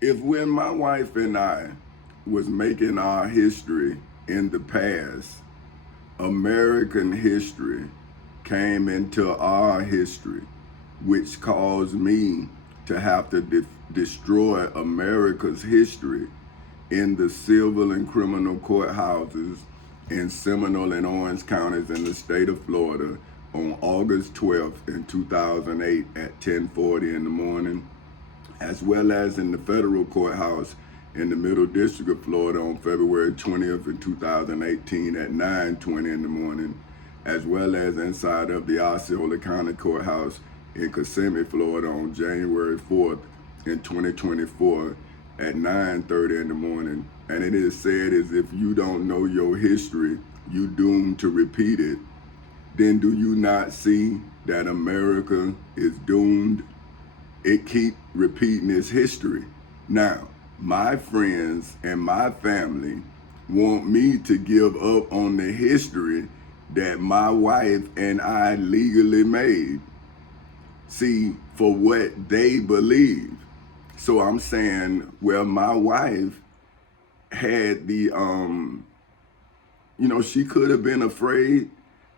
If when my wife and I was making our history in the past, American history came into our history, which caused me to have to destroy America's history in the civil and criminal courthouses in Seminole and Orange counties in the state of Florida on August 12th in 2008 at 10:40 in the morning, as well as in the federal courthouse in the Middle District of Florida on February 20th in 2018 at 9:20 in the morning, as well as inside of the Osceola County Courthouse in Kissimmee, Florida on January 4th in 2024 at 9:30 in the morning. And it is said as if you don't know your history, you doomed to repeat it. Then do you not see that America is doomed? It keep repeating its history. Now, my friends and my family want me to give up on the history that my wife and I legally made. See, for what they believe. So I'm saying, well, my wife had she could have been afraid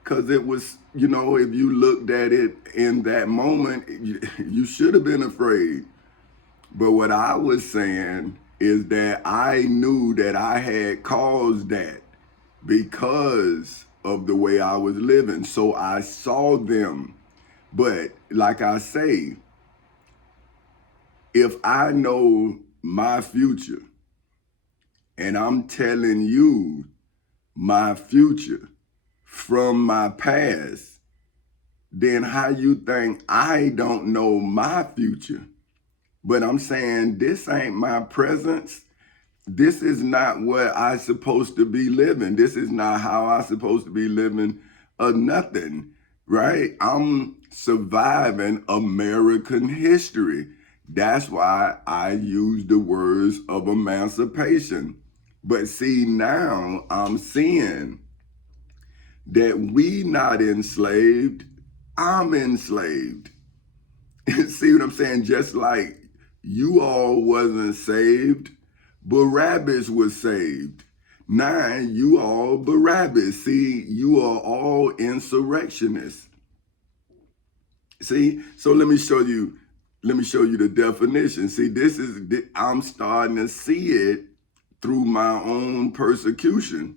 because it was, if you looked at it in that moment, you should have been afraid. But what I was saying is that I knew that I had caused that because of the way I was living. So I saw them. But like I say, if I know my future and I'm telling you my future from my past, then how you think I don't know my future? But I'm saying this ain't my presence. This is not what I supposed to be living. This is not how I supposed to be living or nothing, right? I'm surviving American history. That's why I use the words of emancipation. But see, now I'm seeing that we not enslaved, I'm enslaved. See what I'm saying? Just like you all wasn't saved, Barabbas was saved. Now you all Barabbas. See, you are all insurrectionists. See, so let me show you. Let me show you the definition. See, I'm starting to see it through my own persecution.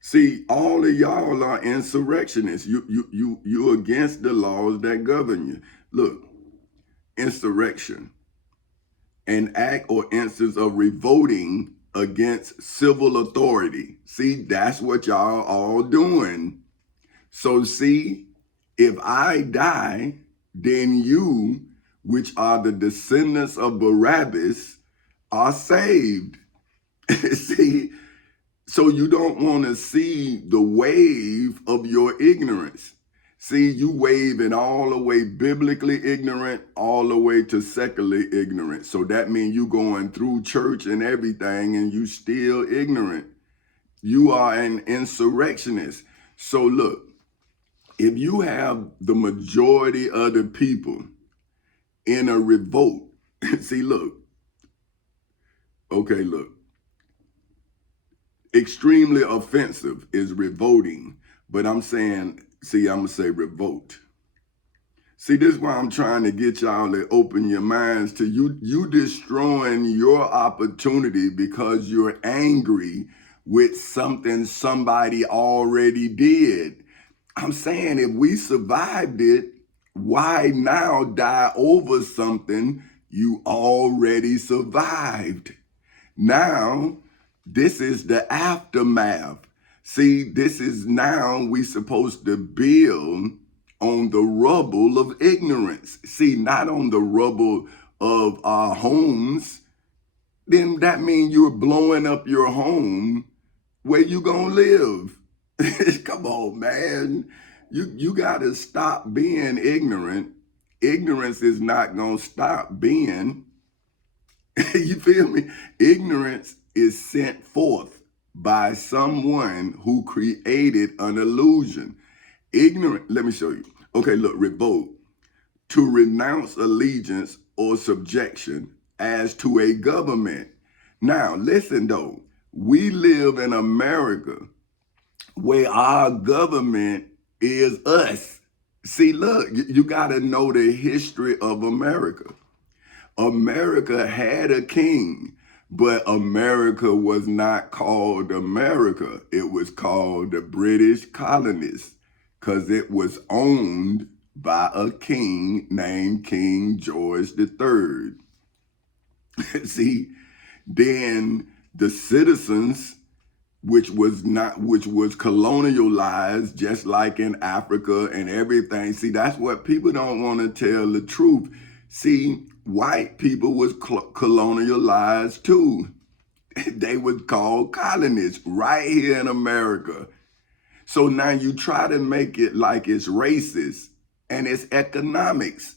See, all of y'all are insurrectionists. You against the laws that govern you. Look, insurrection, an act or instance of revolting against civil authority. See, that's what y'all all doing. So see, if I die, then you, which are the descendants of Barabbas, are saved. See, so you don't want to see the wave of your ignorance. See, you waving all the way biblically ignorant, all the way to secularly ignorant. So that means you going through church and everything and you still ignorant. You are an insurrectionist. So look, if you have the majority of the people in a revolt, see, look, okay, look, extremely offensive is revolting, but I'm saying, see, I'm gonna say revolt. See, this is why I'm trying to get y'all to open your minds to you destroying your opportunity because you're angry with something somebody already did. I'm saying if we survived it, why now die over something you already survived? Now, this is the aftermath. See, this is now we supposed to build on the rubble of ignorance. See, not on the rubble of our homes. Then that means you're blowing up your home where you gonna live. Come on, man. You gotta stop being ignorant. Ignorance is not gonna stop being. You feel me? Ignorance is sent forth by someone who created an illusion. Ignorant, let me show you. Okay, look, revolt. To renounce allegiance or subjection as to a government. Now, listen though, we live in America where our government is us. See, look, you got to know the history of America. America had a king, but America was not called America. It was called the British colonies because it was owned by a king named King George III. See, then the citizens, which was colonialized, just like in Africa and everything. See, that's what people don't want to tell the truth. See, white people was colonialized too. They was called colonists right here in America. So now you try to make it like it's racist and it's economics.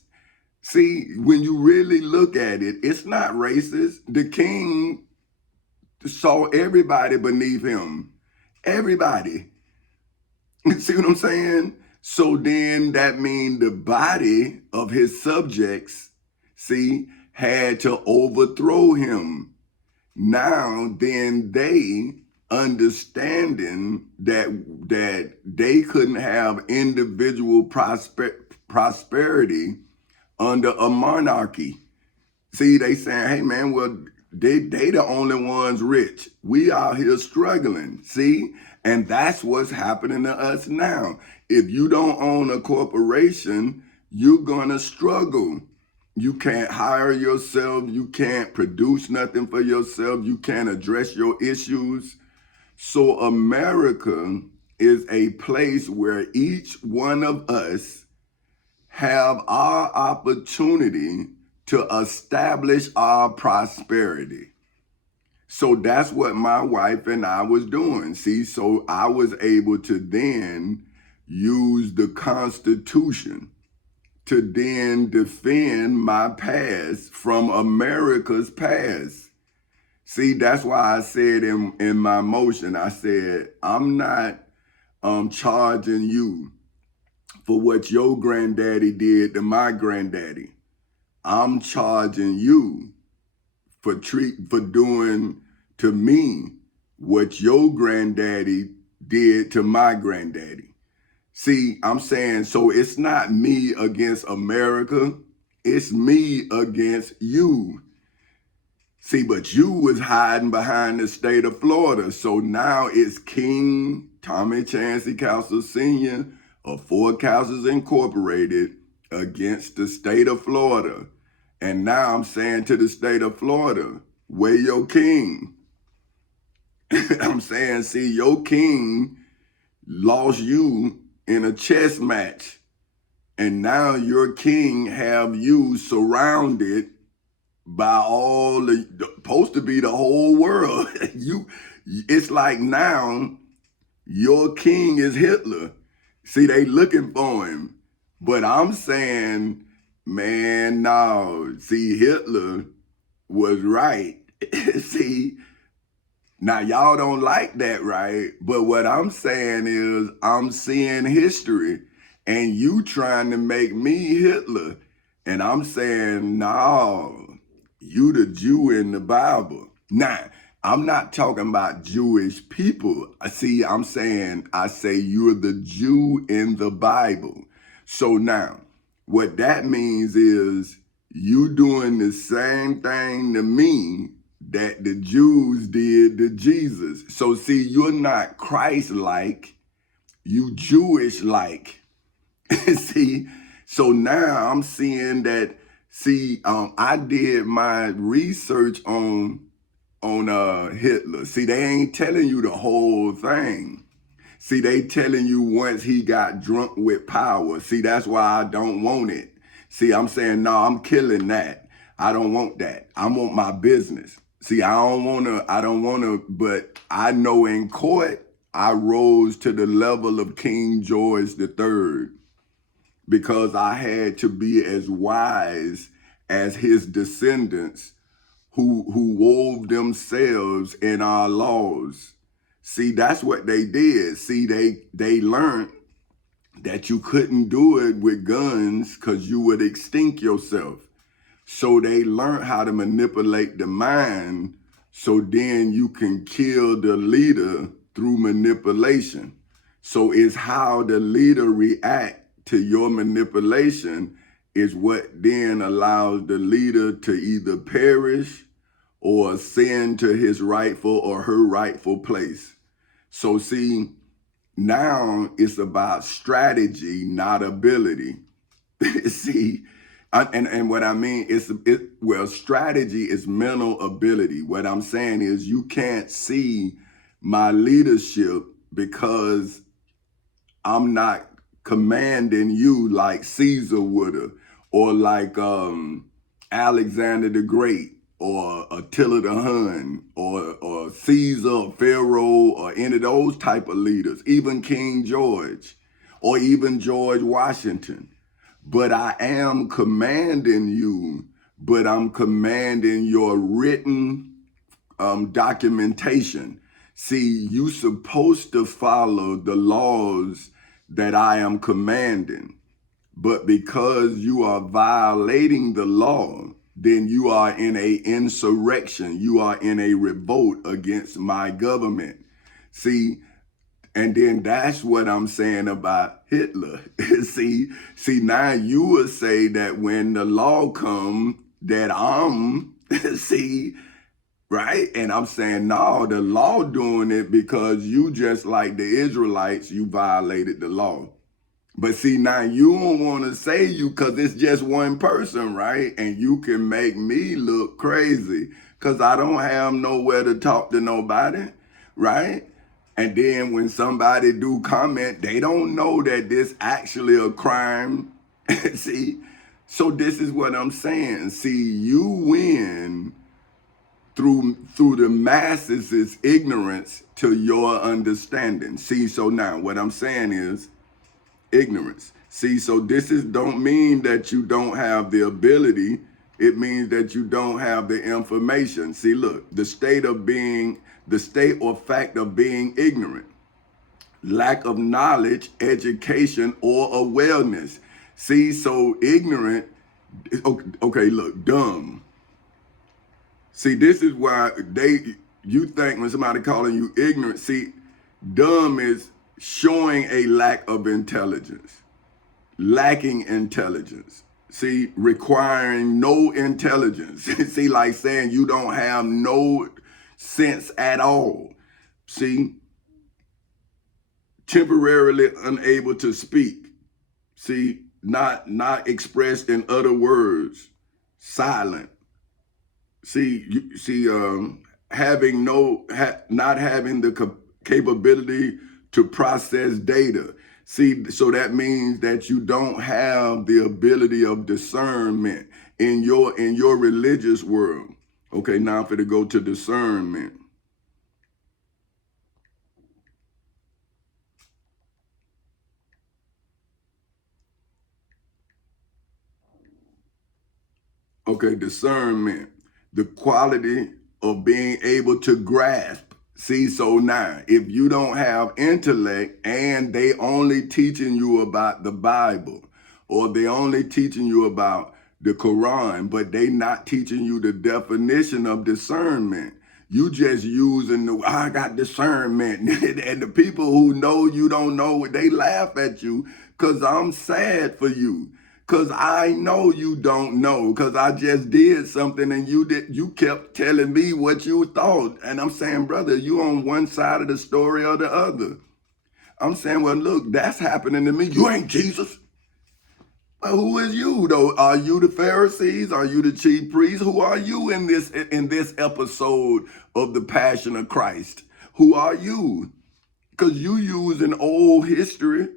See, when you really look at it, it's not racist. The king saw everybody beneath him. Everybody. See what I'm saying? So then that means the body of his subjects, see, had to overthrow him. Now then they understanding that they couldn't have individual prosperity under a monarchy. See, they saying, hey man, well, they the only ones rich. We out here struggling, see? And that's what's happening to us now. If you don't own a corporation, you're gonna struggle. You can't hire yourself. You can't produce nothing for yourself. You can't address your issues. So America is a place where each one of us have our opportunity to establish our prosperity. So that's what my wife and I was doing. See, so I was able to then use the Constitution to then defend my past from America's past. See, that's why I said in my motion, I said, I'm not charging you for what your granddaddy did to my granddaddy. I'm charging you for doing to me what your granddaddy did to my granddaddy. See, I'm saying, so it's not me against America, it's me against you. See, but you was hiding behind the state of Florida. So now it's King Tommy Chancey Castle Sr. of Four Castles Incorporated against the state of Florida. And now I'm saying to the state of Florida, where your king? I'm saying, see, your king lost you in a chess match. And now your king have you surrounded by all the supposed to be the whole world. It's like now your king is Hitler. See, they looking for him. But I'm saying, man, no. See, Hitler was right. See, now y'all don't like that, right? But what I'm saying is I'm seeing history and you trying to make me Hitler. And I'm saying, no, you the Jew in the Bible. Now, I'm not talking about Jewish people. See, I say you're the Jew in the Bible. So now, what that means is you doing the same thing to me that the Jews did to Jesus. So see, you're not Christ-like, you Jewish-like. See, so now I'm seeing that, see, I did my research on Hitler. See, they ain't telling you the whole thing. See, they telling you once he got drunk with power. See, that's why I don't want it. See, I'm saying, no, I'm killing that. I don't want that. I want my business. See, I don't want to, but I know in court, I rose to the level of King George III because I had to be as wise as his descendants who wove themselves in our laws. See, that's what they did. See, they learned that you couldn't do it with guns because you would extinct yourself. So they learn how to manipulate the mind, so then you can kill the leader through manipulation. So it's how the leader react to your manipulation is what then allows the leader to either perish or ascend to his rightful or her rightful place. So see, now it's about strategy, not ability. See, and what I mean is, well, strategy is mental ability. What I'm saying is you can't see my leadership because I'm not commanding you like Caesar would have, or like Alexander the Great, or Attila the Hun, or Caesar, or Pharaoh, or any of those type of leaders, even King George, or even George Washington. But I am commanding you, but I'm commanding your written documentation. See, you supposed to follow the laws that I am commanding. But because you are violating the law, then you are in a insurrection. You are in a revolt against my government. See, and then that's what I'm saying about Hitler. see, now you would say that when the law comes, that I'm, see, right? And I'm saying, no, the law doing it because you, just like the Israelites, you violated the law. But see, now you don't want to say you, because it's just one person, right? And you can make me look crazy because I don't have nowhere to talk to nobody, right? And then when somebody do comment, they don't know that this actually a crime. See? So this is what I'm saying. See, you win through the masses' ignorance to your understanding. See, so now what I'm saying is ignorance. See, so this is don't mean that you don't have the ability. It means that you don't have the information. See, look, the state or fact of being ignorant, lack of knowledge, education, or awareness. See, so ignorant, okay, look, dumb. See, this is why you think when somebody calling you ignorant, see, dumb is showing a lack of intelligence, lacking intelligence. See, requiring no intelligence. See, like saying you don't have no sense at all. See, temporarily unable to speak. See, not expressed in other words, silent. See, having not having the capability to process data. See, so that means that you don't have the ability of discernment in your religious world. Okay, now for to go to discernment. Okay, discernment, the quality of being able to grasp. See, so now, if you don't have intellect and they only teaching you about the Bible, or they only teaching you about the Quran, but they not teaching you the definition of discernment, you just using I got discernment. And the people who know you don't know, they laugh at you because I'm sad for you. Cause I know you don't know, cause I just did something and you kept telling me what you thought. And I'm saying, brother, you on one side of the story or the other. I'm saying, well, look, that's happening to me. You ain't Jesus. Well, who is you though? Are you the Pharisees? Are you the chief priests? Who are you in this episode of the Passion of Christ? Who are you? Cause you using old history.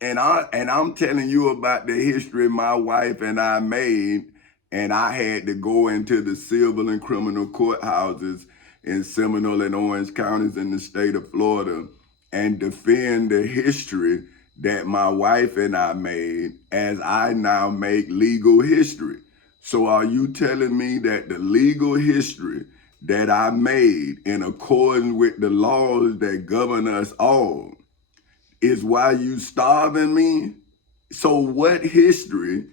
And I'm telling you about the history my wife and I made, and I had to go into the civil and criminal courthouses in Seminole and Orange counties in the state of Florida and defend the history that my wife and I made as I now make legal history. So are you telling me that the legal history that I made in accordance with the laws that govern us all is why you starving me? So what history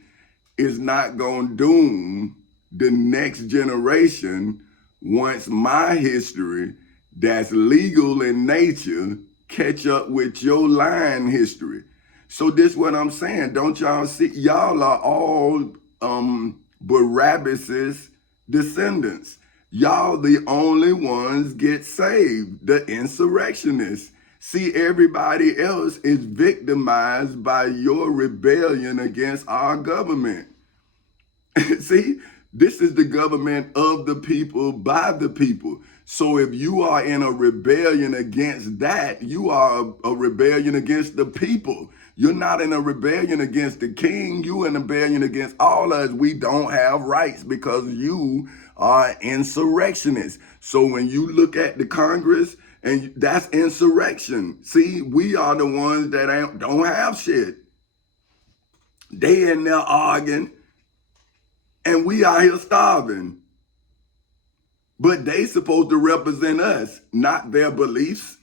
is not going to doom the next generation once my history that's legal in nature catch up with your line history. So this what I'm saying. Don't y'all see? Y'all are all Barabbas's descendants. Y'all the only ones get saved, the insurrectionists. See, everybody else is victimized by your rebellion against our government. See, this is the government of the people, by the people. So if you are in a rebellion against that, you are a rebellion against the people. You're not in a rebellion against the king. You're in a rebellion against all of us. We don't have rights because you are insurrectionists. So when you look at the Congress, and that's insurrection. See, we are the ones that don't have shit. They in there arguing, and we out here starving. But they supposed to represent us, not their beliefs.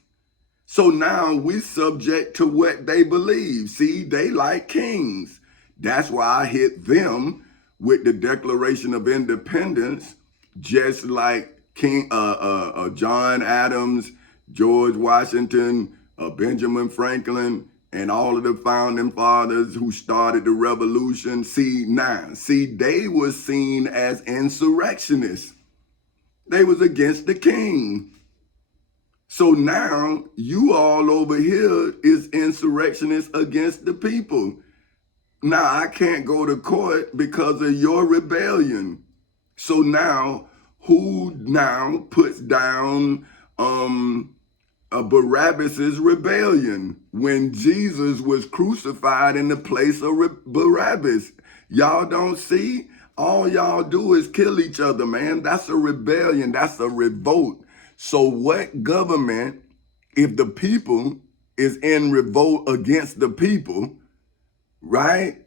So now we subject to what they believe. See, they like kings. That's why I hit them with the Declaration of Independence, just like John Adams, George Washington, Benjamin Franklin, and all of the founding fathers who started the revolution. See, they were seen as insurrectionists. They was against the king. So now you all over here is insurrectionists against the people. Now I can't go to court because of your rebellion. So now who now puts down Barabbas's rebellion when Jesus was crucified in the place of Barabbas? Y'all don't see? All y'all do is kill each other, man. That's a rebellion. That's a revolt. So what government, if the people is in revolt against the people, right?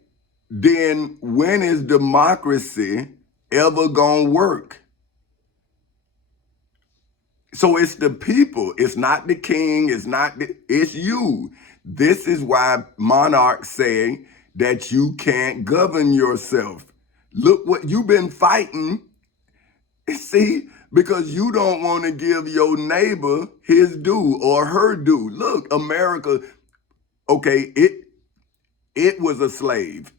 Then when is democracy ever gonna work? So it's the people. It's not the king. It's you. This is why monarchs say that you can't govern yourself. Look what you've been fighting. See, because you don't want to give your neighbor his due or her due. Look, America, okay, it was a slave.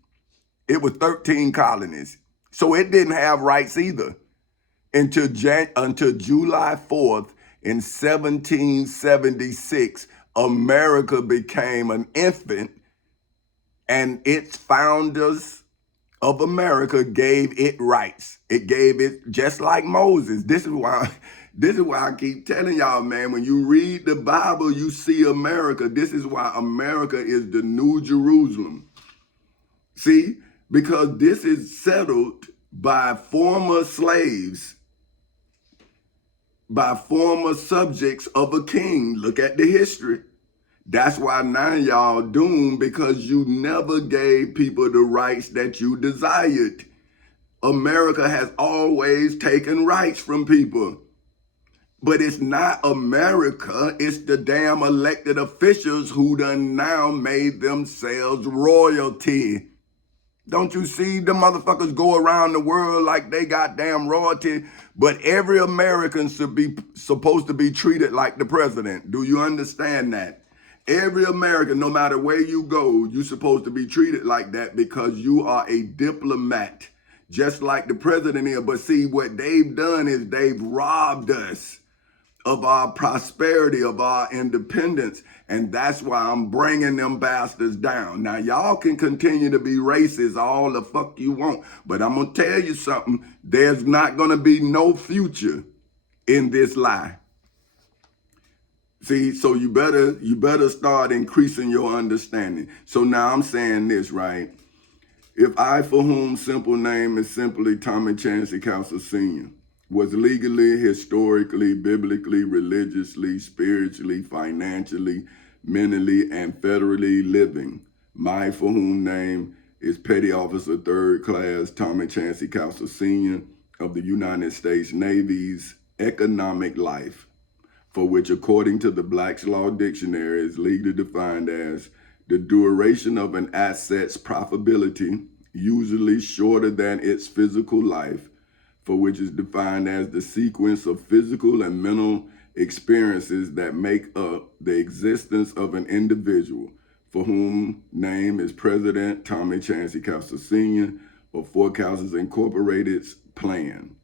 It was 13 colonies. So it didn't have rights either until July 4th in 1776, America became an infant, and its founders of America gave it rights. It gave it just like Moses. This is why I keep telling y'all, man, when you read the Bible, you see America. This is why America is the New Jerusalem. See, because this is settled by former slaves, by former subjects of a king. Look at the history. That's why now y'all doomed, because you never gave people the rights that you desired. America has always taken rights from people. But it's not America, it's the damn elected officials who done now made themselves royalty. Don't you see the motherfuckers go around the world like they got damn royalty? But every American should be supposed to be treated like the president. Do you understand that? Every American, no matter where you go, you're supposed to be treated like that because you are a diplomat, just like the president is. But see, what they've done is they've robbed us of our prosperity, of our independence. And that's why I'm bringing them bastards down. Now, y'all can continue to be racist all the fuck you want, but I'm going to tell you something. There's not going to be no future in this lie. See, so you better start increasing your understanding. So now I'm saying this, right? If I, for whom simple name is simply Tommy Chancey Council Sr., was legally, historically, biblically, religiously, spiritually, financially, mentally, and federally living, my for whom name is Petty Officer 3rd Class Tommy Chancey Council Sr. of the United States Navy's economic life, for which, according to the Black's Law Dictionary, is legally defined as the duration of an asset's profitability, usually shorter than its physical life, for which is defined as the sequence of physical and mental experiences that make up the existence of an individual, for whom name is President Tommy Chancey Castle Sr. of Forecasters Incorporated's plan,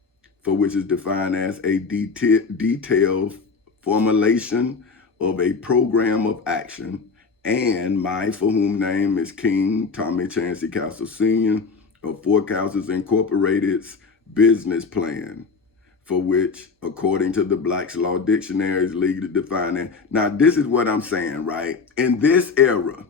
for which is defined as a detailed formulation of a program of action, and my for whom name is King Tommy Chancey Castle Sr. of Forecasters Incorporated's business plan, for which, according to the Black's Law Dictionary, is legally defined. Now, this is what I'm saying, right? In this era,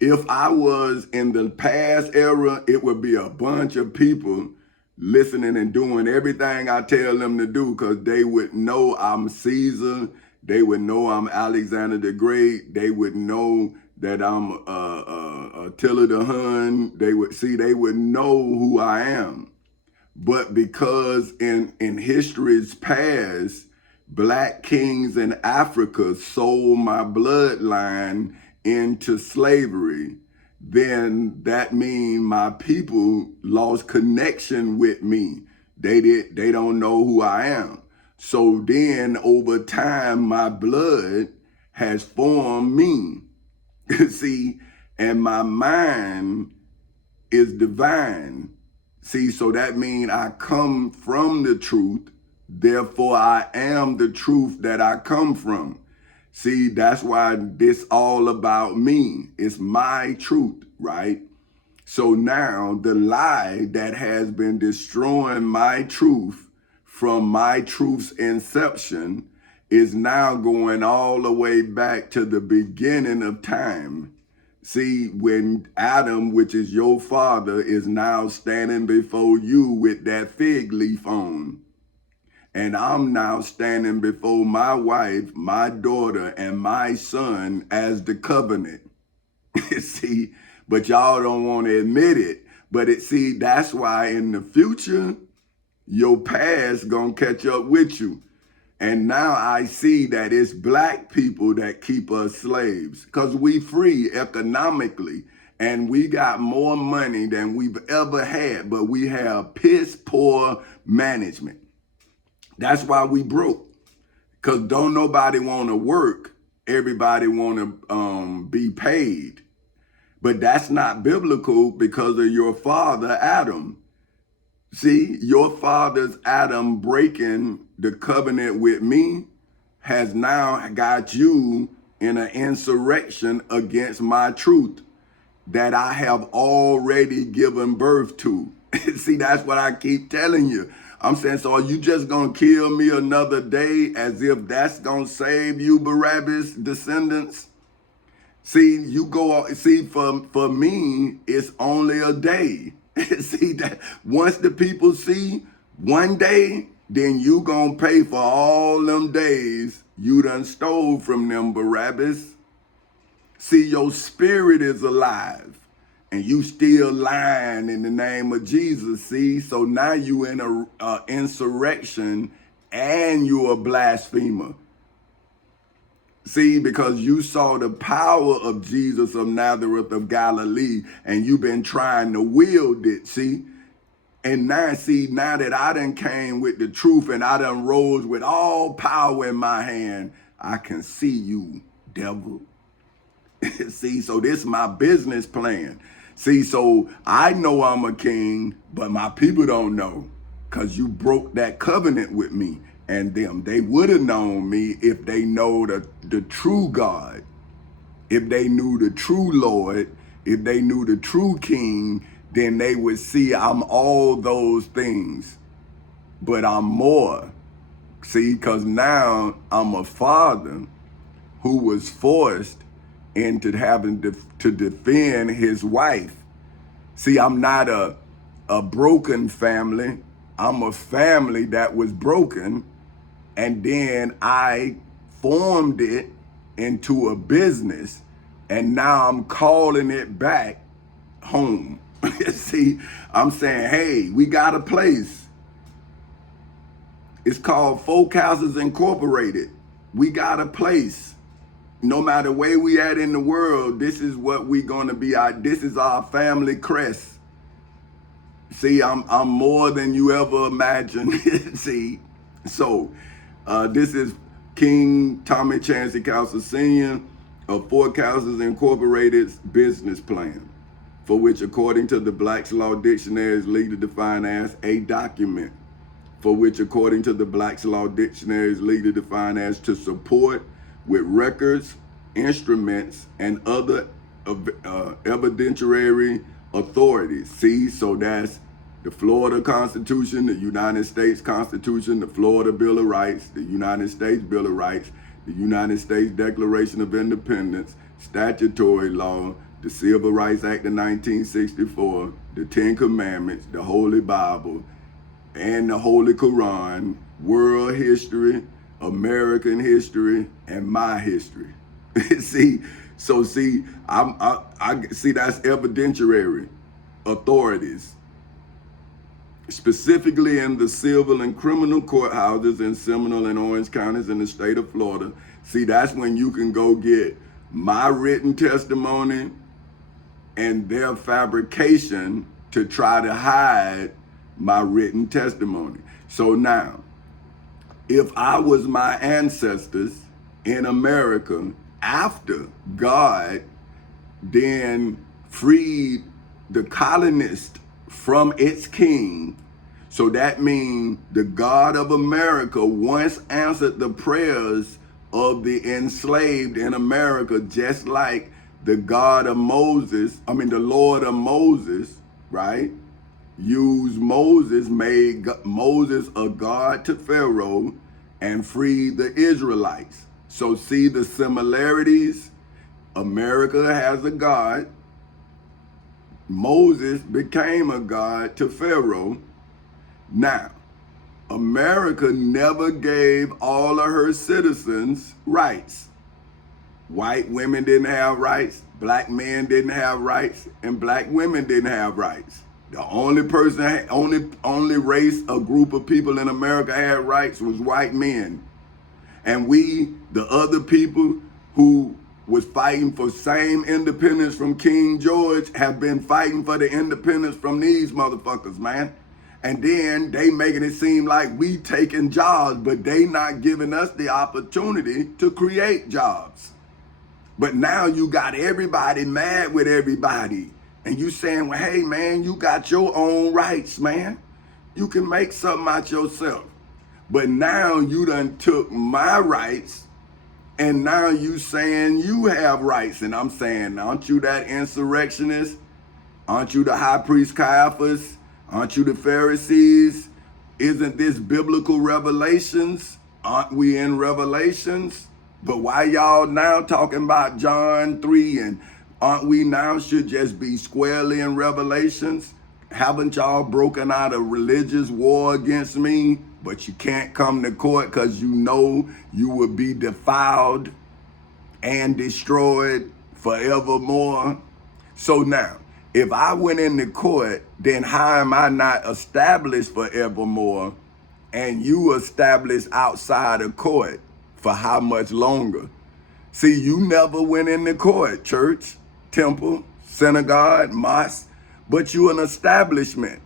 if I was in the past era, it would be a bunch of people listening and doing everything I tell them to do, because they would know I'm Caesar. They would know I'm Alexander the Great. They would know that I'm Attila the Hun. They would know who I am. But because in history's past, black kings in Africa sold my bloodline into slavery, then that means my people lost connection with me. They don't know who I am. So then over time, my blood has formed me. See, and my mind is divine. See, so that means I come from the truth. Therefore, I am the truth that I come from. See, that's why this all about me. It's my truth, right? So now the lie that has been destroying my truth from my truth's inception is now going all the way back to the beginning of time. See, when Adam, which is your father, is now standing before you with that fig leaf on, and I'm now standing before my wife, my daughter, and my son as the covenant. See, but y'all don't want to admit it. But that's why in the future, your past gonna catch up with you. And now I see that it's black people that keep us slaves, because we free economically and we got more money than we've ever had, but we have piss poor management. That's why we broke, because don't nobody want to work. Everybody want to be paid. But that's not biblical because of your father, Adam. See, your father's Adam breaking the covenant with me has now got you in an insurrection against my truth that I have already given birth to. See, that's what I keep telling you. I'm saying, so are you just going to kill me another day as if that's going to save you, Barabbas descendants? See, for me, it's only a day. See, that once the people see one day, then you gonna pay for all them days you done stole from them, Barabbas. See, your spirit is alive and you still lying in the name of Jesus. See, so now you in a insurrection and you a blasphemer. See, because you saw the power of Jesus of Nazareth of Galilee and you've been trying to wield it, see? And now that I done came with the truth and I done rose with all power in my hand, I can see you, devil. See, so this is my business plan. See, so I know I'm a king, but my people don't know, because you broke that covenant with me and them. They would have known me if they know the true God, if they knew the true Lord, if they knew the true King, then they would see I'm all those things, but I'm more. See, because now I'm a father who was forced into having to defend his wife. See, I'm not a broken family. I'm a family that was broken, and then I formed it into a business, and now I'm calling it back home. See, I'm saying, hey, we got a place. It's called Forecasters Incorporated. We got a place. No matter where we at in the world, this is what we gonna be. This is our family crest. See, I'm more than you ever imagined. See, so this is King Tommy Chancey Cowser Sr. of Forecasters Incorporated's business plan, for which, according to the Black's Law Dictionary, is legally defined as a document, for which, according to the Black's Law Dictionary, is legally defined as to support with records, instruments, and other evidentiary authorities. See, so that's the Florida Constitution, the United States Constitution, the Florida Bill of Rights, the United States Bill of Rights, the United States Declaration of Independence, statutory law, the Civil Rights Act of 1964, the Ten Commandments, the Holy Bible, and the Holy Quran, world history, American history, and my history. See, so see, I see that's evidentiary authorities, specifically in the civil and criminal courthouses in Seminole and Orange counties in the state of Florida. See, that's when you can go get my written testimony and their fabrication to try to hide my written testimony. So now, if I was my ancestors in America after God then freed the colonist from its king, so that means the God of America once answered the prayers of the enslaved in America, just like the God of Moses, the Lord of Moses, right? Used Moses, made Moses a God to Pharaoh and freed the Israelites. So see the similarities. America has a God. Moses became a God to Pharaoh. Now, America never gave all of her citizens rights. White women didn't have rights, black men didn't have rights, and black women didn't have rights. The only person, only race, a group of people in America had rights was white men. And we, the other people who was fighting for same independence from King George, have been fighting for the independence from these motherfuckers, man. And then they making it seem like we taking jobs, but they not giving us the opportunity to create jobs. But now you got everybody mad with everybody. And you saying, well, hey, man, you got your own rights, man. You can make something out yourself. But now you done took my rights, and now you saying you have rights. And I'm saying, aren't you that insurrectionist? Aren't you the high priest Caiaphas? Aren't you the Pharisees? Isn't this biblical revelations? Aren't we in Revelations? But why y'all now talking about John 3, and aren't we now should just be squarely in Revelations? Haven't y'all broken out a religious war against me? But you can't come to court because you know you will be defiled and destroyed forevermore. So now, if I went into court, then how am I not established forevermore and you established outside of court for how much longer? See, you never went into court, church, temple, synagogue, mosque, but you an establishment.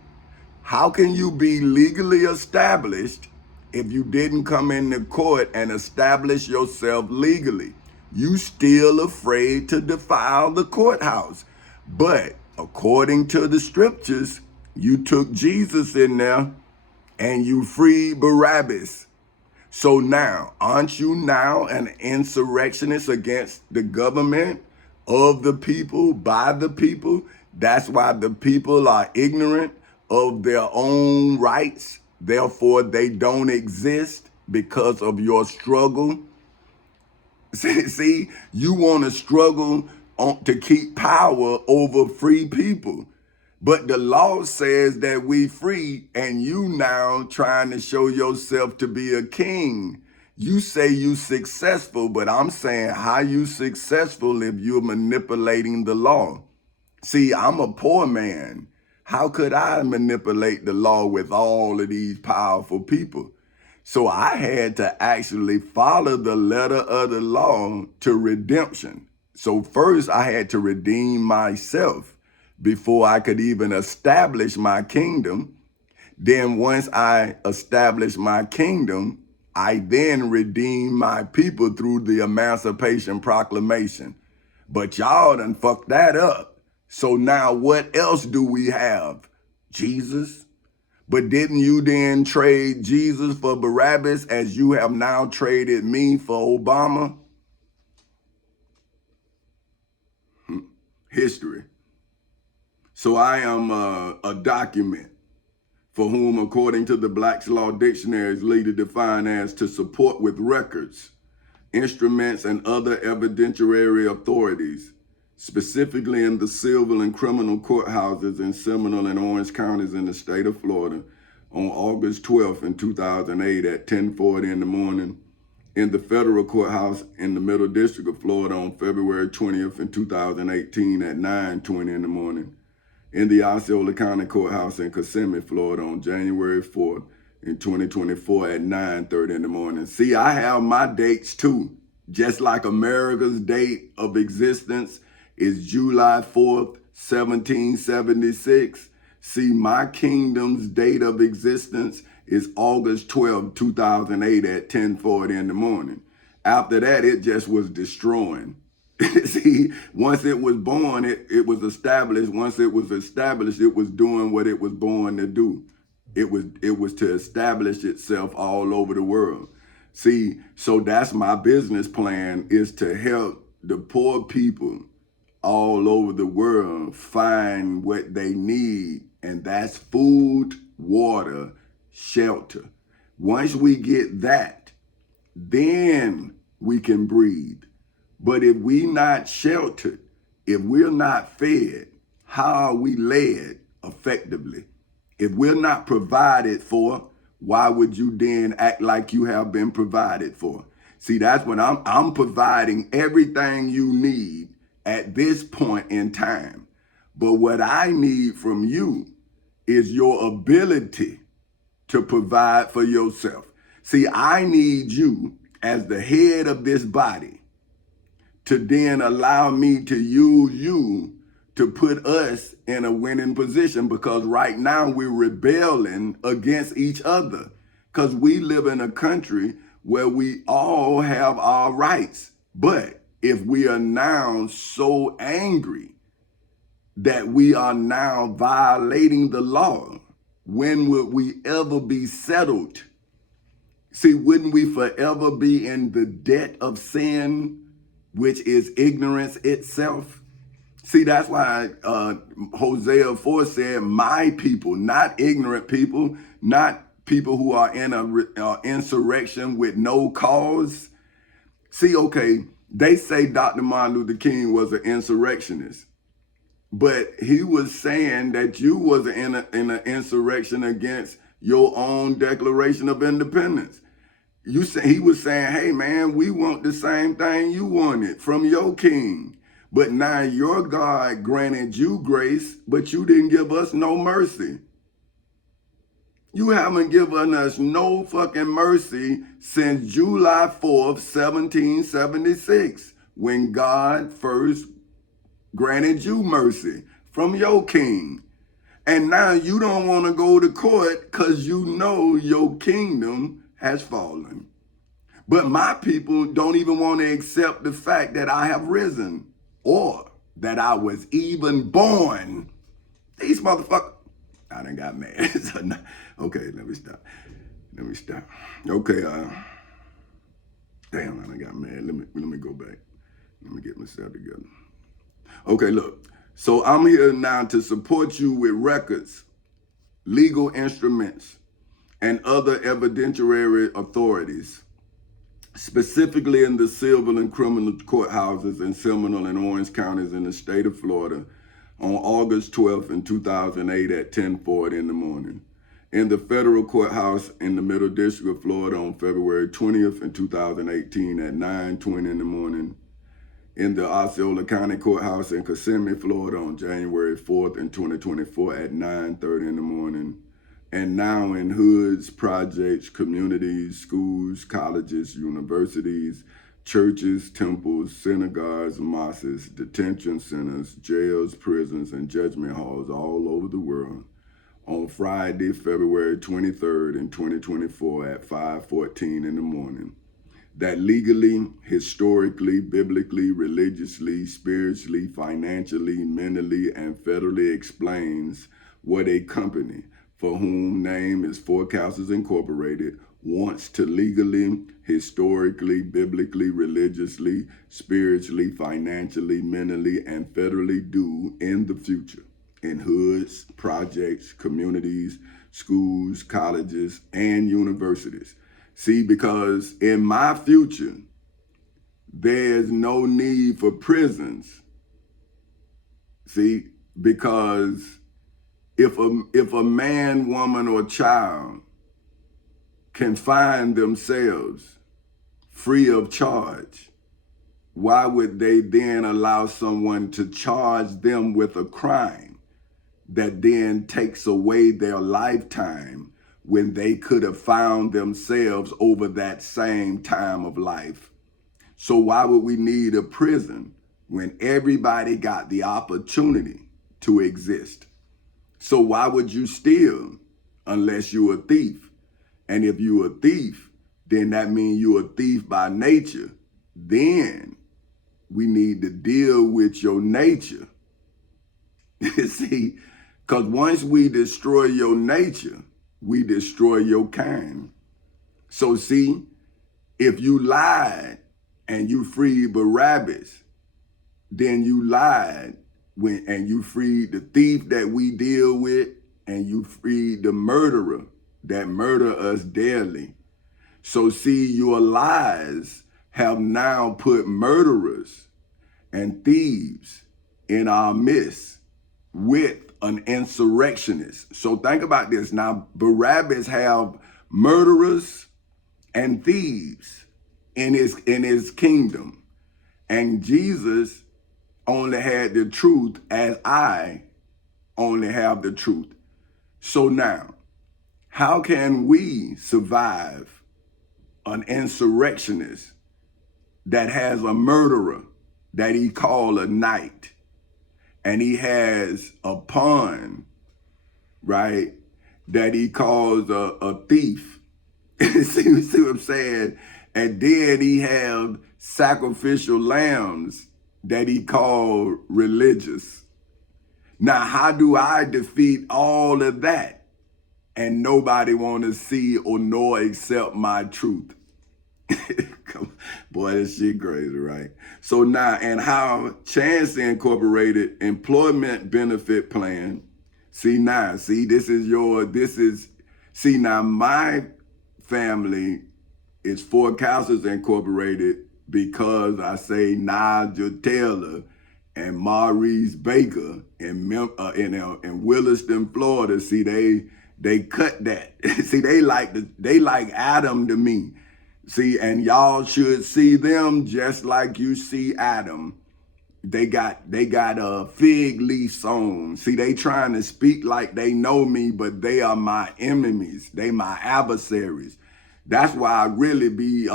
How can you be legally established if you didn't come into court and establish yourself legally? You still afraid to defile the courthouse. But according to the scriptures, you took Jesus in there and you freed Barabbas. So now, aren't you now an insurrectionist against the government of the people, by the people? That's why the people are ignorant of their own rights. Therefore, they don't exist because of your struggle. See, you want to struggle to keep power over free people. But the law says that we free, and you now trying to show yourself to be a king. You say you successful, but I'm saying how you successful if you're manipulating the law? See, I'm a poor man. How could I manipulate the law with all of these powerful people? So I had to actually follow the letter of the law to redemption. So first I had to redeem myself. before I could even establish my kingdom. Then once I establish my kingdom, I then redeem my people through the Emancipation Proclamation. But y'all done fucked that up. So now what else do we have? Jesus? But didn't you then trade Jesus for Barabbas as you have now traded me for Obama? History. So I am a document for whom, according to the Black's Law Dictionary, is legally defined as to support with records, instruments, and other evidentiary authorities, specifically in the civil and criminal courthouses in Seminole and Orange counties in the state of Florida on August 12th in 2008 at 10:40 in the morning, in the federal courthouse in the Middle District of Florida on February 20th in 2018 at 9:20 in the morning, in the Osceola County Courthouse in Kissimmee, Florida on January 4th in 2024 at 9:30 in the morning. See, I have my dates too. Just like America's date of existence is July 4th, 1776. See, my kingdom's date of existence is August 12th, 2008 at 10:40 in the morning. After that, it just was destroying. See, once it was born, it was established. Once it was established, it was doing what it was born to do. It was to establish itself all over the world. See, so that's my business plan, is to help the poor people all over the world find what they need, and that's food, water, shelter. Once we get that, then we can breathe. But if we not sheltered, if we're not fed, how are we led effectively? If we're not provided for, why would you then act like you have been provided for? See, that's what I'm providing everything you need at this point in time. But what I need from you is your ability to provide for yourself. See, I need you as the head of this body to then allow me to use you to put us in a winning position, because right now we're rebelling against each other, because we live in a country where we all have our rights. But if we are now so angry that we are now violating the law, when would we ever be settled? See, wouldn't we forever be in the debt of sin, which is ignorance itself? See, that's why Hosea 4 said, my people, not ignorant people, not people who are in a insurrection with no cause. See, okay, they say Dr. Martin Luther King was an insurrectionist, but he was saying that you was in an insurrection against your own Declaration of Independence. He was saying, hey man, we want the same thing you wanted from your king. But now your God granted you grace, but you didn't give us no mercy. You haven't given us no fucking mercy since July 4th, 1776, when God first granted you mercy from your king. And now you don't want to go to court because you know your kingdom has fallen. But my people don't even want to accept the fact that I have risen or that I was even born. These motherfuckers, I done got mad. So now, okay, let me stop. Okay, damn, I done got mad. Let me go back. Let me get myself together. Okay, look. So I'm here now to support you with records, legal instruments, and other evidentiary authorities, specifically in the civil and criminal courthouses in Seminole and Orange counties in the state of Florida on August 12th in 2008 at 10:40 in the morning, in the federal courthouse in the Middle District of Florida on February 20th in 2018 at 9:20 in the morning, in the Osceola County Courthouse in Kissimmee, Florida on January 4th in 2024 at 9:30 in the morning, and now in hoods, projects, communities, schools, colleges, universities, churches, temples, synagogues, mosques, detention centers, jails, prisons, and judgment halls all over the world on Friday, February 23rd in 2024 at 5:14 in the morning. That legally, historically, biblically, religiously, spiritually, financially, mentally, and federally explains what a company for whom name is Forecasters Incorporated wants to legally, historically, biblically, religiously, spiritually, financially, mentally, and federally do in the future in hoods, projects, communities, schools, colleges, and universities. See, because in my future, there's no need for prisons. See, because if a man, woman, or child can find themselves free of charge, why would they then allow someone to charge them with a crime that then takes away their lifetime when they could have found themselves over that same time of life? So why would we need a prison when everybody got the opportunity to exist? So why would you steal unless you're a thief? And if you're a thief, then that means you're a thief by nature. Then we need to deal with your nature. See, because once we destroy your nature, we destroy your kind. So see, if you lied and you freed Barabbas, then you lied and you freed the thief that we deal with, and you freed the murderer that murder us daily. So see, your lies have now put murderers and thieves in our midst with an insurrectionist. So think about this. Now, Barabbas have murderers and thieves in his kingdom. And Jesus only had the truth as I only have the truth. So now, how can we survive an insurrectionist that has a murderer that he called a knight, and he has a pawn, right, that he calls a thief? see what I'm saying? And then he have sacrificial lambs that he called religious. Now, how do I defeat all of that and nobody want to see or know accept my truth? Boy, this shit crazy, right? So now, and how Chance Incorporated employment benefit plan. See now, see, see now, my family is Forecasters Incorporated because I say Nigel Taylor and Maurice Baker in Williston, Florida. See, they cut that. See, they like Adam to me. See, and y'all should see them just like you see Adam. They got a fig leaf on. See, they trying to speak like they know me, but they are my enemies. They my adversaries. That's why I really be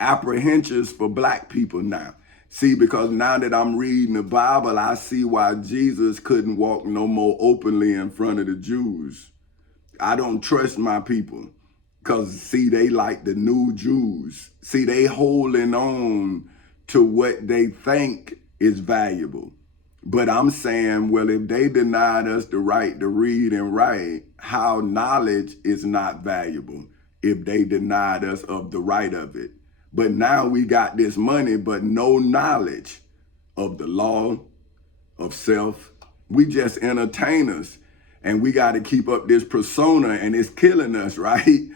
apprehensive for black people now. See, because now that I'm reading the Bible, I see why Jesus couldn't walk no more openly in front of the Jews. I don't trust my people. Because, see, they like the new Jews. See, they holding on to what they think is valuable. But I'm saying, well, if they denied us the right to read and write, how knowledge is not valuable if they denied us of the right of it? But now we got this money, but no knowledge of the law, of self. We just entertainers, and we got to keep up this persona, and it's killing us, right?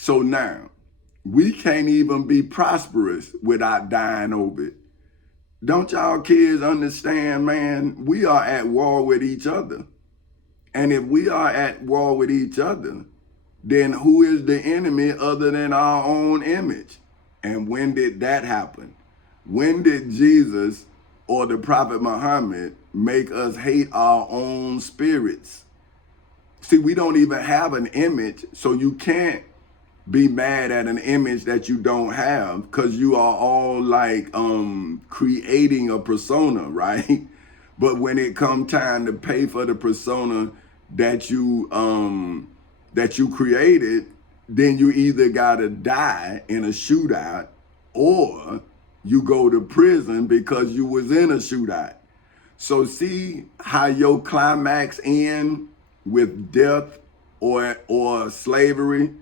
So now, we can't even be prosperous without dying over it. Don't y'all kids understand, man? We are at war with each other. And if we are at war with each other, then who is the enemy other than our own image? And when did that happen? When did Jesus or the Prophet Muhammad make us hate our own spirits? See, we don't even have an image, so you can't be mad at an image that you don't have, because you are all like creating a persona, right? But when it come time to pay for the persona that you created, then you either gotta die in a shootout, or you go to prison because you was in a shootout. So see how your climax end with death or slavery?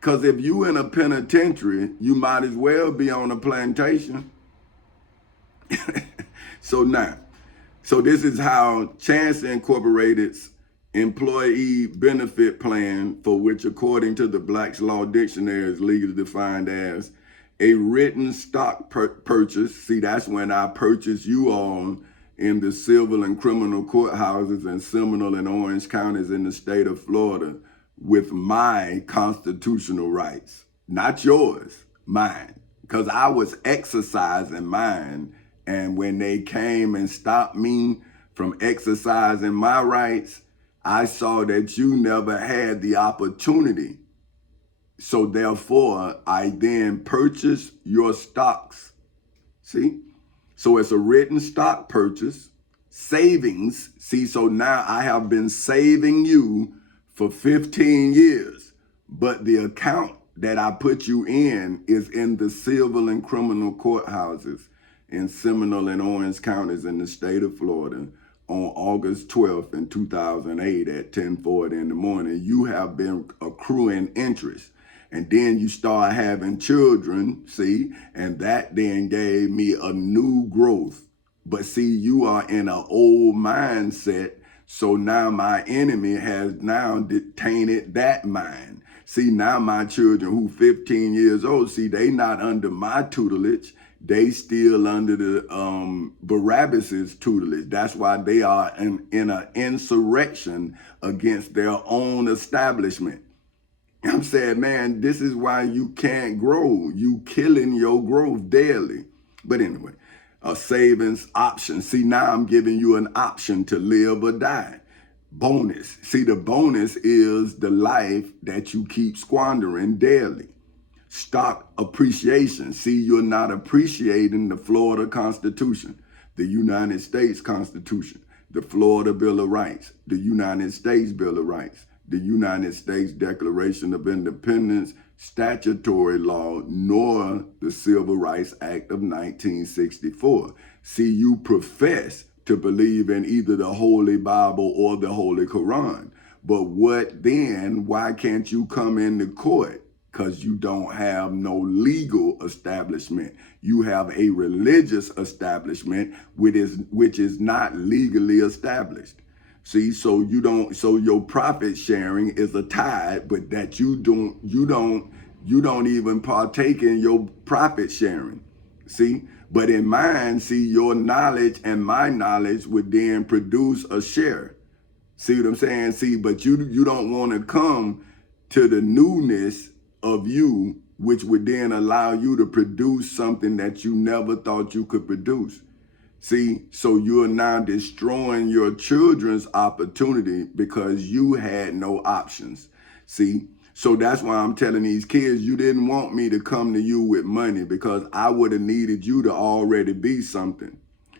Because if you in a penitentiary, you might as well be on a plantation. So this is how Chance Incorporated's employee benefit plan, for which according to the Black's Law Dictionary is legally defined as a written stock purchase. See, that's when I purchase you all in the civil and criminal courthouses in Seminole and Orange counties in the state of Florida with my constitutional rights, not yours, mine, because I was exercising mine. And when they came and stopped me from exercising my rights, I saw that you never had the opportunity. So therefore, I then purchased your stocks. See? So it's a written stock purchase, savings. See, so now I have been saving you for 15 years, but the account that I put you in is in the civil and criminal courthouses in Seminole and Orange counties in the state of Florida on August 12th in 2008 at 10:40 in the morning. You have been accruing interest. And then you start having children, see, and that then gave me a new growth. But see, you are in an old mindset, so now my enemy has now tainted that mind. See, now my children who 15 years old, see, they not under my tutelage. They still under the Barabbas's tutelage. That's why they are in an insurrection against their own establishment. I'm saying, man, this is why you can't grow. You killing your growth daily. But anyway, a savings option. See, now I'm giving you an option to live or die. Bonus. See, the bonus is the life that you keep squandering daily. Stock appreciation. See, you're not appreciating the Florida Constitution, the United States Constitution, the Florida Bill of Rights, the United States Bill of Rights, the United States Declaration of Independence, statutory law, nor the Civil Rights Act of 1964. See, you profess to believe in either the Holy Bible or the Holy Quran. But what then? Why can't you come into court? Because you don't have no legal establishment. You have a religious establishment which is not legally established. See, so your profit sharing is a tithe, but that you don't even partake in your profit sharing. See, but in mine, see, your knowledge and my knowledge would then produce a share. See what I'm saying? See, but you don't want to come to the newness of you, which would then allow you to produce something that you never thought you could produce. See, so you're now destroying your children's opportunity because you had no options. See, so that's why I'm telling these kids, you didn't want me to come to you with money, because I would have needed you to already be something.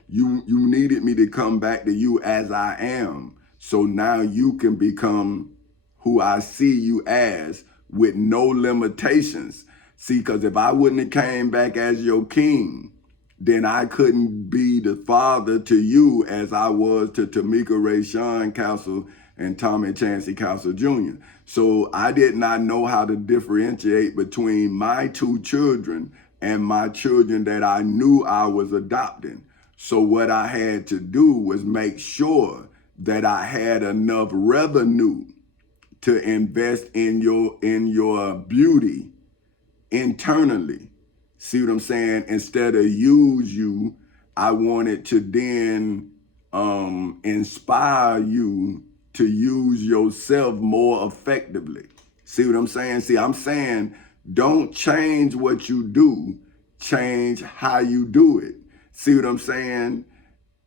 You needed me to come back to you as I am. So now you can become who I see you as, with no limitations. See, because if I wouldn't have came back as your king, then I couldn't be the father to you as I was to Tamika Ray Sean Castle and Tommy Chancey Castle Jr. So I did not know how to differentiate between my two children and my children that I knew I was adopting. So what I had to do was make sure that I had enough revenue to invest in your beauty internally. See what I'm saying? Instead of use you, I wanted to then inspire you to use yourself more effectively. See what I'm saying? See, I'm saying don't change what you do, change how you do it. See what I'm saying?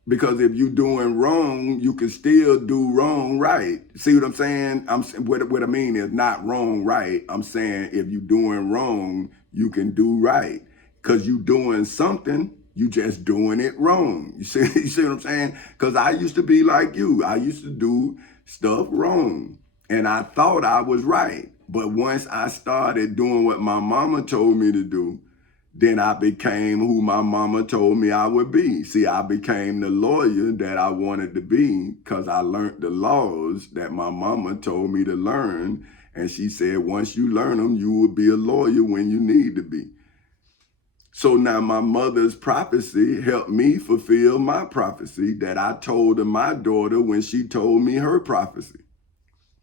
Because if you doing wrong, you can still do wrong right. See what I'm saying? What I mean is not wrong right. I'm saying if you doing wrong, you can do right. Because you doing something, you just doing it wrong. You see what I'm saying? Because I used to be like you. I used to do stuff wrong. And I thought I was right. But once I started doing what my mama told me to do, then I became who my mama told me I would be. See, I became the lawyer that I wanted to be because I learned the laws that my mama told me to learn. And she said, once you learn them, you will be a lawyer when you need to be. So now my mother's prophecy helped me fulfill my prophecy that I told to my daughter when she told me her prophecy.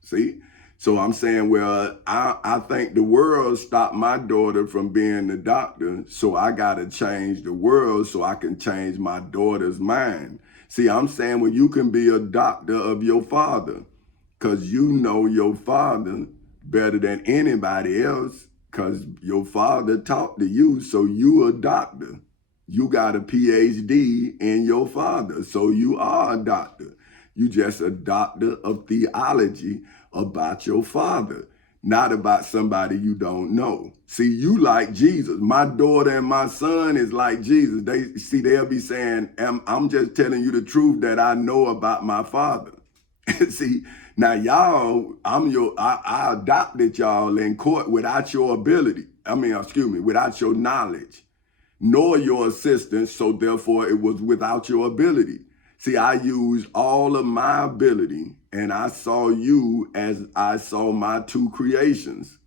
See? So I'm saying, well, I think the world stopped my daughter from being a doctor, so I got to change the world so I can change my daughter's mind. See, I'm saying, well, you can be a doctor of your father because you know your father better than anybody else because your father taught to you, so you a doctor. You got a PhD in your father, so you are a doctor. You just a doctor of theology about your father, not about somebody you don't know. See, you like Jesus. My daughter and my son is like Jesus. They'll be saying, I'm just telling you the truth that I know about my father. See, now y'all, I adopted y'all in court without your ability. Without your knowledge, nor your assistance, so therefore it was without your ability. See, I used all of my ability and I saw you as I saw my two creations.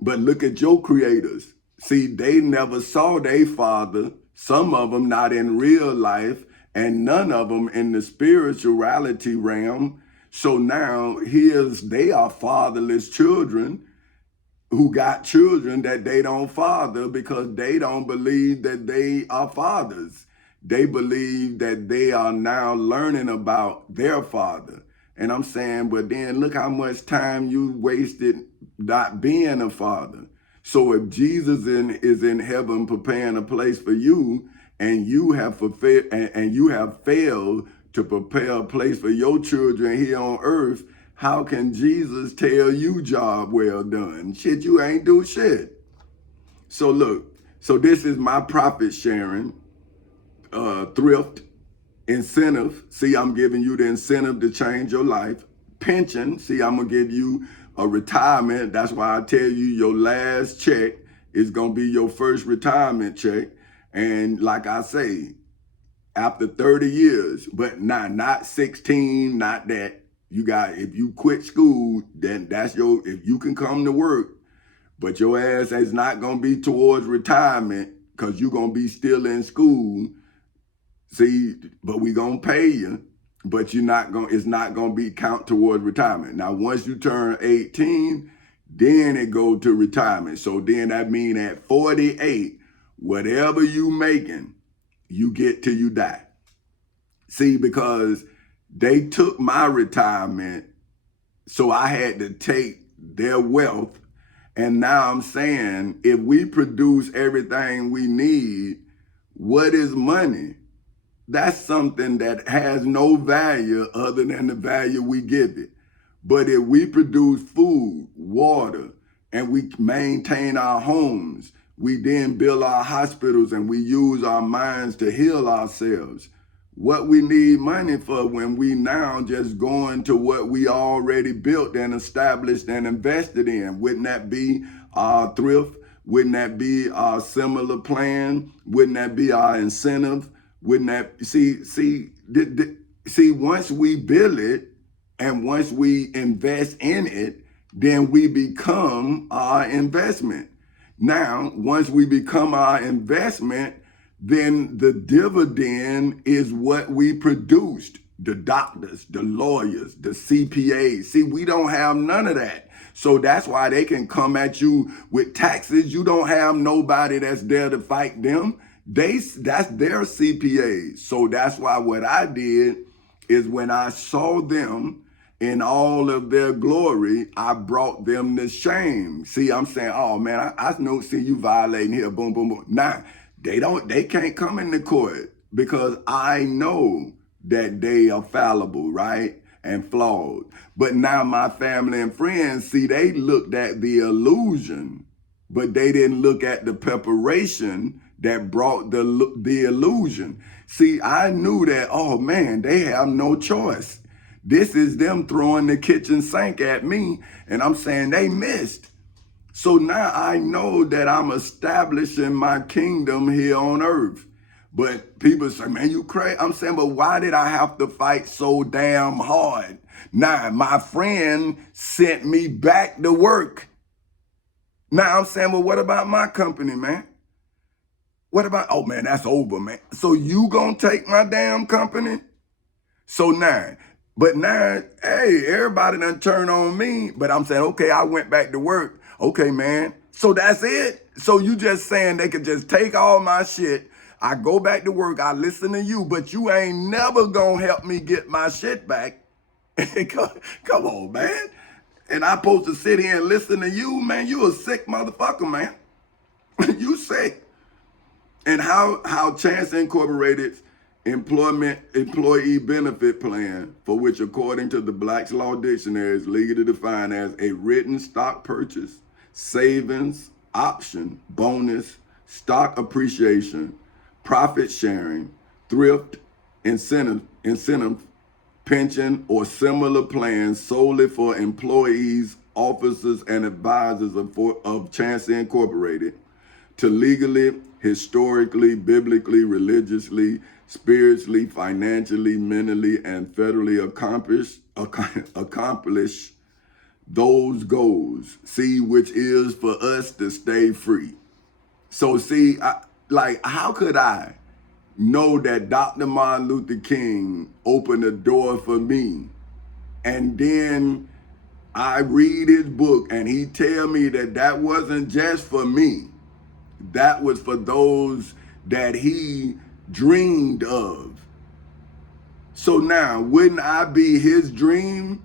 But look at your creators. See, they never saw their father, some of them not in real life, and none of them in the spirituality realm. So now they are fatherless children who got children that they don't father because they don't believe that they are fathers. They believe that they are now learning about their father. And I'm saying, but then look how much time you wasted not being a father. So if Jesus is in heaven preparing a place for you, and you have fulfilled and you have failed to prepare a place for your children here on earth, how can Jesus tell you job well done? Shit, you ain't do shit. So look, so this is my profit sharing, thrift, incentive. See, I'm giving you the incentive to change your life. Pension. See, I'm gonna give you a retirement. That's why I tell you your last check is gonna be your first retirement check. And like I say, after 30 years, but not 16, not that. If you quit school, then if you can come to work, but your ass is not gonna be towards retirement because you're gonna be still in school. See, but we gonna pay you, but it's not gonna be count towards retirement. Now, once you turn 18, then it go to retirement. So then that mean at 48, whatever you making, you get till you die. See, because they took my retirement, so I had to take their wealth. And now I'm saying, if we produce everything we need, what is money? That's something that has no value other than the value we give it. But if we produce food, water, and we maintain our homes, we then build our hospitals and we use our minds to heal ourselves. What we need money for when we now just going to what we already built and established and invested in? Wouldn't that be our thrift? Wouldn't that be our similar plan? Wouldn't that be our incentive? Wouldn't that see once we build it and once we invest in it, then we become our investment. Now, once we become our investment, then the dividend is what we produced. The doctors, the lawyers, the CPAs. See, we don't have none of that. So that's why they can come at you with taxes. You don't have nobody that's there to fight them. That's their CPAs. So that's why what I did is when I saw them in all of their glory, I brought them to shame. See, I'm saying, oh man, I know, see you violating here, boom, boom, boom. Nah, they can't come in the court because I know that they are fallible, right? And flawed. But now my family and friends, see, they looked at the illusion, but they didn't look at the preparation that brought the illusion. See, I knew that, oh man, they have no choice. This is them throwing the kitchen sink at me, and I'm saying they missed. So now I know that I'm establishing my kingdom here on earth. But people say, man, you crazy. I'm saying, but why did I have to fight so damn hard? Now, my friend sent me back to work. Now I'm saying, well, what about my company, man? What about, oh man, that's over, man. So you gonna take my damn company? So now, but now, hey, everybody done turn on me, but I'm saying, okay, I went back to work. Okay, man. So that's it? So you just saying they could just take all my shit, I go back to work, I listen to you, but you ain't never gonna help me get my shit back. Come on, man. And I supposed to sit here and listen to you, man. You a sick motherfucker, man. You sick. And how Chance Incorporated's employee benefit plan, for which according to the Black's Law Dictionary is legally defined as a written stock purchase, savings, option, bonus, stock appreciation, profit sharing, thrift, incentive, pension, or similar plans solely for employees, officers, and advisors of Chance Incorporated to legally, historically, biblically, religiously, spiritually, financially, mentally, and federally accomplish those goals, see, which is for us to stay free. So see, how could I know that Dr. Martin Luther King opened the door for me, and then I read his book and he tell me that that wasn't just for me, that was for those that he dreamed of. So now, wouldn't I be his dream,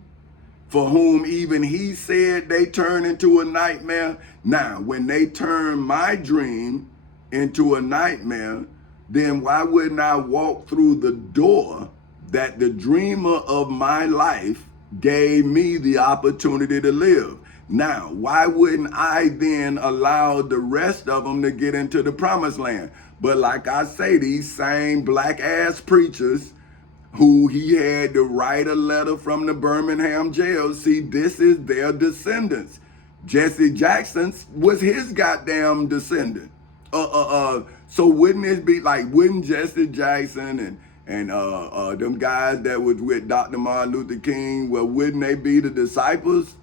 for whom even he said they turn into a nightmare? Now, when they turn my dream into a nightmare, then why wouldn't I walk through the door that the dreamer of my life gave me the opportunity to live? Now, why wouldn't I then allow the rest of them to get into the promised land? But like I say, these same black ass preachers who he had to write a letter from the Birmingham jail, see, this is their descendants. Jesse Jackson was his goddamn descendant. So wouldn't it be like, wouldn't Jesse Jackson and them guys that was with Dr. Martin Luther King, well, wouldn't they be the disciples?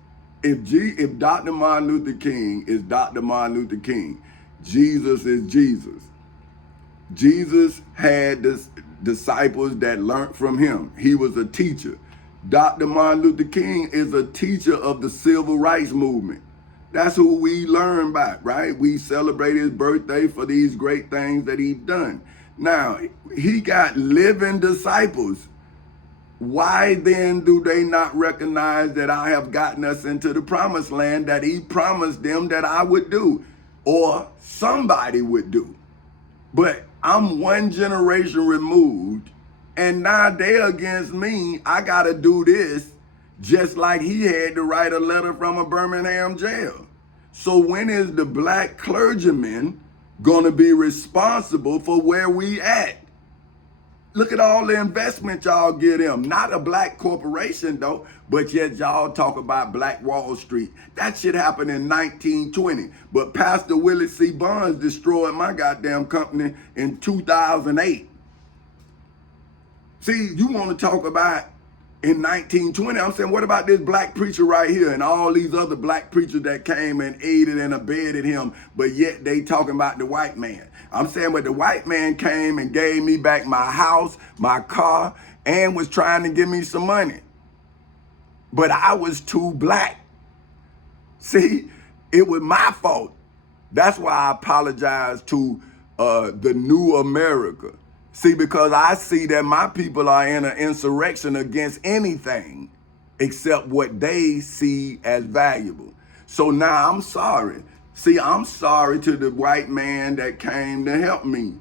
If Dr. Martin Luther King is Dr. Martin Luther King, Jesus is Jesus. Jesus had disciples that learned from him. He was a teacher. Dr. Martin Luther King is a teacher of the civil rights movement. That's who we learn by, right? We celebrate his birthday for these great things that he's done. Now, he got living disciples. Why then do they not recognize that I have gotten us into the promised land that he promised them that I would do, or somebody would do? But I'm one generation removed, and now they're against me. I gotta do this, just like he had to write a letter from a Birmingham jail. So when is the black clergyman gonna be responsible for where we at? Look at all the investment y'all give him. Not a black corporation though, but yet y'all talk about Black Wall Street. That shit happened in 1920. But Pastor Willie C. Barnes destroyed my goddamn company in 2008. See, you want to talk about in 1920, I'm saying, what about this black preacher right here and all these other black preachers that came and aided and abetted him, but yet they talking about the white man? I'm saying, but the white man came and gave me back my house, my car, and was trying to give me some money. But I was too black. See, it was my fault. That's why I apologize to the new America. See, because I see that my people are in an insurrection against anything except what they see as valuable. So now I'm sorry. See, I'm sorry to the white man that came to help me.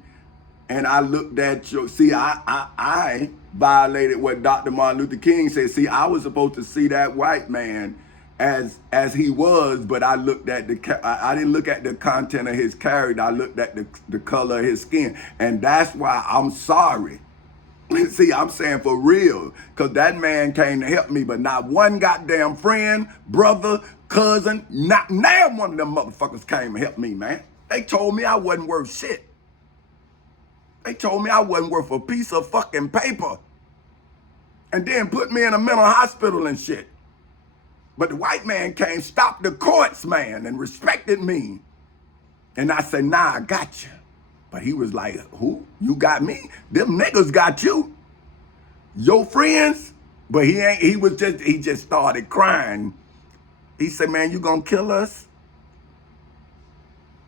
And I looked at you. See, I violated what Dr. Martin Luther King said. See, I was supposed to see that white man as he was, but I looked at I didn't look at the content of his character. I looked at the color of his skin, and that's why I'm sorry. See, I'm saying for real, because that man came to help me, but not one goddamn friend, brother, cousin, not damn one of them motherfuckers came to help me, man. They told me I wasn't worth shit. They told me I wasn't worth a piece of fucking paper. And then put me in a mental hospital and shit. But the white man came, stopped the courts, man, and respected me. And I said, nah, I got you. But he was like, who? You got me? Them niggas got you. Your friends? But he just started crying. He said, man, you gonna kill us?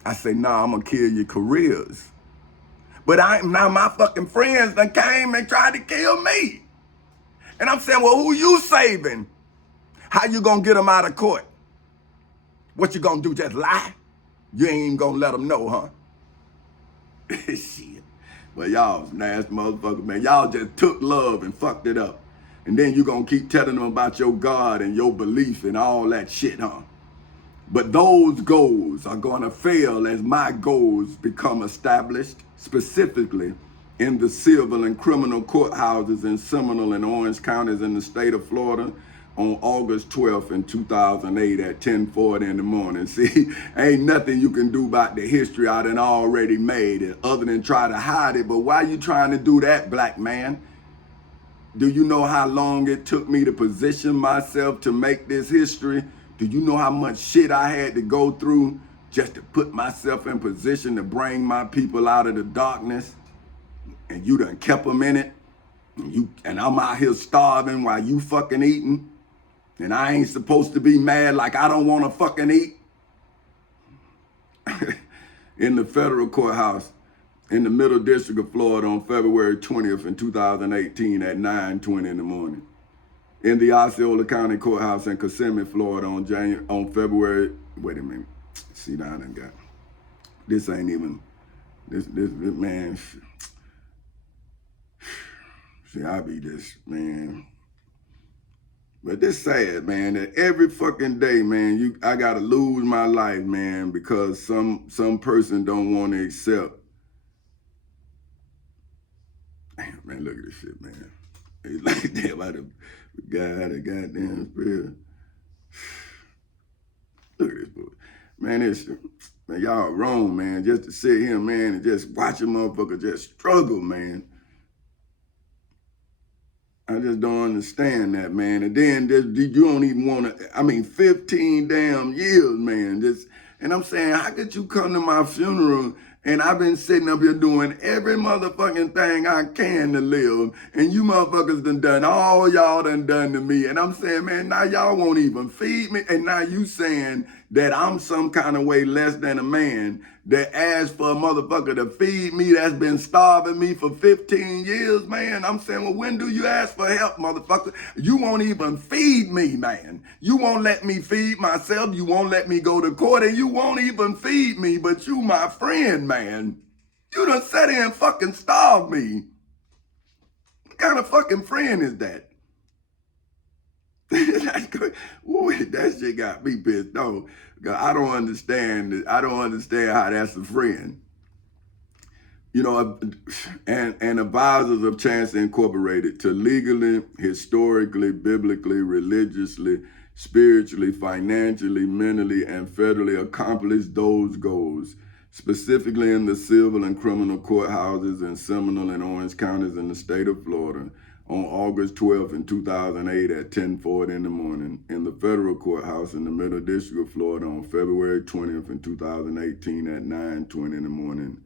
I said, nah, I'm gonna kill your careers. But now my fucking friends done came and tried to kill me. And I'm saying, well, who you saving? How you gonna get them out of court? What you gonna do, just lie? You ain't even gonna let them know, huh? Shit. But y'all nasty motherfuckers, man. Y'all just took love and fucked it up. And then you gonna keep telling them about your God and your belief and all that shit, huh? But those goals are gonna fail as my goals become established, specifically in the civil and criminal courthouses in Seminole and Orange counties in the state of Florida on August 12th in 2008 at 10:40 in the morning. See, ain't nothing you can do about the history I done already made other than try to hide it. But why you trying to do that, black man? Do you know how long it took me to position myself to make this history? Do you know how much shit I had to go through just to put myself in position to bring my people out of the darkness? And you done kept them in it. And I'm out here starving while you fucking eating. And I ain't supposed to be mad like I don't want to fucking eat. In the federal courthouse in the Middle District of Florida on February 20th in 2018 at 9:20 in the morning. In the Osceola County Courthouse in Kissimmee, Florida on February, wait a minute. See, now I done got, this ain't even, this man, see, I be this, man. But this sad, man, that every fucking day, man, I gotta lose my life, man, because some person don't want to accept. Damn, man, look at this shit, man. It's like, damn, I done got a goddamn spirit. Look at this boy. Man, y'all wrong, man, just to sit here, man, and just watch a motherfucker just struggle, man. I just don't understand that, man. And then you don't even want to, 15 damn years, man. And I'm saying, how could you come to my funeral and I've been sitting up here doing every motherfucking thing I can to live, and you motherfuckers done all y'all done to me. And I'm saying, man, now y'all won't even feed me. And now you saying that I'm some kind of way less than a man that asked for a motherfucker to feed me that's been starving me for 15 years, man. I'm saying, well, when do you ask for help, motherfucker? You won't even feed me, man. You won't let me feed myself. You won't let me go to court, and you won't even feed me, but you my friend, man. You done sat here and fucking starved me. What kind of fucking friend is that? That shit got me pissed off. I don't understand. I don't understand how that's a friend. You know, and advisors of Chance Incorporated to legally, historically, biblically, religiously, spiritually, financially, mentally, and federally accomplish those goals, specifically in the civil and criminal courthouses in Seminole and Orange counties in the state of Florida, on August 12th in 2008 at 10:40 in the morning, in the federal courthouse in the Middle District of Florida on February 20th in 2018 at 9:20 in the morning,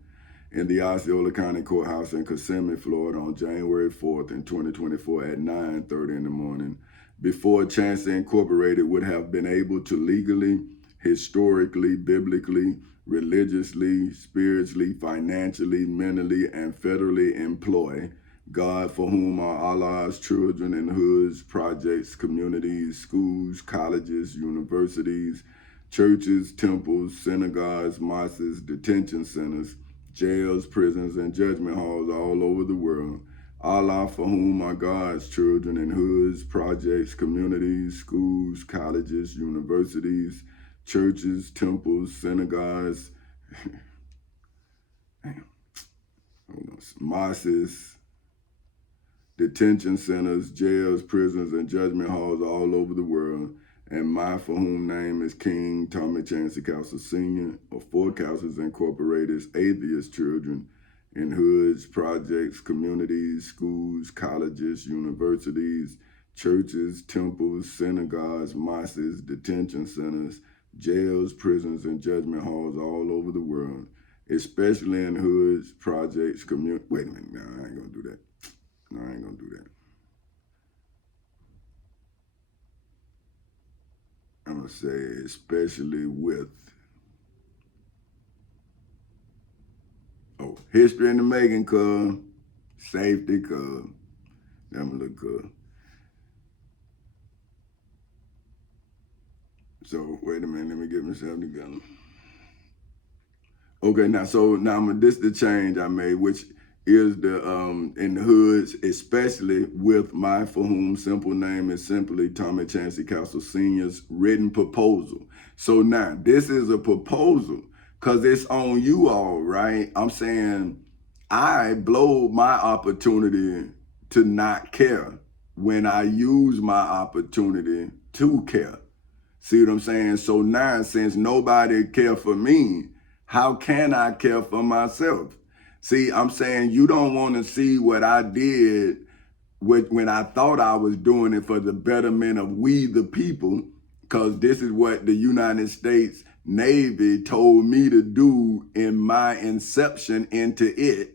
in the Osceola County Courthouse in Kissimmee, Florida on January 4th in 2024 at 9:30 in the morning, before Chance Incorporated would have been able to legally, historically, biblically, religiously, spiritually, financially, mentally, and federally employ God, for whom are Allah's children in hoods, projects, communities, schools, colleges, universities, churches, temples, synagogues, mosques, detention centers, jails, prisons, and judgment halls all over the world. Allah, for whom are God's children in hoods, projects, communities, schools, colleges, universities, churches, temples, synagogues, mosques, detention centers, jails, prisons, and judgment halls all over the world. And my for whom name is King Tommy Chancey Castle Sr. of Four Castles Incorporated's atheist children in hoods, projects, communities, schools, colleges, universities, churches, temples, synagogues, mosques, detention centers, jails, prisons, and judgment halls all over the world, especially in hoods, projects, community. Wait a minute, no, I ain't gonna do that. No, I ain't gonna do that. I'm gonna say especially with, history in the making, cuz, safety, cuz, that one look good. So, wait a minute, let me get myself together. Okay, now this the change I made, which is the in the hoods, especially with my for whom simple name is simply Tommy Chancey Castle Sr.'s written proposal. So now this is a proposal because it's on you all, right? I'm saying I blow my opportunity to not care when I use my opportunity to care. See what I'm saying? So now, since nobody care for me, how can I care for myself? See, I'm saying you don't want to see what I did when I thought I was doing it for the betterment of we the people, because this is what the United States Navy told me to do in my inception into it.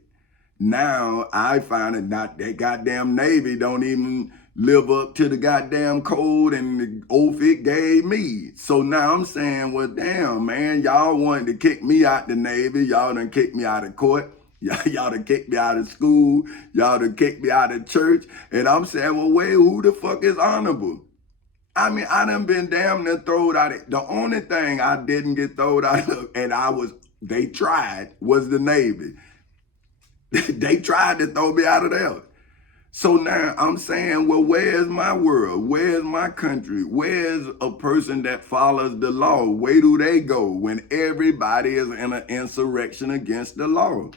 Now I find it not that goddamn Navy don't even live up to the goddamn code and the oath it gave me. So now I'm saying, well, damn, man, y'all wanted to kick me out the Navy. Y'all done kicked me out of court. Y'all done kicked me out of school. Y'all done kicked me out of church. And I'm saying, well, wait, who the fuck is honorable? I mean, I done been damn near thrown out of, the only thing I didn't get thrown out of, and they tried, was the Navy. They tried to throw me out of there. So now I'm saying, well, where's my world? Where's my country? Where's a person that follows the law? Where do they go when everybody is in an insurrection against the law?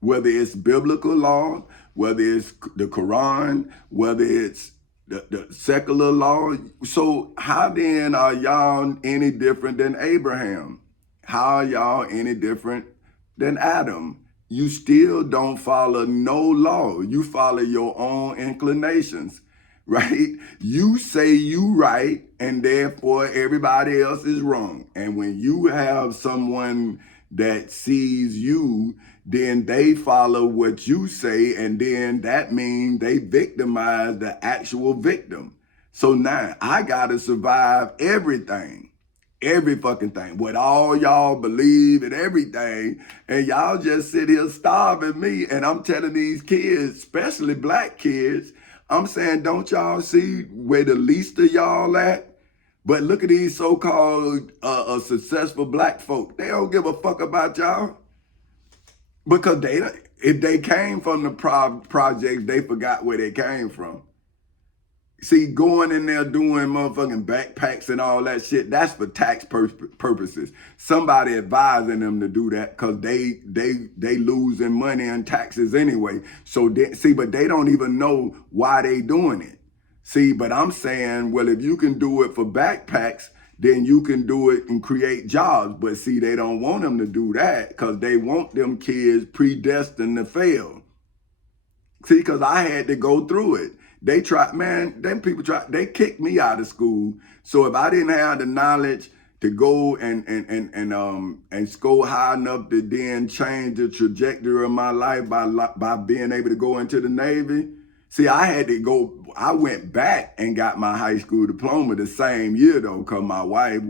Whether it's biblical law, whether it's the Quran, whether it's the secular law. So how then are y'all any different than Abraham? How are y'all any different than Adam? You still don't follow no law. You follow your own inclinations, right? You say you right, and therefore everybody else is wrong. And when you have someone that sees you, then they follow what you say, and then that means they victimize the actual victim. So now I gotta survive everything. Every fucking thing, what all y'all believe and everything, and y'all just sit here starving me. And I'm telling these kids, especially black kids, I'm saying, don't y'all see where the least of y'all at? But look at these so-called successful black folk. They don't give a fuck about y'all because if they came from the projects, they forgot where they came from. See, going in there doing motherfucking backpacks and all that shit, that's for tax purposes. Somebody advising them to do that because they losing money in taxes anyway. So but they don't even know why they doing it. See, but I'm saying, well, if you can do it for backpacks, then you can do it and create jobs. But see, they don't want them to do that because they want them kids predestined to fail. See, because I had to go through it. They tried, man, them people they kicked me out of school. So if I didn't have the knowledge to go and score high enough to then change the trajectory of my life by being able to go into the Navy, see, I had to go, I went back and got my high school diploma the same year though, because my wife,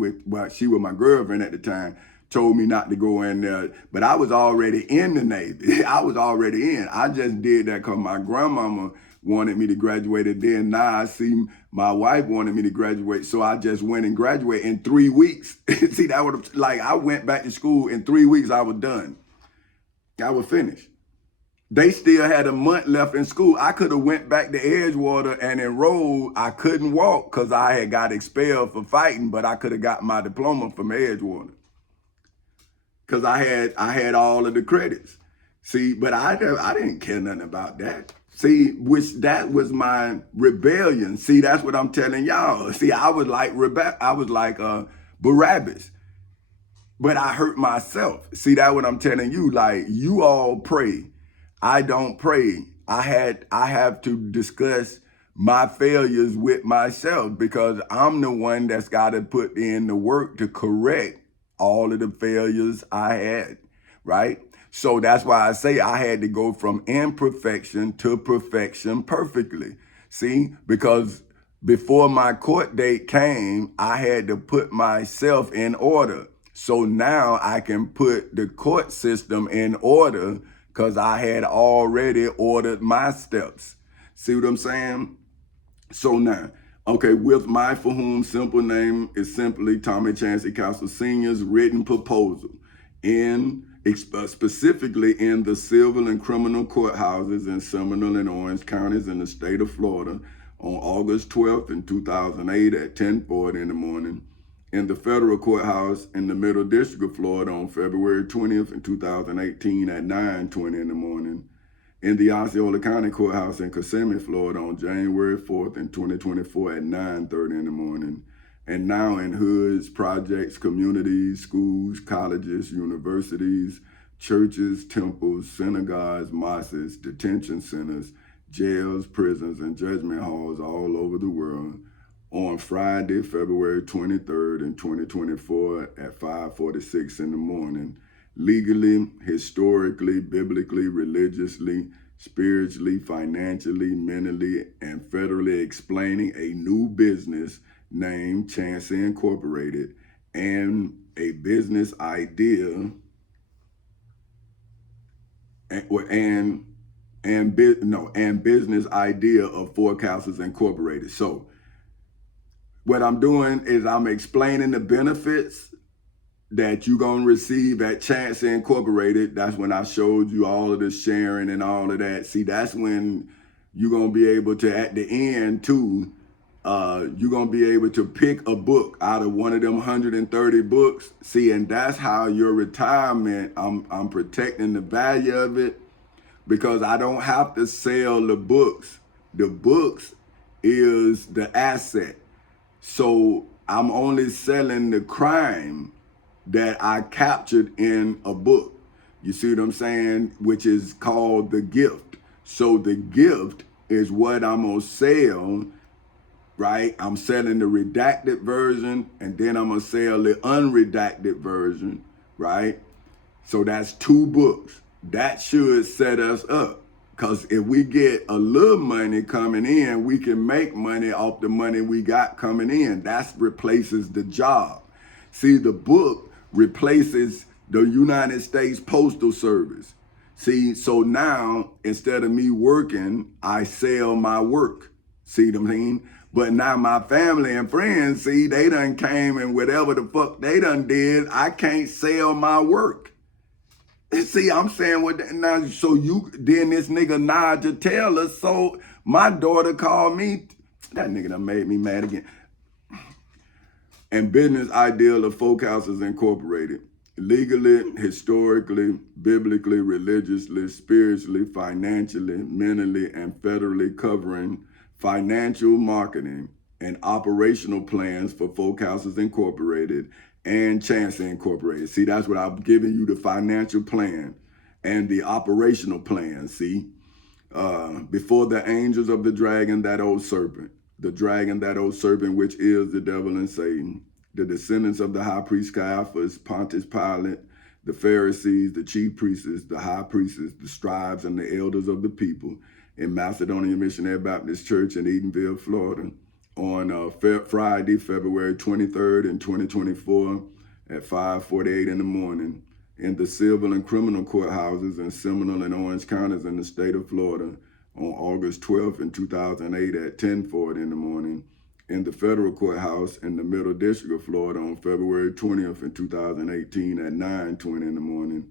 she was my girlfriend at the time, told me not to go in there, but I was already in the Navy. I was already in. I just did that because my grandmama wanted me to graduate, and then now I see my wife wanted me to graduate, so I just went and graduated in 3 weeks. See, that would have, like, I went back to school in 3 weeks, I was done. I was finished. They still had a month left in school. I could have went back to Edgewater and enrolled. I couldn't walk because I had got expelled for fighting, but I could have got my diploma from Edgewater because I had all of the credits. See, but I didn't care nothing about that. See, which that was my rebellion. See, that's what I'm telling y'all. See, I was like Barabbas, but I hurt myself. See, that's what I'm telling you. Like, you all pray. I don't pray. I have to discuss my failures with myself because I'm the one that's got to put in the work to correct all of the failures I had, right? So that's why I say I had to go from imperfection to perfection perfectly. See, because before my court date came, I had to put myself in order. So now I can put the court system in order because I had already ordered my steps. See what I'm saying? So now, okay, with my for whom simple name is simply Tommy Chancey Castle Sr.'s written proposal specifically in the civil and criminal courthouses in Seminole and Orange counties in the state of Florida on August 12th in 2008 at 10:40 in the morning, in the federal courthouse in the Middle District of Florida on February 20th in 2018 at 9:20 in the morning, in the Osceola County Courthouse in Kissimmee, Florida on January 4th in 2024 at 9:30 in the morning, and now in hoods, projects, communities, schools, colleges, universities, churches, temples, synagogues, mosques, detention centers, jails, prisons, and judgment halls all over the world on Friday, February 23rd in 2024 at 5:46 in the morning, legally, historically, biblically, religiously, spiritually, financially, mentally, and federally explaining a new business named Chancey Incorporated and a business idea and business idea of Forecasters Incorporated. So what I'm doing is I'm explaining the benefits that you're going to receive at Chancey Incorporated. That's when I showed you all of the sharing and all of that. See, that's when you're going to be able to, at the end too, you're going to be able to pick a book out of one of them 130 books. See, and that's how your retirement, I'm protecting the value of it because I don't have to sell the books. The books is the asset. So I'm only selling the crime that I captured in a book. You see what I'm saying? Which is called the gift. So the gift is what I'm gonna sell, right? I'm selling the redacted version and then I'm gonna sell the unredacted version, right? So that's 2 books. That should set us up. Because if we get a little money coming in, we can make money off the money we got coming in. That replaces the job. See, the book replaces the United States Postal Service. See, so now instead of me working, I sell my work. See what I mean? But now my family and friends, see, they done came and whatever the fuck they done did, I can't sell my work. See, I'm saying what now. So then this nigga Nigel Taylor. So my daughter called me. That nigga done made me mad again. And business ideal of Forecasters Incorporated, legally, historically, biblically, religiously, spiritually, financially, mentally, and federally covering financial marketing and operational plans for Forecasters Incorporated and Chancey Incorporated. See, that's what I'm giving you, the financial plan and the operational plan, see? Before the angels of the dragon, that old serpent, which is the devil and Satan, the descendants of the high priest Caiaphas, Pontius Pilate, the Pharisees, the chief priests, the high priests, the scribes, and the elders of the people in Macedonia Missionary Baptist Church in Edenville, Florida, on Friday, February 23rd in 2024 at 5:48 in the morning, in the civil and criminal courthouses in Seminole and Orange counties in the state of Florida on August 12th in 2008 at 10:40 in the morning, in the federal courthouse in the Middle District of Florida on February 20th in 2018 at 9:20 in the morning,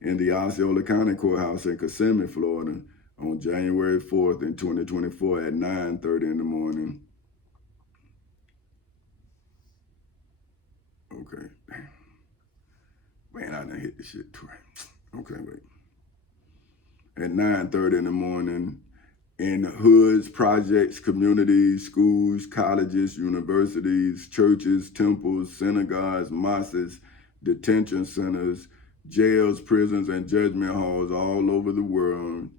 in the Osceola County Courthouse in Kissimmee, Florida, on January 4th in 2024 at 9:30 in the morning. Okay. Man, I done hit the shit twice. Okay, wait. At 9:30 in the morning, in hoods, projects, communities, schools, colleges, universities, churches, temples, synagogues, mosques, detention centers, jails, prisons, and judgment halls all over the world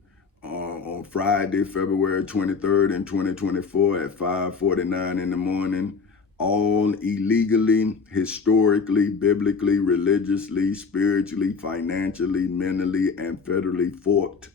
on Friday, February 23rd in 2024 at 5:49 in the morning, all illegally, historically, biblically, religiously, spiritually, financially, mentally, and federally forked,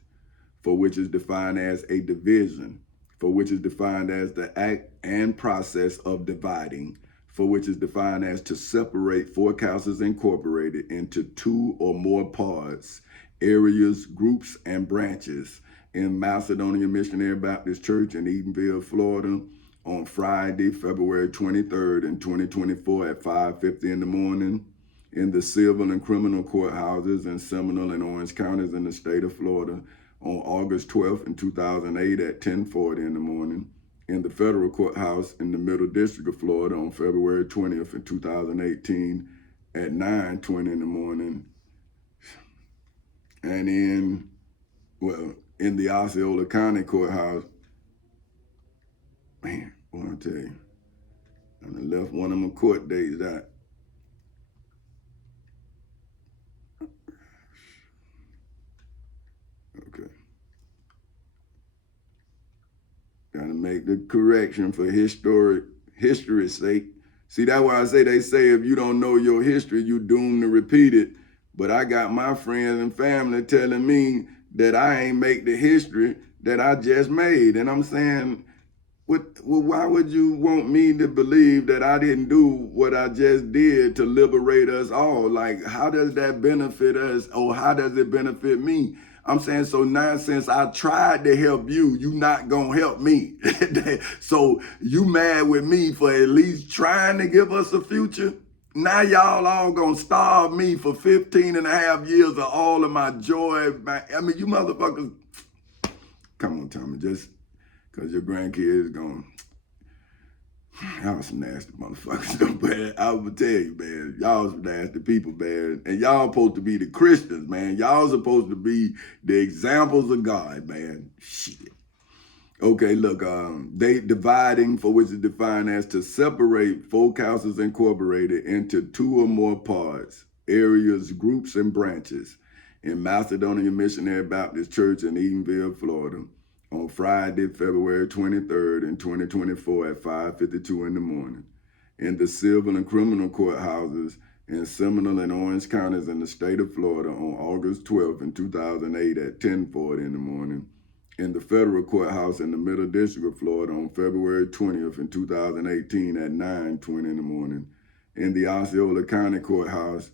for which is defined as a division, for which is defined as the act and process of dividing, for which is defined as to separate Fork Houses Incorporated into two or more parts, areas, groups, and branches in Macedonia Missionary Baptist Church in Edenville, Florida, on Friday, February 23rd in 2024 at 5:50 in the morning, in the civil and criminal courthouses in Seminole and Orange counties in the state of Florida, on August 12th in 2008 at 10:40 in the morning, in the federal courthouse in the Middle District of Florida on February 20th in 2018 at 9:20 in the morning, and in the Osceola County Courthouse, man, I want to tell you, I left one of my court days out. Okay. Gotta make the correction for history's sake. See, that's why I say, they say if you don't know your history, you doomed to repeat it. But I got my friends and family telling me that I ain't make the history that I just made. And I'm saying, why would you want me to believe that I didn't do what I just did to liberate us all? Like, how does that benefit us, or how does it benefit me? I'm saying, so now since I tried to help you, you not gonna help me. So you mad with me for at least trying to give us a future? Now y'all all gonna starve me for 15 and a half years of all of my joy. I mean, you motherfuckers, come on, Tommy, just because your grandkids gone, y'all some nasty motherfuckers. But I would tell you, man, y'all some nasty people, man. And y'all supposed to be the Christians, man. Y'all supposed to be the examples of God, man. Shit. Okay, look, they dividing, for which is defined as to separate Fork Houses Incorporated into two or more parts, areas, groups, and branches in Macedonia Missionary Baptist Church in Edenville, Florida, on Friday, February 23rd in 2024 at 5:52 in the morning, in the civil and criminal courthouses in Seminole and Orange counties in the state of Florida on August 12th in 2008 at 10:40 in the morning, in the federal courthouse in the Middle District of Florida on February 20th in 2018 at 9:20 in the morning, in the Osceola County Courthouse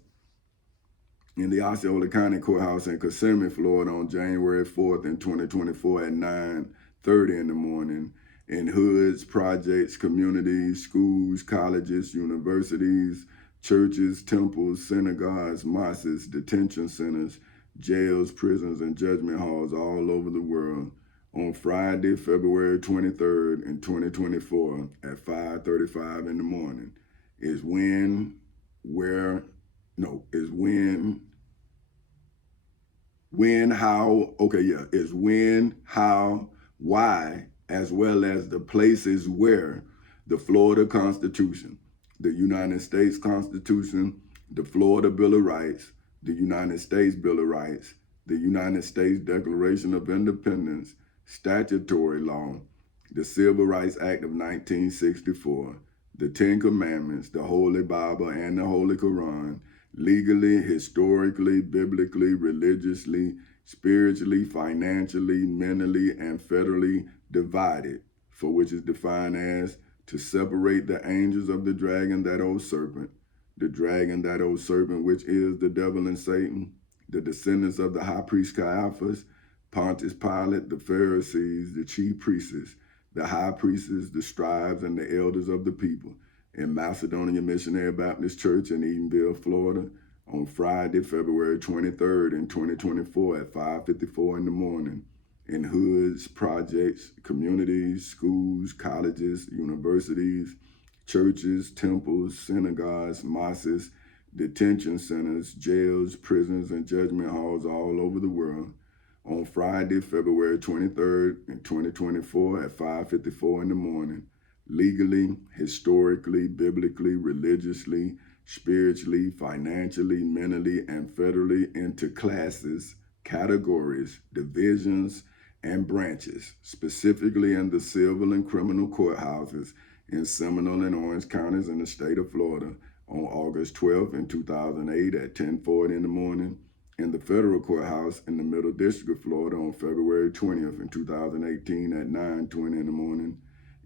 in Kissimmee, Florida on January 4th in 2024 at 9:30 in the morning, in hoods, projects, communities, schools, colleges, universities, churches, temples, synagogues, mosques, detention centers, jails, prisons, and judgment halls all over the world on Friday, February 23rd in 2024 at 5:35 in the morning is when, how, why, as well as the places where the Florida Constitution, the United States Constitution, the Florida Bill of Rights, the United States Bill of Rights, the United States Declaration of Independence, statutory law, the Civil Rights Act of 1964, the Ten Commandments, the Holy Bible, and the Holy Quran, legally, historically, biblically, religiously, spiritually, financially, mentally, and federally divided, for which is defined as to separate the angels of the dragon, that old serpent, the dragon, that old serpent, which is the devil and Satan, the descendants of the high priest Caiaphas, Pontius Pilate, the Pharisees, the chief priests, the high priests, the scribes, and the elders of the people in Macedonia Missionary Baptist Church in Edenville, Florida, on Friday, February 23rd in 2024 at 5:54 in the morning in hoods, projects, communities, schools, colleges, universities, churches, temples, synagogues, mosques, detention centers, jails, prisons, and judgment halls all over the world on Friday, February 23rd in 2024 at 5:54 in the morning, legally, historically, biblically, religiously, spiritually, financially, mentally, and federally into classes, categories, divisions, and branches, specifically in the civil and criminal courthouses in Seminole and Orange counties in the state of Florida on August 12th in 2008 at 10:40 in the morning, in the federal courthouse in the Middle District of Florida on February 20th in 2018 at 9:20 in the morning,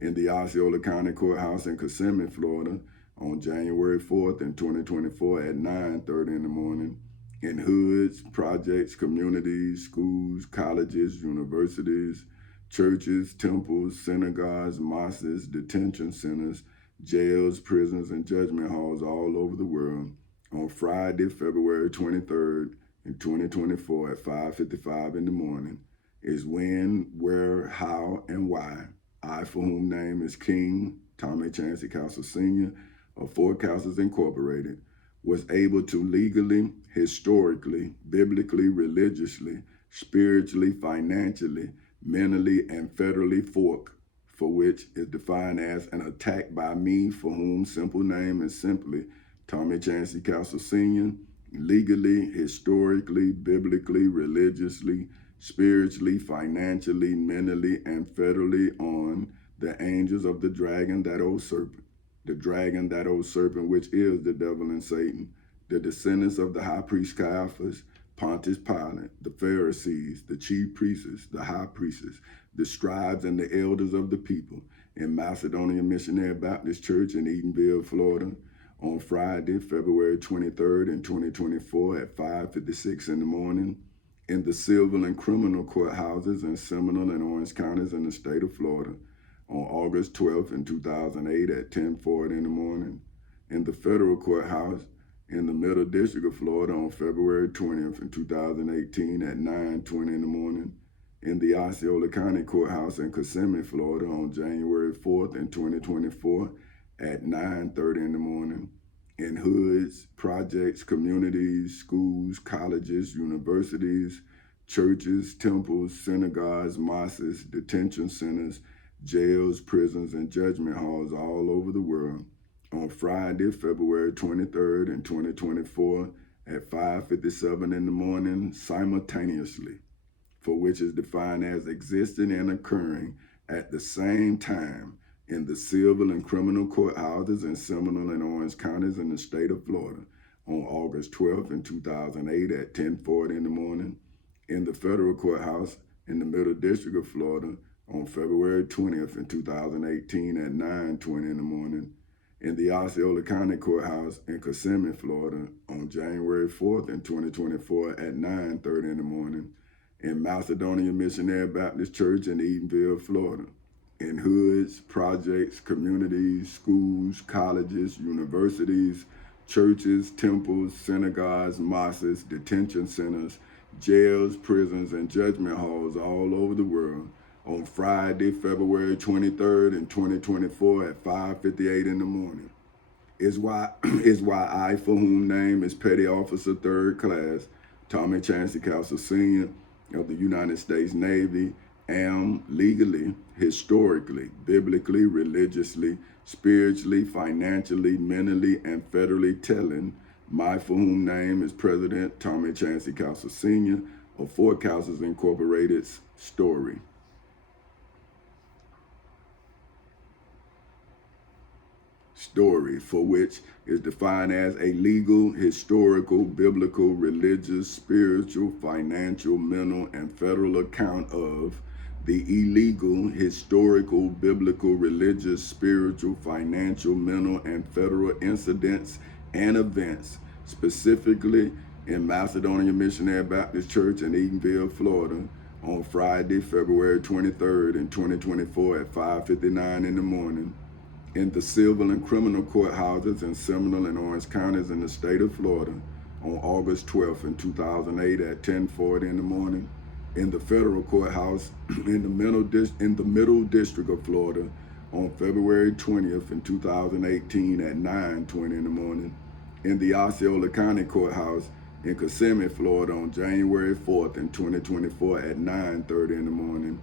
in the Osceola County Courthouse in Kissimmee, Florida on January 4th in 2024 at 9:30 in the morning, in hoods, projects, communities, schools, colleges, universities, churches, temples, synagogues, mosques, detention centers, jails, prisons, and judgment halls all over the world on Friday, February 23rd in 2024 at 5:55 in the morning is when, where, how, and why I, for whom name is King Tommy Chancey Castle Sr. of Four Castles Incorporated, was able to legally, historically, biblically, religiously, spiritually, financially, mentally, and federally fork, for which is defined as an attack by me, for whom simple name is simply Tommy Chancey Castle Sr., legally, historically, biblically, religiously, spiritually, financially, mentally, and federally on the angels of the dragon, that old serpent. The dragon, that old serpent, which is the devil and Satan, the descendants of the high priest Caiaphas, Pontius Pilate, the Pharisees, the chief priests, the high priests, the scribes, and the elders of the people in Macedonia Missionary Baptist Church in Eatonville, Florida, on Friday, February 23rd in 2024 at 5:56 in the morning, in the civil and criminal courthouses in Seminole and Orange counties in the state of Florida, on August 12th in 2008 at 10:40 in the morning, in the federal courthouse in the Middle District of Florida on February 20th in 2018 at 9:20 in the morning, in the Osceola County Courthouse in Kissimmee, Florida on January 4th in 2024 at 9:30 in the morning, in hoods, projects, communities, schools, colleges, universities, churches, temples, synagogues, mosques, detention centers, jails, prisons, and judgment halls all over the world on Friday, February 23rd in 2024 at 5:57 in the morning simultaneously, for which is defined as existing and occurring at the same time in the civil and criminal courthouses in Seminole and Orange counties in the state of Florida on August 12th in 2008 at 10:40 in the morning, in the federal courthouse in the Middle District of Florida on February 20th in 2018 at 9:20 in the morning, in the Osceola County Courthouse in Kissimmee, Florida on January 4th in 2024 at 9:30 in the morning, in Macedonia Missionary Baptist Church in Eatonville, Florida, in hoods, projects, communities, schools, colleges, universities, churches, temples, synagogues, mosques, detention centers, jails, prisons, and judgment halls all over the world on Friday, February 23rd in 2024 at 5:58 in the morning is why I, for whom name is Petty Officer 3rd Class Tommy Chancey Castle Sr. of the United States Navy, am legally, historically, biblically, religiously, spiritually, financially, mentally, and federally telling my, for whom name is President Tommy Chancey Castle Sr. of Four Castles Incorporated's story. Story, for which is defined as a legal, historical, biblical, religious, spiritual, financial, mental, and federal account of the illegal, historical, biblical, religious, spiritual, financial, mental, and federal incidents and events, specifically in Macedonia Missionary Baptist Church in Eatonville, Florida, on Friday, February 23rd in 2024 at 5:59 in the morning, in the civil and criminal courthouses in Seminole and Orange counties in the state of Florida on August 12th in 2008 at 10:40 in the morning. In the federal courthouse in the Middle District of Florida on February 20th in 2018 at 9:20 in the morning. In the Osceola County Courthouse in Kissimmee, Florida on January 4th in 2024 at 9:30 in the morning.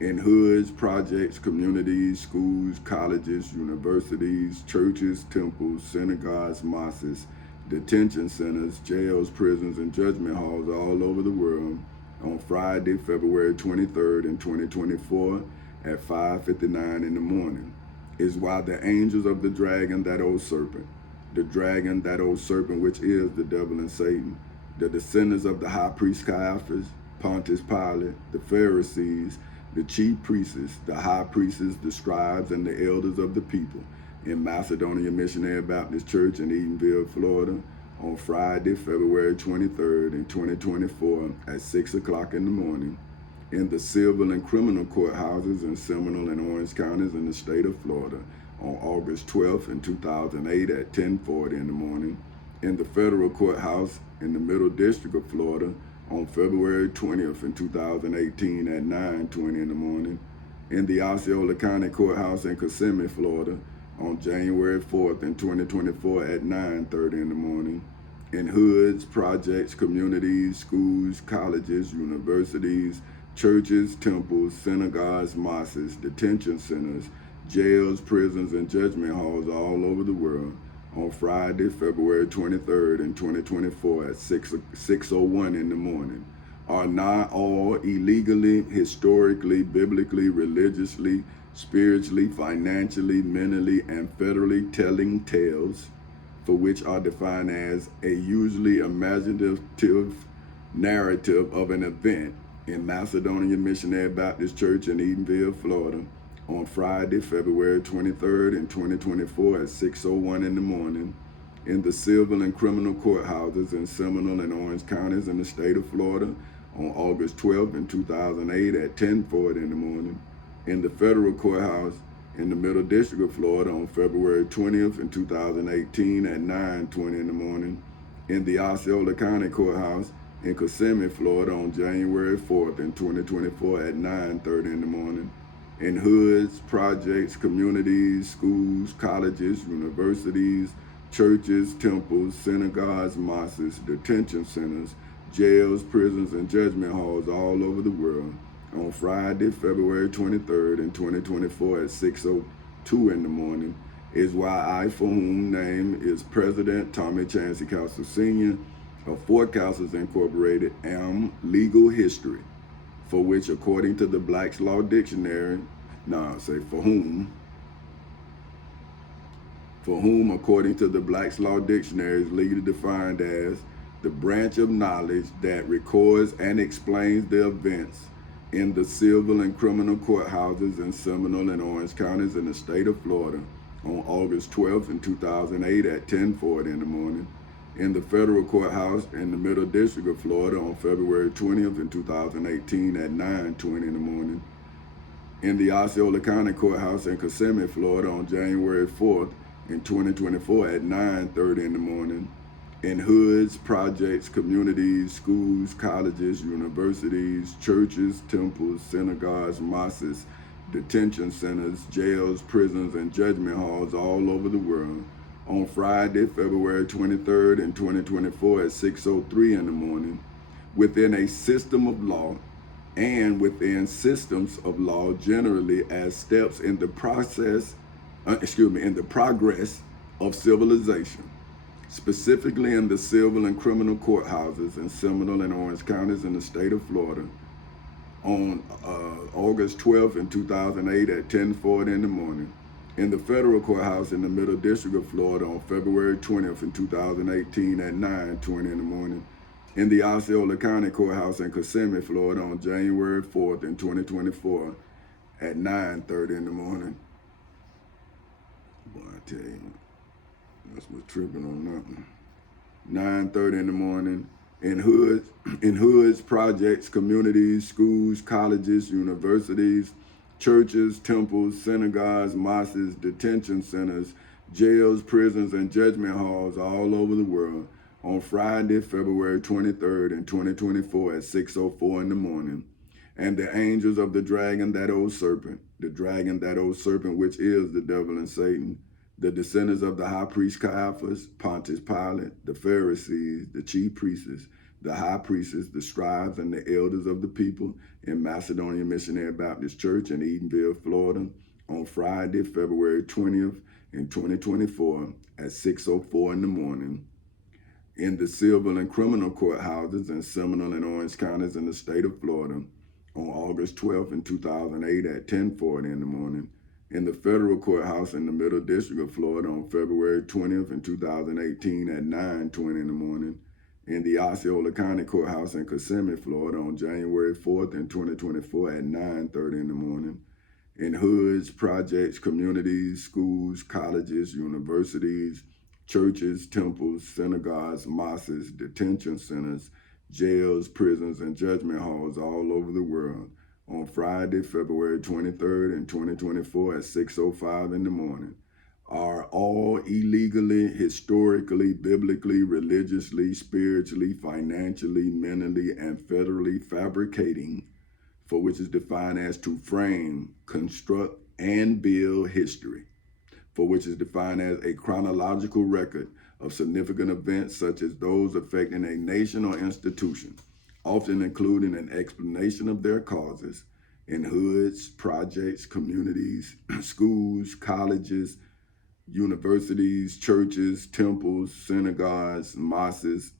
In hoods, projects, communities, schools, colleges, universities, churches, temples, synagogues, mosques, detention centers, jails, prisons, and judgment halls all over the world on Friday, February 23rd in 2024 at 5:59 in the morning, is why the angels of the dragon, that old serpent, the dragon, that old serpent, which is the devil and Satan, the descendants of the high priest Caiaphas, Pontius Pilate, the Pharisees, the chief priests, the high priests, the scribes, and the elders of the people in Macedonia Missionary Baptist Church in Edenville, Florida, on Friday, February 23rd in 2024 at 6 o'clock in the morning, in the civil and criminal courthouses in Seminole and Orange counties in the state of Florida, on August 12th in 2008 at 10:40 in the morning, in the federal courthouse in the Middle District of Florida, on February 20th in 2018 at 9:20 in the morning, in the Osceola County Courthouse in Kissimmee, Florida, on January 4th in 2024 at 9:30 in the morning, in hoods, projects, communities, schools, colleges, universities, churches, temples, synagogues, mosques, detention centers, jails, prisons, and judgment halls all over the world, on Friday, February 23rd in 2024 at 6:01 in the morning, are not all illegally, historically, biblically, religiously, spiritually, financially, mentally, and federally telling tales, for which are defined as a usually imaginative narrative of an event in Macedonia Missionary Baptist Church in Edenville, Florida, on Friday, February 23rd in 2024 at 6:01 in the morning, in the civil and criminal courthouses in Seminole and Orange counties in the state of Florida, on August 12th in 2008 at 10:40 in the morning, in the federal courthouse in the Middle District of Florida on February 20th in 2018 at 9:20 in the morning, in the Osceola County Courthouse in Kissimmee, Florida on January 4th in 2024 at 9:30 in the morning, in hoods, projects, communities, schools, colleges, universities, churches, temples, synagogues, mosques, detention centers, jails, prisons, and judgment halls all over the world, on Friday, February 23rd in 2024 at 6:02 in the morning, is why I, for whom name is President Tommy Chancey Castle Sr. of Fort Castles Incorporated, am legal history, for which, according to the Black's Law Dictionary, for whom, according to the Black's Law Dictionary, is legally defined as the branch of knowledge that records and explains the events in the civil and criminal courthouses in Seminole and Orange counties in the state of Florida, on August 12th in 2008 at 10:40 in the morning, in the federal courthouse in the Middle District of Florida on February 20th in 2018 at 9:20 in the morning, in the Osceola County Courthouse in Kissimmee, Florida on January 4th in 2024 at 9:30 in the morning, in hoods, projects, communities, schools, colleges, universities, churches, temples, synagogues, mosques, detention centers, jails, prisons, and judgment halls all over the world, on Friday, February 23rd in 2024 at 6:03 in the morning, within a system of law and within systems of law generally as steps in the progress of civilization, specifically in the civil and criminal courthouses in Seminole and Orange counties in the state of Florida, on August 12th in 2008 at 10:40 in the morning, in the federal courthouse in the Middle District of Florida on February 20th in 2018 at 9:20 in the morning, in the Osceola County Courthouse in Kissimmee, Florida on January 4th in 2024 at 9:30 in the morning. Boy, I tell you, that's what's tripping on nothing. 9:30 in the morning, in hoods, projects, communities, schools, colleges, universities, churches, temples, synagogues, mosques, detention centers, jails, prisons, and judgment halls all over the world, on Friday, February 23rd in 2024 at 6:04 in the morning. And the angels of the dragon, that old serpent, which is the devil and Satan, the descendants of the high priest Caiaphas, Pontius Pilate, the Pharisees, the chief priests, the high priests, the scribes, and the elders of the people in Macedonia Missionary Baptist Church in Edenville, Florida, on Friday, February 20th in 2024 at 6:04 in the morning. In the civil and criminal courthouses in Seminole and Orange counties in the state of Florida, on August 12th in 2008 at 10:40 in the morning. In the federal courthouse in the Middle District of Florida on February 20th in 2018 at 9:20 in the morning. In the Osceola County Courthouse in Kissimmee, Florida on January 4th in 2024 at 9:30 in the morning. In hoods, projects, communities, schools, colleges, universities, churches, temples, synagogues, mosques, detention centers, jails, prisons, and judgment halls all over the world on Friday, February 23rd in 2024 at 6:05 in the morning are all illegally, historically, biblically, religiously, spiritually, financially, mentally, and federally fabricating, for which is defined as to frame, construct, and build history, for which is defined as a chronological record of significant events such as those affecting a nation or institution, often including an explanation of their causes in hoods, projects, communities, schools, colleges, universities, churches, temples, synagogues, mosques,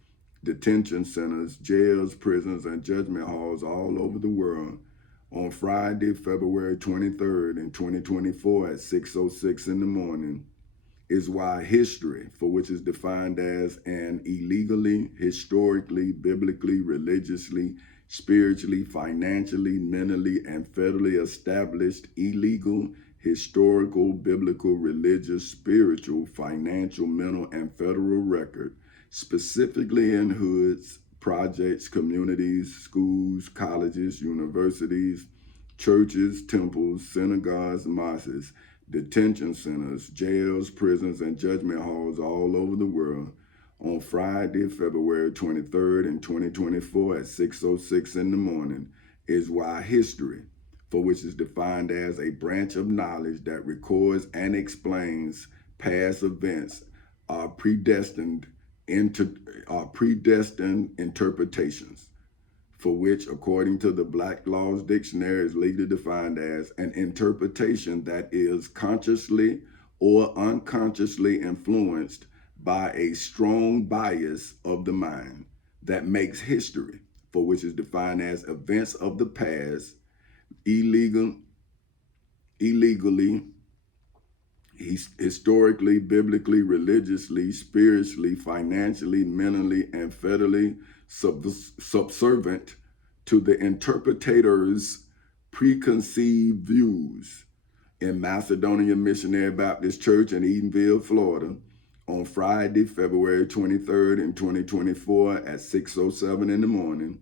detention centers, jails, prisons, and judgment halls all over the world on Friday, February 23rd in 2024 at 6:06 in the morning is why history, for which is defined as an illegally, historically, biblically, religiously, spiritually, financially, mentally, and federally established illegal, historical, biblical, religious, spiritual, financial, mental, and federal record, specifically in hoods, projects, communities, schools, colleges, universities, churches, temples, synagogues, mosques, detention centers, jails, prisons, and judgment halls all over the world on Friday, February 23rd in 2024 at 6:06 in the morning is why history, for which is defined as a branch of knowledge that records and explains past events, are predestined interpretations, for which, according to the Black Laws Dictionary, is legally defined as an interpretation that is consciously or unconsciously influenced by a strong bias of the mind that makes history, for which is defined as events of the past, illegally, historically, biblically, religiously, spiritually, financially, mentally, and federally subservient to the interpreter's preconceived views in Macedonia Missionary Baptist Church in Edenville, Florida, on Friday, February 23rd in 2024 at 6:07 in the morning,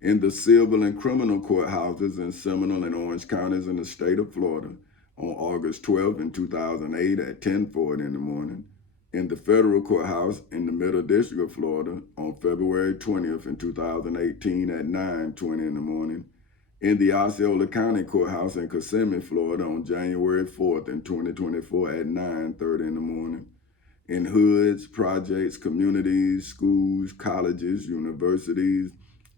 in the civil and criminal courthouses in Seminole and Orange counties in the state of Florida, on August 12th in 2008 at 10:40 in the morning, in the federal courthouse in the Middle District of Florida on February 20th in 2018 at 9:20 in the morning, in the Osceola County Courthouse in Kissimmee, Florida on January 4th in 2024 at 9:30 in the morning, in hoods, projects, communities, schools, colleges, universities,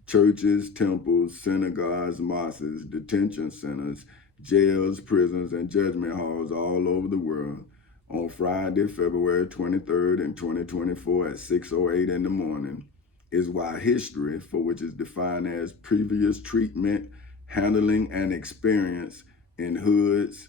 churches, temples, synagogues, mosques, detention centers, jails, prisons, and judgment halls all over the world on Friday, February 23rd in 2024 at 6:08 in the morning is why history, for which is defined as previous treatment, handling, and experience in hoods,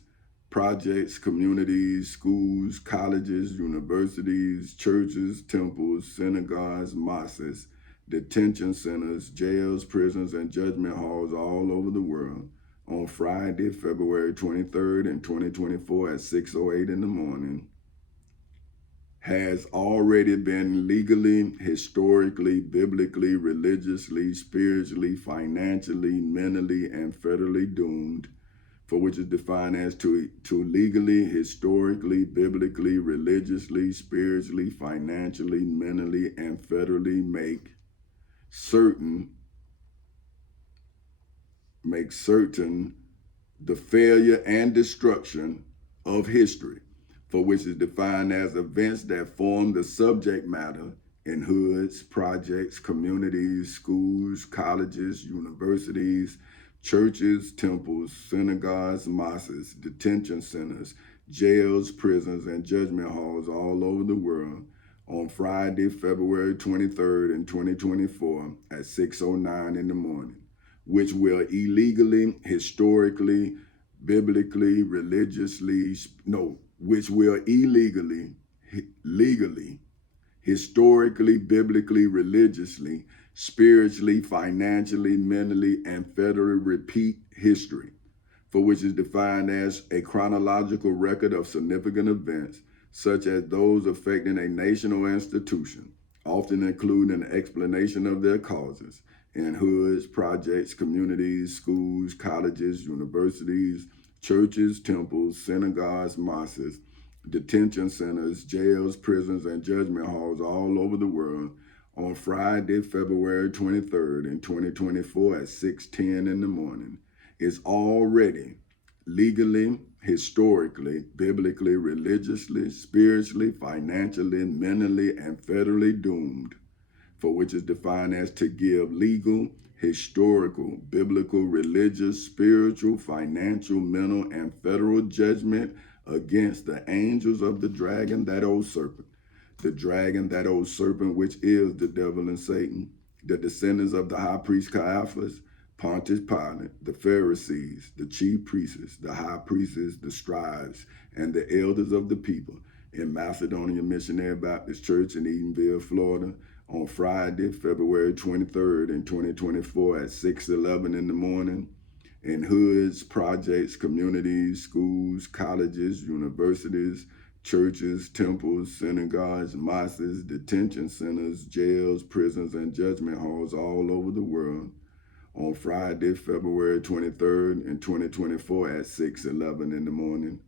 projects, communities, schools, colleges, universities, churches, temples, synagogues, mosques, detention centers, jails, prisons, and judgment halls all over the world on Friday, February 23rd in 2024 at 6:08 in the morning has already been legally, historically, biblically, religiously, spiritually, financially, mentally, and federally doomed, for which is defined as to legally, historically, biblically, religiously, spiritually, financially, mentally, and federally make certain the failure and destruction of history, for which is defined as events that form the subject matter in hoods, projects, communities, schools, colleges, universities, churches, temples, synagogues, mosques, detention centers, jails, prisons, and judgment halls all over the world on Friday, February 23rd in 2024 at 6:09 in the morning, which will illegally, historically, biblically, which will illegally, legally, historically, biblically, religiously, spiritually, financially, mentally, and federally repeat history, for which is defined as a chronological record of significant events, such as those affecting a nation or institution, often including an explanation of their causes, in hoods, projects, communities, schools, colleges, universities, churches, temples, synagogues, mosques, detention centers, jails, prisons, and judgment halls all over the world on Friday, February 23rd in 2024 at 6:10 in the morning is already legally, historically, biblically, religiously, spiritually, financially, mentally, and federally doomed, for which is defined as to give legal, historical, biblical, religious, spiritual, financial, mental, and federal judgment against the angels of the dragon, that old serpent. The dragon, that old serpent, which is the devil and Satan, the descendants of the high priest Caiaphas, Pontius Pilate, the Pharisees, the chief priests, the high priests, the scribes, and the elders of the people in Macedonia Missionary Baptist Church in Edenville, Florida, on Friday, February 23rd in 2024 at 6:11 in the morning, in hoods, projects, communities, schools, colleges, universities, churches, temples, synagogues, mosques, detention centers, jails, prisons, and judgment halls all over the world on Friday, February 23rd in 2024 at 6:11 in the morning,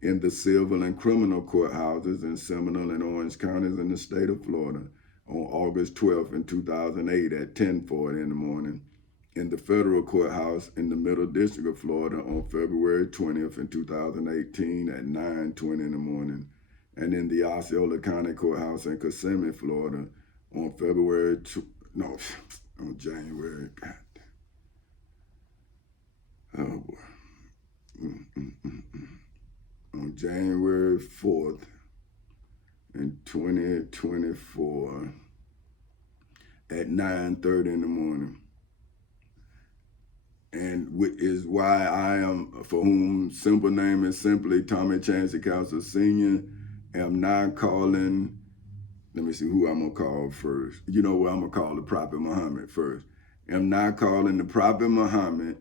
in the civil and criminal courthouses in Seminole and Orange counties in the state of Florida on August 12th in 2008 at 10:40 in the morning, in the federal courthouse in the Middle District of Florida on February 20th in 2018 at 9:20 in the morning, and in the Osceola County Courthouse in Kissimmee, Florida on January, on January 4th in 2024 at 9:30 in the morning. And is why I am, for whom simple name is simply Tommy Chancey Castle Sr., am not calling, let me see who I'm going to call first. You know what, I'm going to call the Prophet Muhammad first. Am not calling the Prophet Muhammad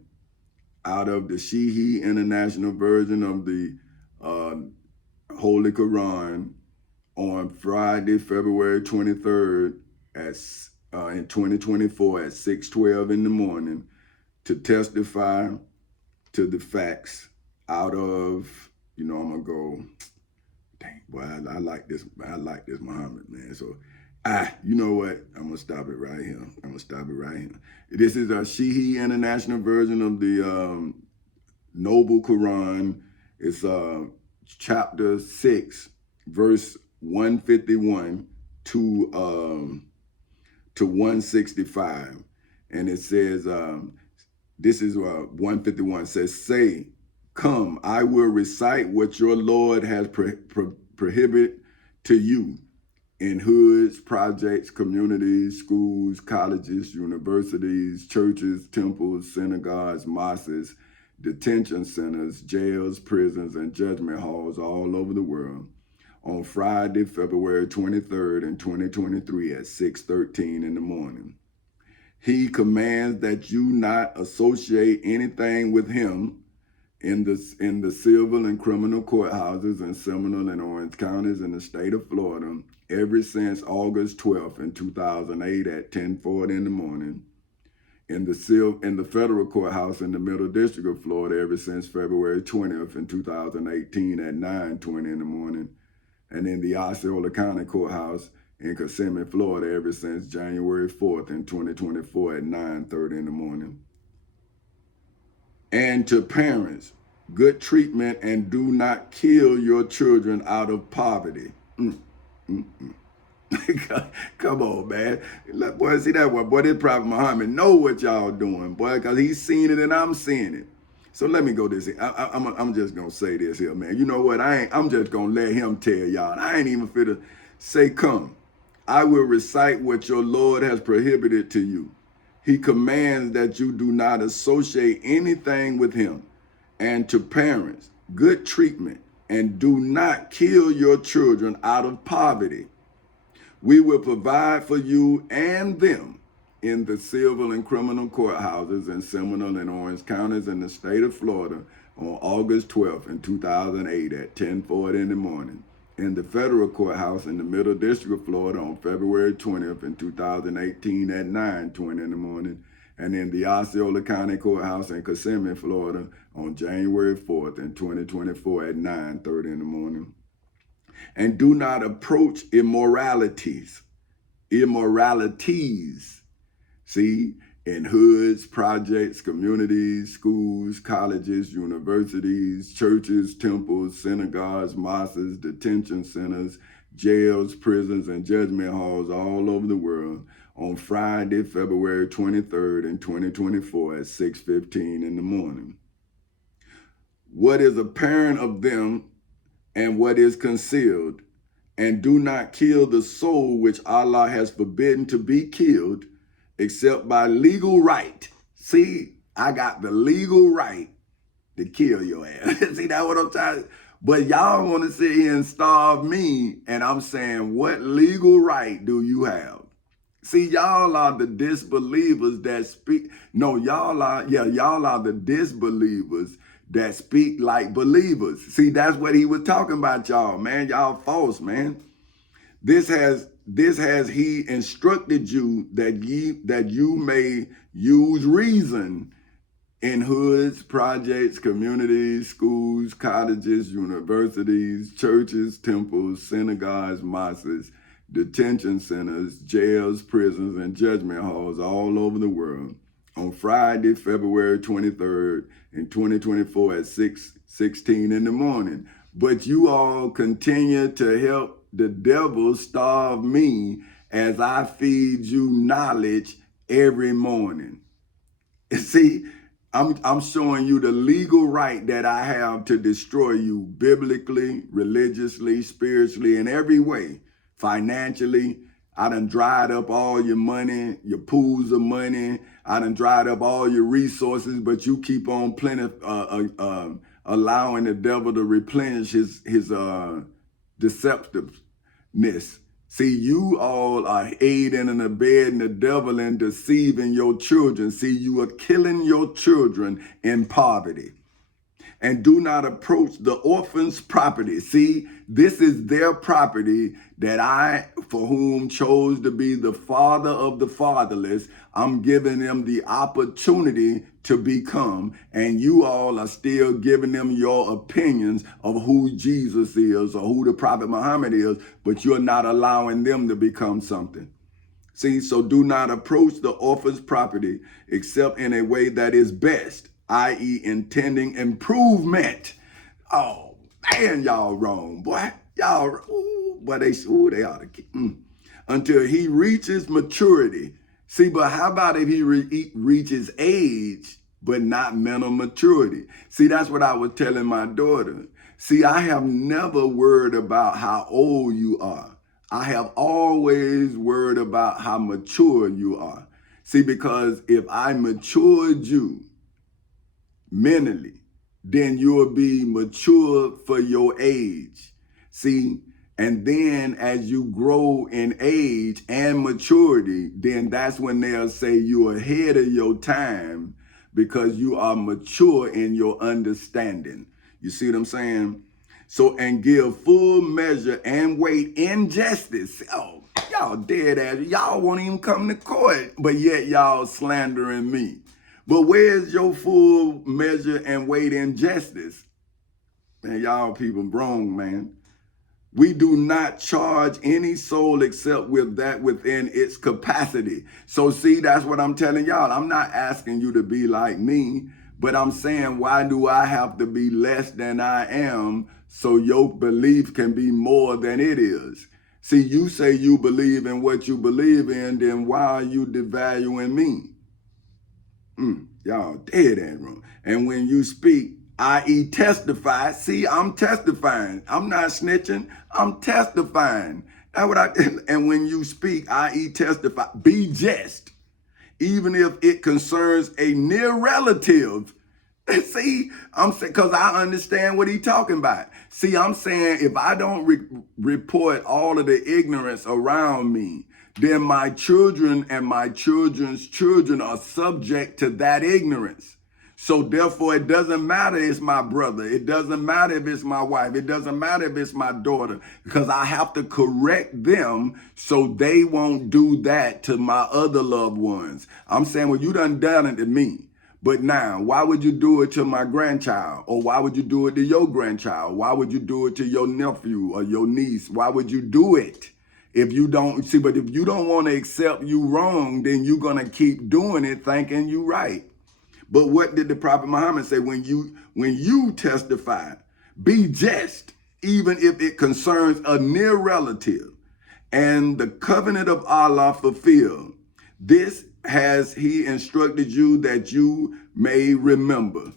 out of the Shihi International Version of the Holy Quran on Friday, February 23rd in 2024 at 6:12 in the morning to testify to the facts out of, I'm going to go, dang, boy, I like this Muhammad, man. So, you know what? I'm going to stop it right here. This is a Shihi International Version of the Noble Quran. It's chapter 6, verse 151 to 165. And it says, this is 151 says, say, come, I will recite what your Lord has prohibited to you in hoods, projects, communities, schools, colleges, universities, churches, temples, synagogues, mosques, detention centers, jails, prisons, and judgment halls all over the world on Friday, February 23rd in 2023 at 6:13 in the morning. He commands that you not associate anything with him in the civil and criminal courthouses in Seminole and Orange counties in the state of Florida ever since August 12th in 2008 at 10:40 in the morning, in the federal courthouse in the Middle District of Florida ever since February 20th in 2018 at 9:20 in the morning, and in the Osceola County Courthouse in Kissimmee, Florida ever since January 4th in 2024 at 9:30 in the morning. And to parents, good treatment and do not kill your children out of poverty. Come on, man. Boy, see that one. Boy, this Prophet Muhammad know what y'all doing, boy, because he's seen it and I'm seeing it. So let me go this here. I'm just going to say this here, man. You know what? I'm just going to let him tell y'all. I ain't even fit to say, come. I will recite what your Lord has prohibited to you. He commands that you do not associate anything with him. And to parents, good treatment and do not kill your children out of poverty. We will provide for you and them in the civil and criminal courthouses in Seminole and Orange counties in the state of Florida on August 12th in 2008 at 10:40 in the morning, in the federal courthouse in the Middle District of Florida on February 20th in 2018 at 9:20 in the morning, and in the Osceola County Courthouse in Kissimmee, Florida on January 4th in 2024 at 9:30 in the morning. And do not approach immoralities. See, in hoods, projects, communities, schools, colleges, universities, churches, temples, synagogues, mosques, detention centers, jails, prisons, and judgment halls all over the world on Friday, February 23rd in 2024 at 6:15 in the morning. What is apparent of them and what is concealed, and do not kill the soul which Allah has forbidden to be killed, except by legal right. See, I got the legal right to kill your ass. See, that's what I'm trying to, but y'all want to sit here and starve me, and I'm saying, what legal right do you have? See, y'all are the disbelievers that speak. No, y'all are the disbelievers that speak like believers. See, that's what he was talking about, y'all, man. Y'all false, man. This has he instructed you that you may use reason in hoods, projects, communities, schools, colleges, universities, churches, temples, synagogues, mosques, detention centers, jails, prisons, and judgment halls all over the world on Friday, February 23rd in 2024 at 6:16 in the morning. But you all continue to help the devil starve me as I feed you knowledge every morning. See, I'm showing you the legal right that I have to destroy you biblically, religiously, spiritually, in every way, financially. I done dried up all your money, your pools of money. I done dried up all your resources, but you keep on allowing the devil to replenish his deceptiveness. See, you all are aiding and abetting the devil and deceiving your children. See, you are killing your children in poverty. And do not approach the orphan's property. See, this is their property that I, for whom chose to be the father of the fatherless, I'm giving them the opportunity to become, and you all are still giving them your opinions of who Jesus is or who the Prophet Muhammad is, but you're not allowing them to become something. See, so do not approach the orphan's property except in a way that is best, i.e. intending improvement. Oh, man, y'all wrong, boy. Y'all, boy, they ought to keep, until he reaches maturity. See, but how about if he reaches age, but not mental maturity? See, that's what I was telling my daughter. See, I have never worried about how old you are. I have always worried about how mature you are. See, because if I matured you mentally, then you'll be mature for your age. See, and then as you grow in age and maturity, then that's when they'll say you're ahead of your time because you are mature in your understanding. You see what I'm saying? So, and give full measure and weight in justice. Oh, y'all dead ass. Y'all won't even come to court, but yet y'all slandering me. But where's your full measure and weight in justice? Man, y'all people wrong, man. We do not charge any soul except with that within its capacity. So see, that's what I'm telling y'all. I'm not asking you to be like me, but I'm saying, why do I have to be less than I am so your belief can be more than it is? See, you say you believe in what you believe in, then why are you devaluing me? Y'all dead and wrong. And when you speak, i.e. testify, see, I'm testifying. I'm not snitching. I'm testifying. That's what and when you speak, i.e. testify, be just, even if it concerns a near relative. See, I'm saying, because I understand what he's talking about. See, I'm saying if I don't report all of the ignorance around me, then my children and my children's children are subject to that ignorance. So therefore, it doesn't matter if it's my brother. It doesn't matter if it's my wife. It doesn't matter if it's my daughter, because I have to correct them so they won't do that to my other loved ones. I'm saying, well, you done it to me. But now, why would you do it to my grandchild? Or why would you do it to your grandchild? Why would you do it to your nephew or your niece? Why would you do it? If you don't see, but if you don't want to accept you wrong, then you're going to keep doing it thinking you right. But what did the Prophet Muhammad say? When you testify, be just, even if it concerns a near relative, and the covenant of Allah fulfilled. This has he instructed you that you may remember.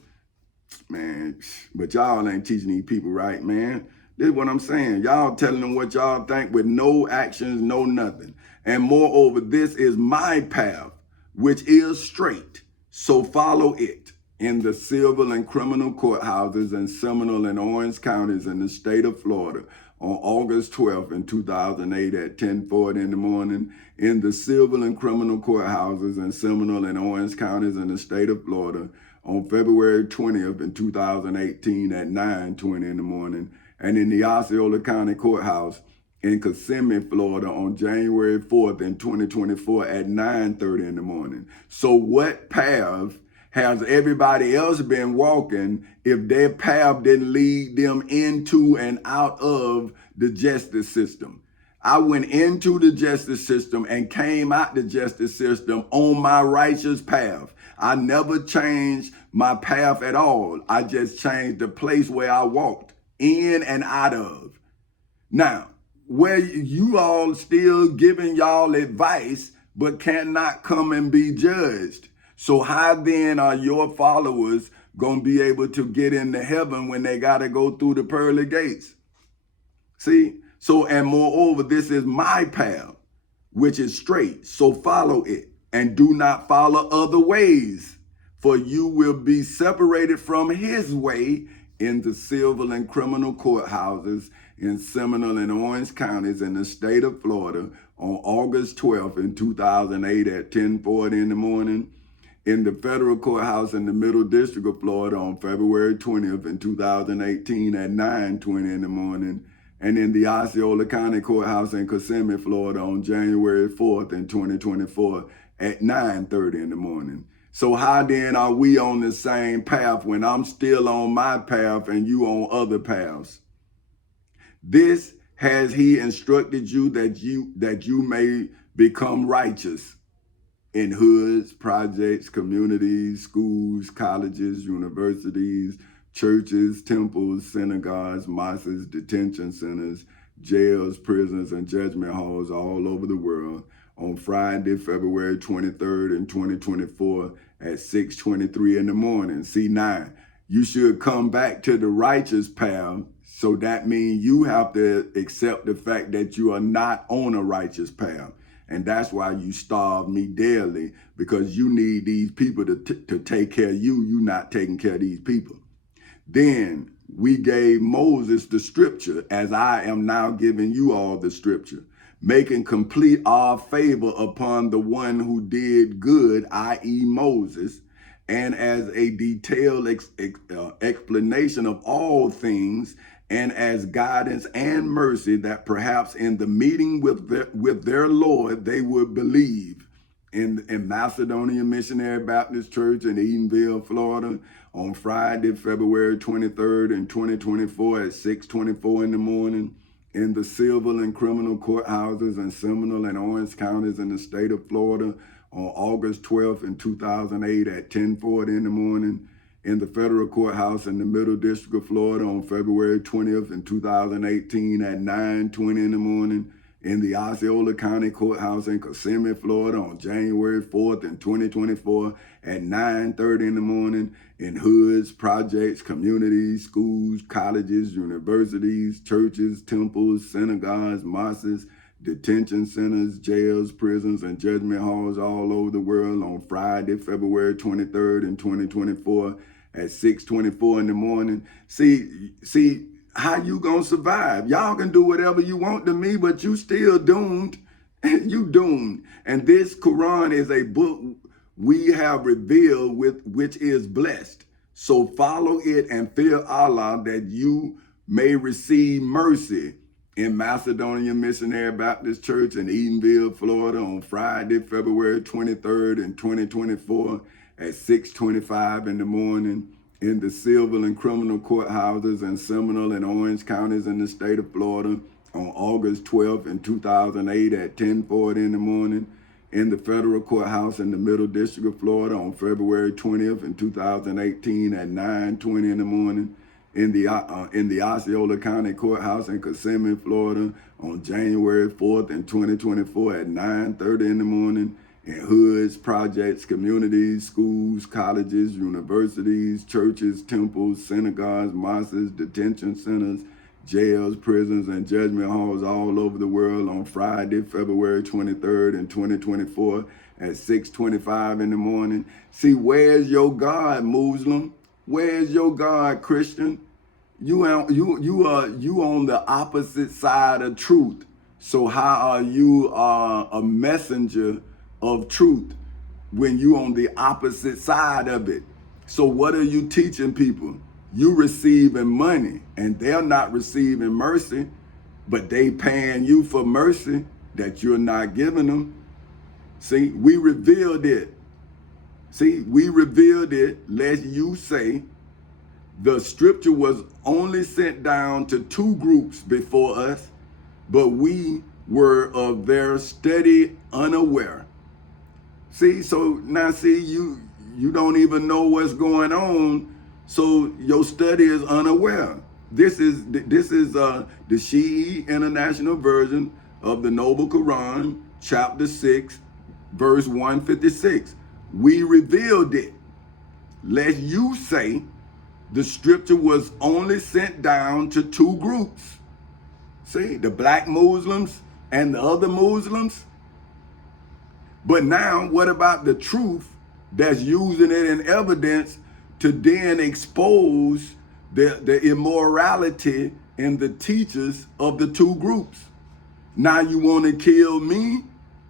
Man, but y'all ain't teaching these people right, man. This is what I'm saying. Y'all telling them what y'all think with no actions, no nothing. And moreover, this is my path, which is straight. So follow it. In the civil and criminal courthouses in Seminole and Orange counties in the state of Florida on August 12th in 2008 at 10:40 in the morning. In the civil and criminal courthouses in Seminole and Orange counties in the state of Florida on February 20th in 2018 at 9:20 in the morning. And in the Osceola County Courthouse in Kissimmee, Florida on January 4th in 2024 at 9:30 in the morning. So what path has everybody else been walking if their path didn't lead them into and out of the justice system? I went into the justice system and came out the justice system on my righteous path. I never changed my path at all. I just changed the place where I walked in and out of. Now, where you all still giving y'all advice, but cannot come and be judged. So how then are your followers going to be able to get into heaven when they got to go through the pearly gates? See? So, and moreover, this is my path, which is straight. So follow it and do not follow other ways, for you will be separated from his way in the civil and criminal courthouses in Seminole and Orange counties in the state of Florida on August 12th in 2008 at 10:40 in the morning. In the federal courthouse in the Middle District of Florida on February 20th in 2018 at 9:20 in the morning. And in the Osceola County Courthouse in Kissimmee, Florida on January 4th in 2024 at 9:30 in the morning. So how then are we on the same path when I'm still on my path and you on other paths? This has he instructed you that you may become righteous in hoods, projects, communities, schools, colleges, universities, churches, temples, synagogues, mosques, detention centers, jails, prisons, and judgment halls all over the world on Friday, February 23rd in 2024 at 6:23 in the morning. See, now, you should come back to the righteous path. So that means you have to accept the fact that you are not on a righteous path. And that's why you starve me daily, because you need these people to take care of you. You not taking care of these people. Then we gave Moses the scripture, as I am now giving you all the scripture, making complete our favor upon the one who did good, i.e. Moses, and as a detailed explanation of all things, and as guidance and mercy, that perhaps in the meeting with their Lord, they would believe. In Macedonia Missionary Baptist Church in Edenville, Florida, on Friday, February 23rd in 2024 at 6:24 in the morning, in the civil and criminal courthouses in Seminole and Orange counties in the state of Florida on August 12th in 2008 at 10:40 in the morning, in the federal courthouse in the Middle District of Florida on February 20th in 2018 at 9:20 in the morning, in the Osceola County Courthouse in Kissimmee, Florida on January 4th in 2024 at 9:30 in the morning, in hoods, projects, communities, schools, colleges, universities, churches, temples, synagogues, mosques, detention centers, jails, prisons, and judgment halls all over the world on Friday, February 23rd in 2024 at 6:24 in the morning. See, how you gonna survive? Y'all can do whatever you want to me, but you still doomed. You doomed. And this Quran is a book we have revealed with which is blessed. So follow it and fear Allah that you may receive mercy. In Macedonia Missionary Baptist Church in Edenville, Florida on Friday, February 23rd in 2024 at 6:25 in the morning, in the civil and criminal courthouses in Seminole and Orange counties in the state of Florida on August 12th in 2008 at 10:40 in the morning, in the federal courthouse in the Middle District of Florida on February 20th in 2018 at 9:20 in the morning, in the Osceola County Courthouse in Kissimmee, Florida on January 4th in 2024 at 9:30 in the morning, in hoods, projects, communities, schools, colleges, universities, churches, temples, synagogues, mosques, detention centers, jails, prisons, and judgment halls all over the world on Friday, February 23rd in 2024 at 6:25 in the morning. See, where's your God, Muslim? Where's your God, Christian? You are on the opposite side of truth. So how are you a messenger of truth when you on the opposite side of it? So what are you teaching people? You receiving money and they're not receiving mercy, but they paying you for mercy that you're not giving them. See, we revealed it. We revealed it, lest you say the scripture was only sent down to two groups before us, but we were of their study unaware. So now you don't even know what's going on, so your study is unaware. This is the Shi'i International Version of the Noble Quran, chapter 6, verse 156. We revealed it, lest you say the scripture was only sent down to two groups. See, the black Muslims and the other Muslims. But now, what about the truth that's using it in evidence to then expose the immorality in the teachers of the two groups? Now you want to kill me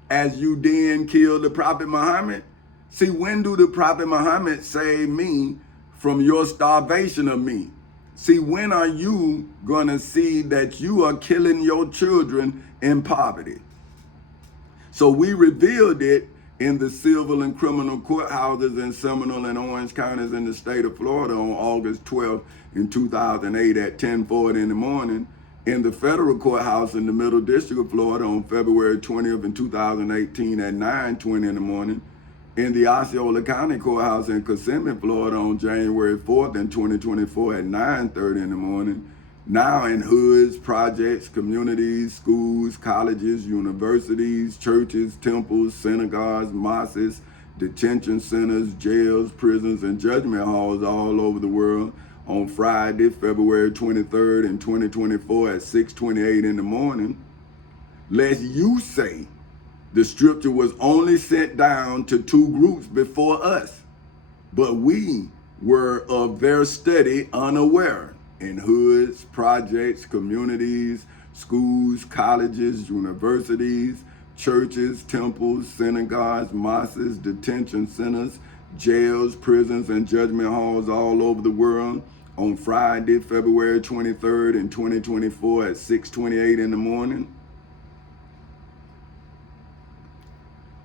as you then kill the Prophet Muhammad? See, when do the Prophet Muhammad save me from your starvation of me? See, when are you going to see that you are killing your children in poverty? So we revealed it in the civil and criminal courthouses in Seminole and Orange counties in the state of Florida on August 12th in 2008 at 10:40 in the morning, in the federal courthouse in the Middle District of Florida on February 20th in 2018 at 9:20 in the morning, in the Osceola County Courthouse in Kissimmee, Florida on January 4th in 2024 at 9:30 in the morning, now in hoods, projects, communities, schools, colleges, universities, churches, temples, synagogues, mosques, detention centers, jails, prisons, and judgment halls all over the world on Friday, February 23rd in 2024 at 6:28 in the morning, lest you say the scripture was only sent down to two groups before us, but we were of their study unaware, in hoods, projects, communities, schools, colleges, universities, churches, temples, synagogues, mosques, detention centers, jails, prisons, and judgment halls all over the world on Friday, February 23rd in 2024 at 6:28 in the morning?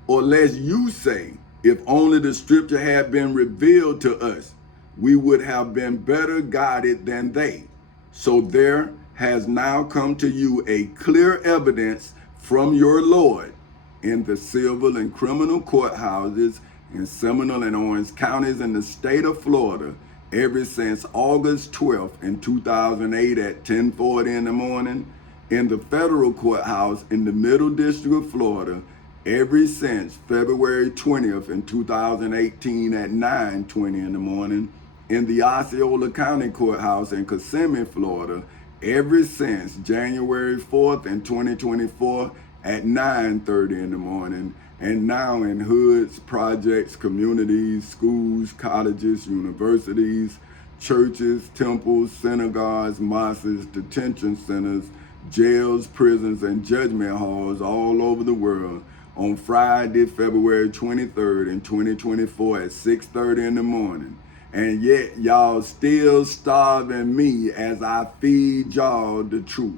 Or lest you say, if only the scripture had been revealed to us, we would have been better guided than they. So there has now come to you a clear evidence from your Lord in the civil and criminal courthouses in Seminole and Orange counties in the state of Florida ever since August 12th in 2008 at 10:40 in the morning, in the federal courthouse in the Middle District of Florida ever since February 20th in 2018 at 9:20 in the morning, in the Osceola County Courthouse in Kissimmee, Florida, ever since January 4th in 2024 at 9:30 in the morning, and now in hoods, projects, communities, schools, colleges, universities, churches, temples, synagogues, mosques, detention centers, jails, prisons, and judgment halls all over the world on Friday, February 23rd in 2024 at 6:30 in the morning. And yet y'all still starving me as I feed y'all the truth.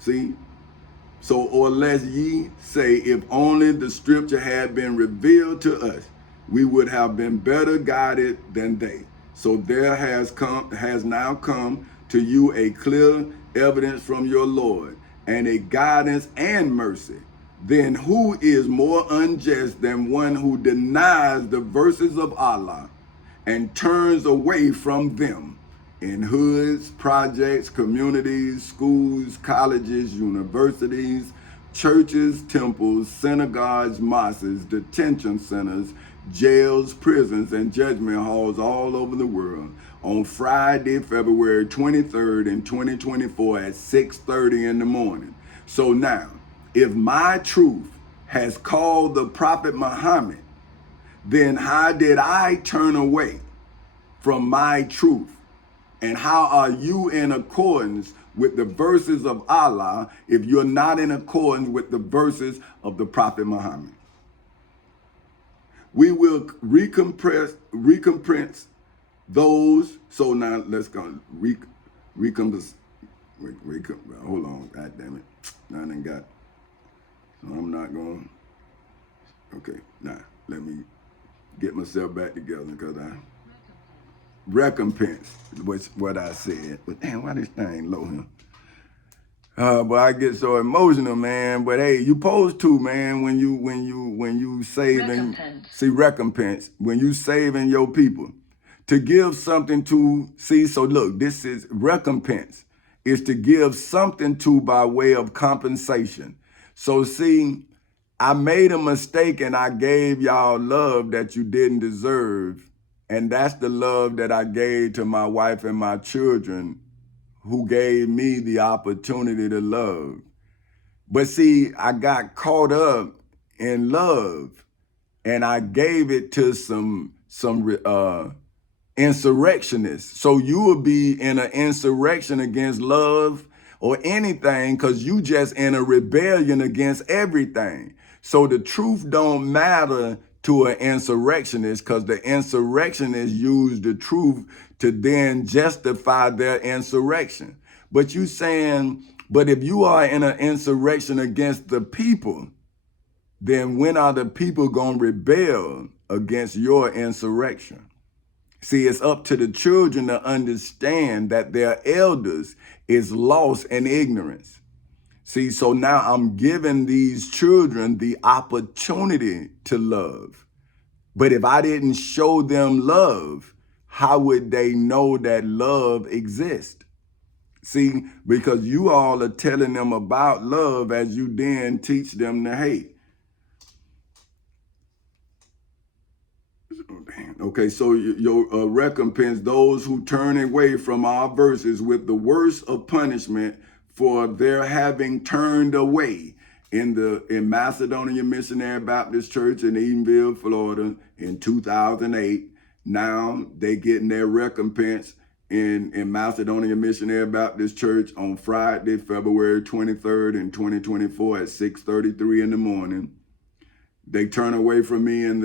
See? So, or lest ye say, if only the scripture had been revealed to us, we would have been better guided than they. So there has now come to you a clear evidence from your Lord, and a guidance and mercy. Then who is more unjust than one who denies the verses of Allah and turns away from them in hoods, projects, communities, schools, colleges, universities, churches, temples, synagogues, mosques, detention centers, jails, prisons, and judgment halls all over the world on Friday, February 23rd in 2024 at 6:30 in the morning. So now, if my truth has called the Prophet Muhammad, then how did I turn away from my truth? And how are you in accordance with the verses of Allah if you're not in accordance with the verses of the Prophet Muhammad? We will recompress those. So now let's go. Hold on, God damn it. I done got, so I'm not going. Okay, now let me get myself back together because recompense was what I said. But damn, why this thing low here? But I get so emotional, man. But hey, you supposed to, man, when you saving, see, recompense, when you saving your people, to give something to, see, so look, this is recompense, is to give something to by way of compensation. So see, I made a mistake and I gave y'all love that you didn't deserve. And that's the love that I gave to my wife and my children, who gave me the opportunity to love. But see, I got caught up in love and I gave it to some insurrectionists. So you will be in an insurrection against love or anything because you just in a rebellion against everything. So the truth don't matter to an insurrectionist because the insurrectionists use the truth to then justify their insurrection. But you saying, but if you are in an insurrection against the people, then when are the people going to rebel against your insurrection? See, it's up to the children to understand that their elders is lost in ignorance. See, so now I'm giving these children the opportunity to love. But if I didn't show them love, how would they know that love exists? See, because you all are telling them about love as you then teach them to hate. Okay, so your recompense, those who turn away from our verses with the worst of punishment for their having turned away in Macedonia Missionary Baptist Church in Edenville, Florida in 2008. Now they getting their recompense in Macedonia Missionary Baptist Church on Friday, February 23rd in 2024 at 6:33 in the morning. They turn away from me in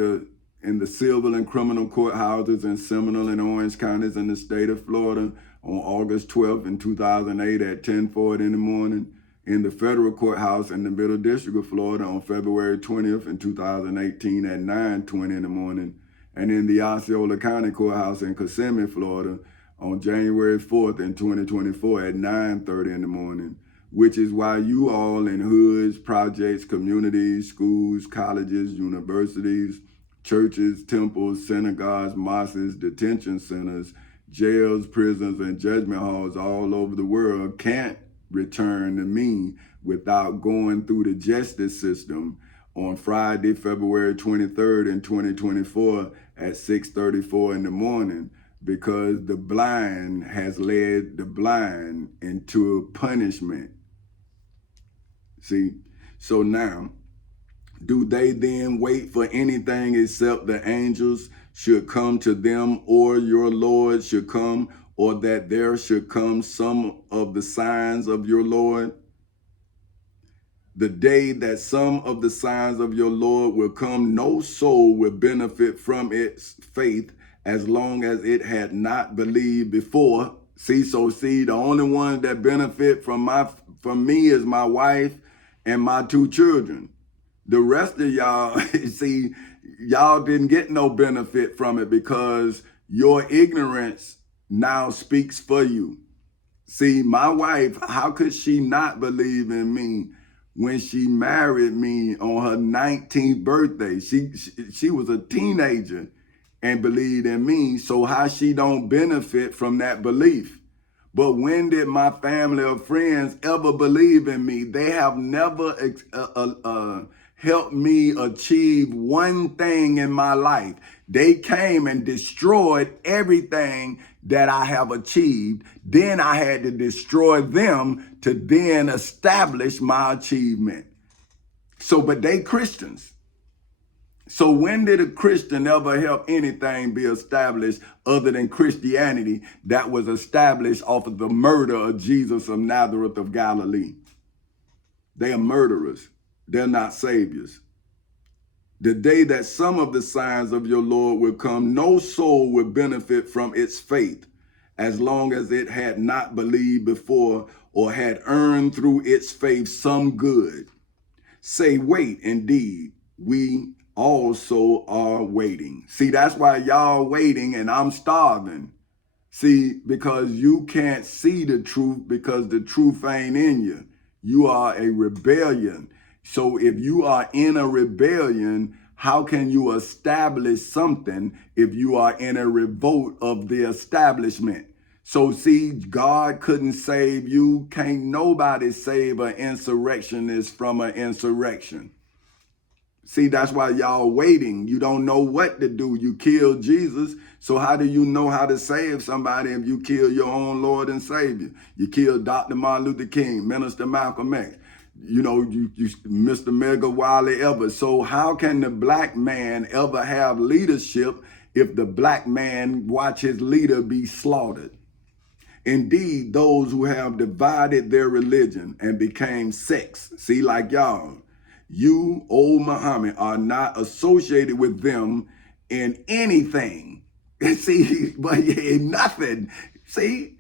in the civil and criminal courthouses in Seminole and Orange counties in the state of Florida on August 12th in 2008 at 10:40 in the morning, in the federal courthouse in the Middle District of Florida on February 20th in 2018 at 9:20 in the morning, and in the Osceola County Courthouse in Kissimmee, Florida on January 4th in 2024 at 9:30 in the morning, which is why you all in hoods, projects, communities, schools, colleges, universities, churches, temples, synagogues, mosques, detention centers, jails, prisons, and judgment halls all over the world can't return to me without going through the justice system on Friday, February 23rd in 2024 at 6:34 in the morning, because the blind has led the blind into punishment. See, so now, do they then wait for anything except the angels should come to them, or your Lord should come, or that there should come some of the signs of your Lord? The day that some of the signs of your Lord will come, no soul will benefit from its faith as long as it had not believed before. See, the only ones that benefit from me is my wife and my 2 children. The rest of y'all, see, y'all didn't get no benefit from it because your ignorance now speaks for you. See, my wife, how could she not believe in me when she married me on her 19th birthday? She was a teenager and believed in me, so how she don't benefit from that belief? But when did my family or friends ever believe in me? They have never helped me achieve one thing in my life. They came and destroyed everything that I have achieved. Then I had to destroy them to then establish my achievement. So, but they Christians. So when did a Christian ever help anything be established other than Christianity that was established off of the murder of Jesus of Nazareth of Galilee? They are murderers. They're not saviors. The day that some of the signs of your Lord will come, no soul will benefit from its faith as long as it had not believed before or had earned through its faith some good. Say, wait, indeed, we also are waiting. See, that's why y'all waiting and I'm starving. See, because you can't see the truth because the truth ain't in you. You are a rebellion. So if you are in a rebellion, how can you establish something if you are in a revolt of the establishment? So see, God couldn't save you. Can't nobody save an insurrectionist from an insurrection. See, that's why y'all waiting. You don't know what to do. You killed Jesus. So how do you know how to save somebody if you kill your own Lord and Savior? You killed Dr. Martin Luther King, Minister Malcolm X. You know, you Mr. Medgar Wiley Evers. So how can the black man ever have leadership if the black man watch his leader be slaughtered? Indeed, those who have divided their religion and became sects, see, like y'all, you, old Muhammad, are not associated with them in anything. See, but in nothing. See,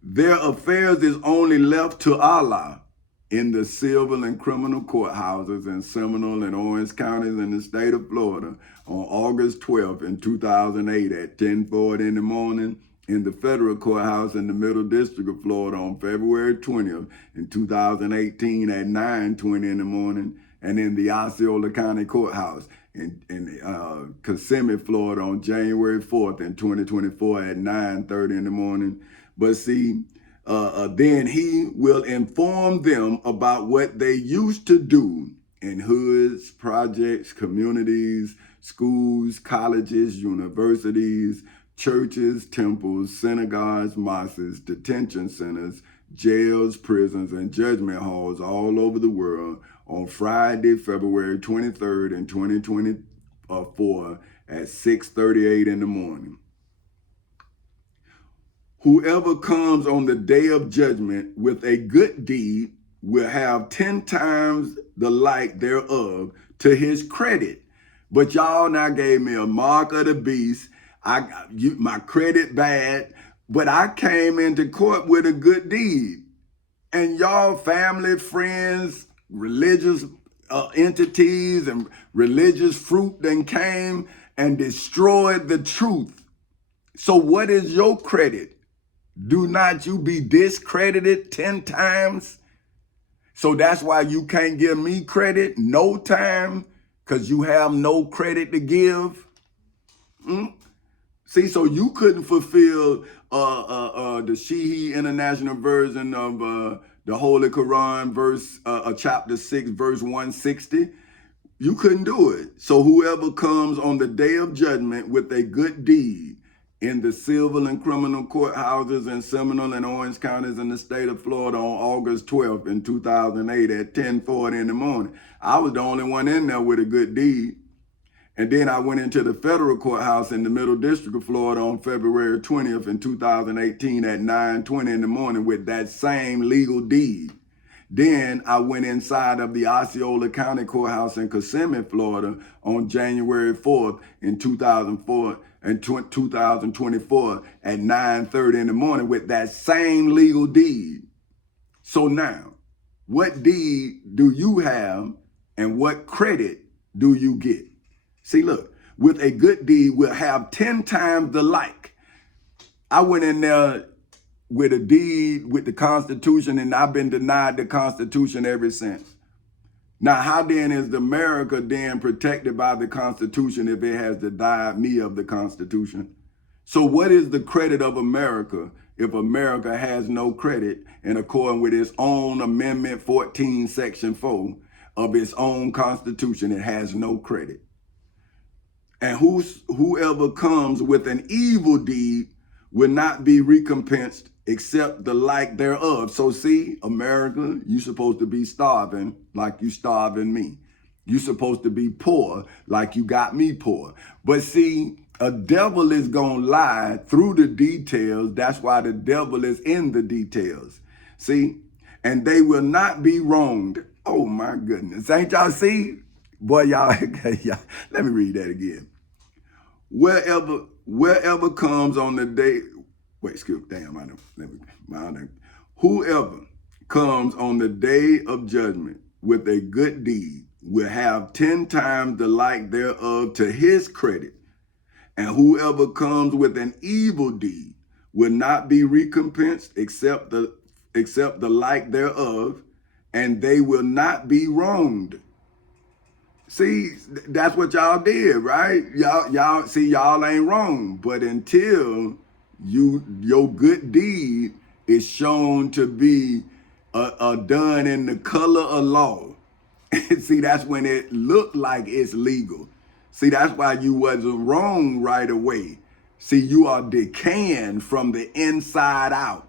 their affairs is only left to Allah. In the civil and criminal courthouses in Seminole and Orange counties in the state of Florida on August 12th in 2008 at 10:40 in the morning, in the federal courthouse in the Middle District of Florida on February 20th in 2018 at 9:20 in the morning, and in the Osceola County Courthouse in Kissimmee, Florida on January 4th in 2024 at 9:30 in the morning. But see, then he will inform them about what they used to do in hoods, projects, communities, schools, colleges, universities, churches, temples, synagogues, mosques, detention centers, jails, prisons, and judgment halls all over the world on Friday, February 23rd in 2024 at 6:38 in the morning. Whoever comes on the day of judgment with a good deed will have 10 times the like thereof to his credit. But y'all now gave me a mark of the beast. My credit bad, but I came into court with a good deed. And y'all family, friends, religious entities and religious fruit then came and destroyed the truth. So what is your credit? Do not you be discredited 10 times? So that's why you can't give me credit no time, because you have no credit to give. See, so you couldn't fulfill the Shihi International Version of the Holy Quran, chapter 6, verse 160. You couldn't do it. So whoever comes on the day of judgment with a good deed in the civil and criminal courthouses in Seminole and Orange counties in the state of Florida on August 12th in 2008 at 10:40 in the morning. I was the only one in there with a good deed. And then I went into the federal courthouse in the Middle District of Florida on February 20th in 2018 at 9:20 in the morning with that same legal deed. Then I went inside of the Osceola County Courthouse in Kissimmee, Florida on January 4th in 2024 at 9:30 in the morning with that same legal deed. So now, what deed do you have and what credit do you get? See, look, with a good deed, we'll have 10 times the like. I went in there with a deed with the Constitution, and I've been denied the Constitution ever since. Now, how then is America then protected by the Constitution if it has denied me of the Constitution? So what is the credit of America if America has no credit in accordance with its own Amendment 14, Section 4 of its own Constitution? It has no credit. And whoever comes with an evil deed will not be recompensed except the like thereof. So see, America, you supposed to be starving like you starving me. You supposed to be poor like you got me poor. But see, a devil is gonna lie through the details. That's why the devil is in the details. See, and they will not be wronged. Oh my goodness. Ain't y'all see? Boy, y'all, let me read that again. Wherever comes on the day, whoever comes on the day of judgment with a good deed will have 10 times the like thereof to his credit. And whoever comes with an evil deed will not be recompensed except the like thereof, and they will not be wronged. See, that's what y'all did, right? Y'all ain't wrong. But until your good deed is shown to be done in the color of law, see, that's when it looked like it's legal. See, that's why you wasn't wrong right away. See, you are decaying from the inside out.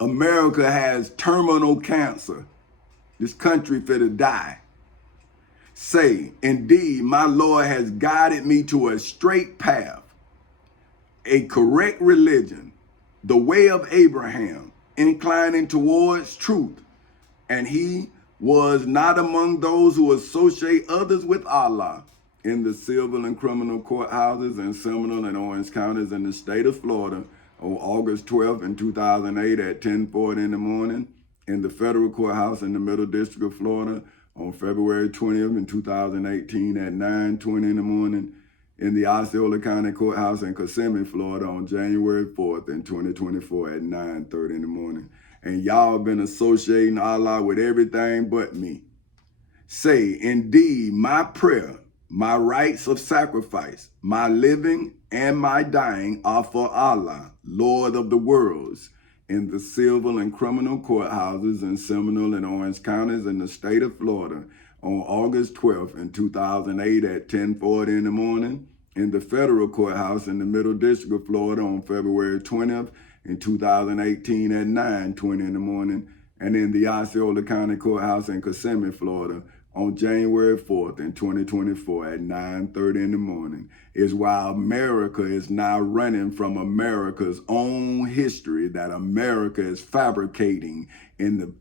America has terminal cancer. This country finna die. Say, indeed, my Lord has guided me to a straight path, a correct religion, the way of Abraham, inclining towards truth. And he was not among those who associate others with Allah in the civil and criminal courthouses in Seminole and Orange counties in the state of Florida on August 12th in 2008 at 10:40 in the morning, in the federal courthouse in the Middle District of Florida on February 20th in 2018 at 9:20 in the morning, in the Osceola County Courthouse in Kissimmee, Florida on January 4th in 2024 at 9:30 in the morning. And y'all been associating Allah with everything but me. Say, indeed, my prayer, my rites of sacrifice, my living and my dying are for Allah, Lord of the worlds, in the civil and criminal courthouses in Seminole and Orange counties in the state of Florida on August 12th in 2008 at 10:40 in the morning, in the federal courthouse in the Middle District of Florida on February 20th in 2018 at 9:20 in the morning, and in the Osceola County Courthouse in Kissimmee, Florida on January 4th in 2024 at 9:30 in the morning, is why America is now running from America's own history that America is fabricating in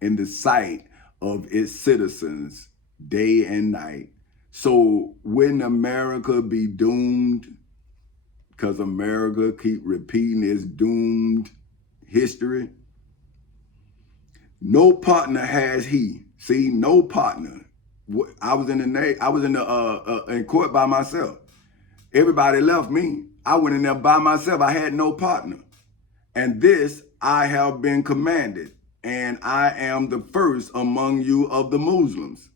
the sight of its citizens day and night. So wouldn't America be doomed because America keep repeating its doomed history? No partner has he. See, no partner. I was in court by myself. Everybody left me. I went in there by myself. I had no partner. And this I have been commanded, and I am the first among you of the Muslims.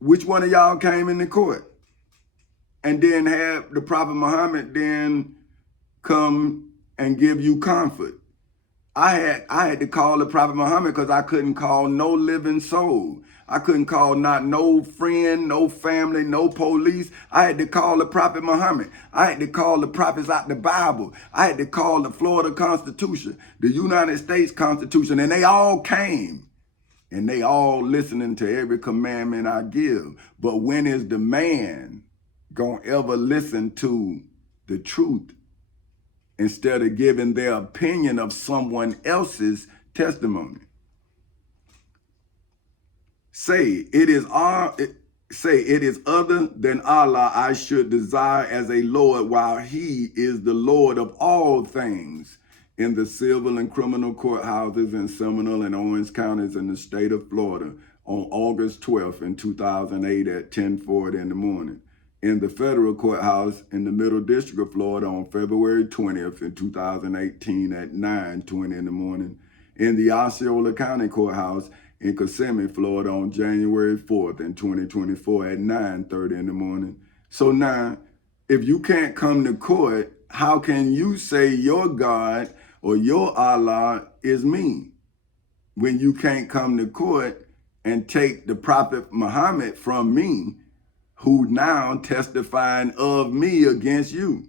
Which one of y'all came in the court? And then have the Prophet Muhammad then come and give you comfort? I had to call the Prophet Muhammad because I couldn't call no living soul. I couldn't call not no friend, no family, no police. I had to call the Prophet Muhammad. I had to call the prophets out the Bible. I had to call the Florida Constitution, the United States Constitution, and they all came. And they all listening to every commandment I give. But when is the man gonna ever listen to the truth instead of giving their opinion of someone else's testimony? Say it is other than Allah I should desire as a Lord, while he is the Lord of all things, in the civil and criminal courthouses in Seminole and Owens counties in the state of Florida on August 12th in 2008 at 10:40 in the morning. In the federal courthouse in the Middle District of Florida on February 20th in 2018 at 9:20 in the morning. In the Osceola County Courthouse in Kissimmee, Florida on January 4th in 2024 at 9:30 in the morning. So now, if you can't come to court, how can you say your God or your Allah is me when you can't come to court and take the Prophet Muhammad from me, who now testifying of me against you?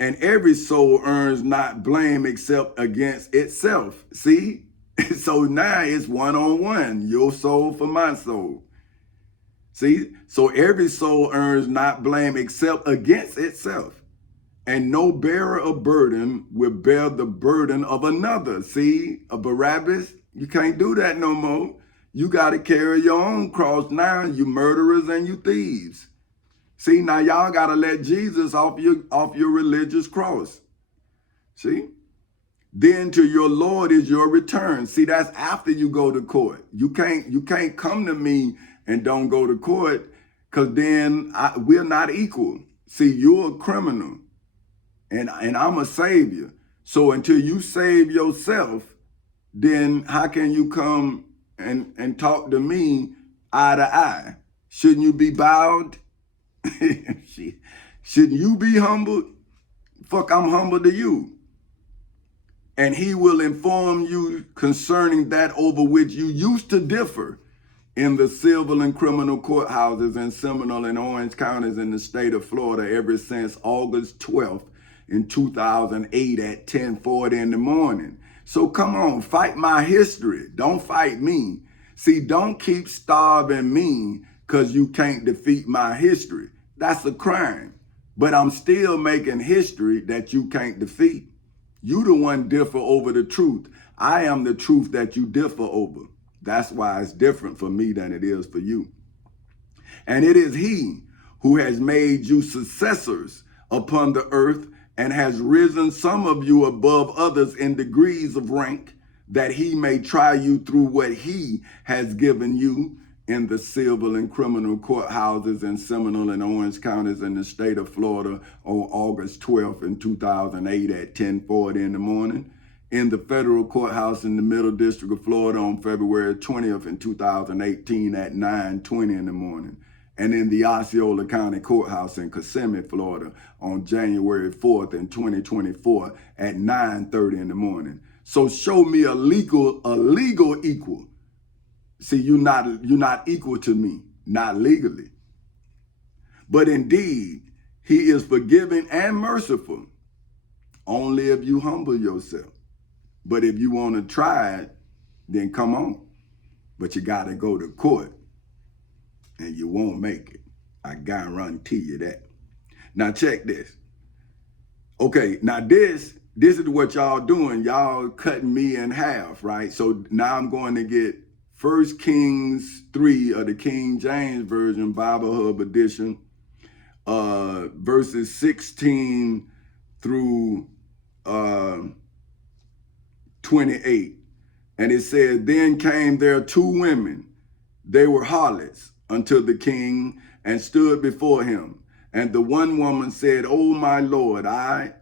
And every soul earns not blame except against itself. See? So now it's one-on-one, your soul for my soul. See? So every soul earns not blame except against itself. And no bearer of burden will bear the burden of another. See? A Barabbas, you can't do that no more. You got to carry your own cross now, you murderers and you thieves. See, now y'all got to let Jesus off your religious cross. See? Then to your Lord is your return. See, that's after you go to court. You can't come to me and don't go to court, because then we're not equal. See, you're a criminal and I'm a savior. So until you save yourself, then how can you come and talk to me eye to eye? Shouldn't you be bowed? Shouldn't you be humbled? Fuck, I'm humble to you. And he will inform you concerning that over which you used to differ in the civil and criminal courthouses in Seminole and Orange counties in the state of Florida ever since August 12th in 2008 at 10:40 in the morning. So come on, fight my history. Don't fight me. See, don't keep starving me because you can't defeat my history. That's a crime. But I'm still making history that you can't defeat. You the one differ over the truth. I am the truth that you differ over. That's why it's different for me than it is for you. And it is he who has made you successors upon the earth and has risen some of you above others in degrees of rank, that he may try you through what he has given you in the civil and criminal courthouses in Seminole and Orange counties in the state of Florida on August 12th in 2008 at 10:40 in the morning. In the federal courthouse in the Middle District of Florida on February 20th in 2018 at 9:20 in the morning. And in the Osceola County Courthouse in Kissimmee, Florida on January 4th in 2024 at 9:30 in the morning. So show me a legal equal. See, you're not equal to me, not legally. But indeed, he is forgiving and merciful, only if you humble yourself. But if you want to try it, then come on. But you got to go to court, and you won't make it. I guarantee you that. Now check this. Okay, now this is what y'all doing. Y'all cutting me in half, right? So now I'm going to get 1 Kings 3 of the King James Version, Bible Hub Edition, verses 16 through 28. And it says, then came there two women. They were harlots unto the king and stood before him. And the one woman said, O my Lord, I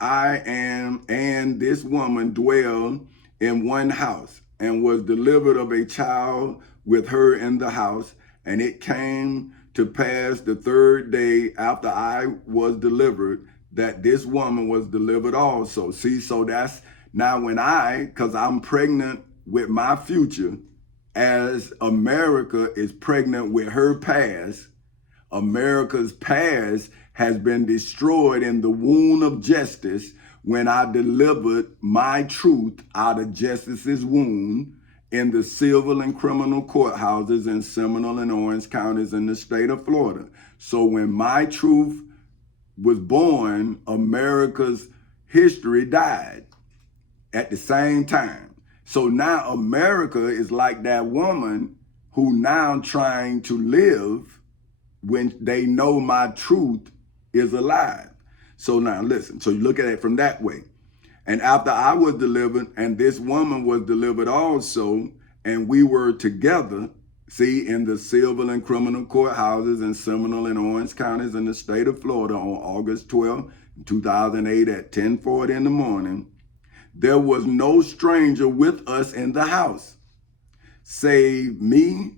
am, and this woman dwell in one house, and was delivered of a child with her in the house. And it came to pass the third day after I was delivered, that this woman was delivered also. See, so that's now when because I'm pregnant with my future, as America is pregnant with her past. America's past has been destroyed in the womb of justice when I delivered my truth out of justice's womb in the civil and criminal courthouses in Seminole and Orange counties in the state of Florida. So when my truth was born, America's history died at the same time. So now America is like that woman who now trying to live when they know my truth is alive. So now listen, so you look at it from that way. And after I was delivered, and this woman was delivered also, and we were together, see, in the civil and criminal courthouses in Seminole and Orange counties in the state of Florida on August 12, 2008 at 10:40 in the morning, there was no stranger with us in the house, save we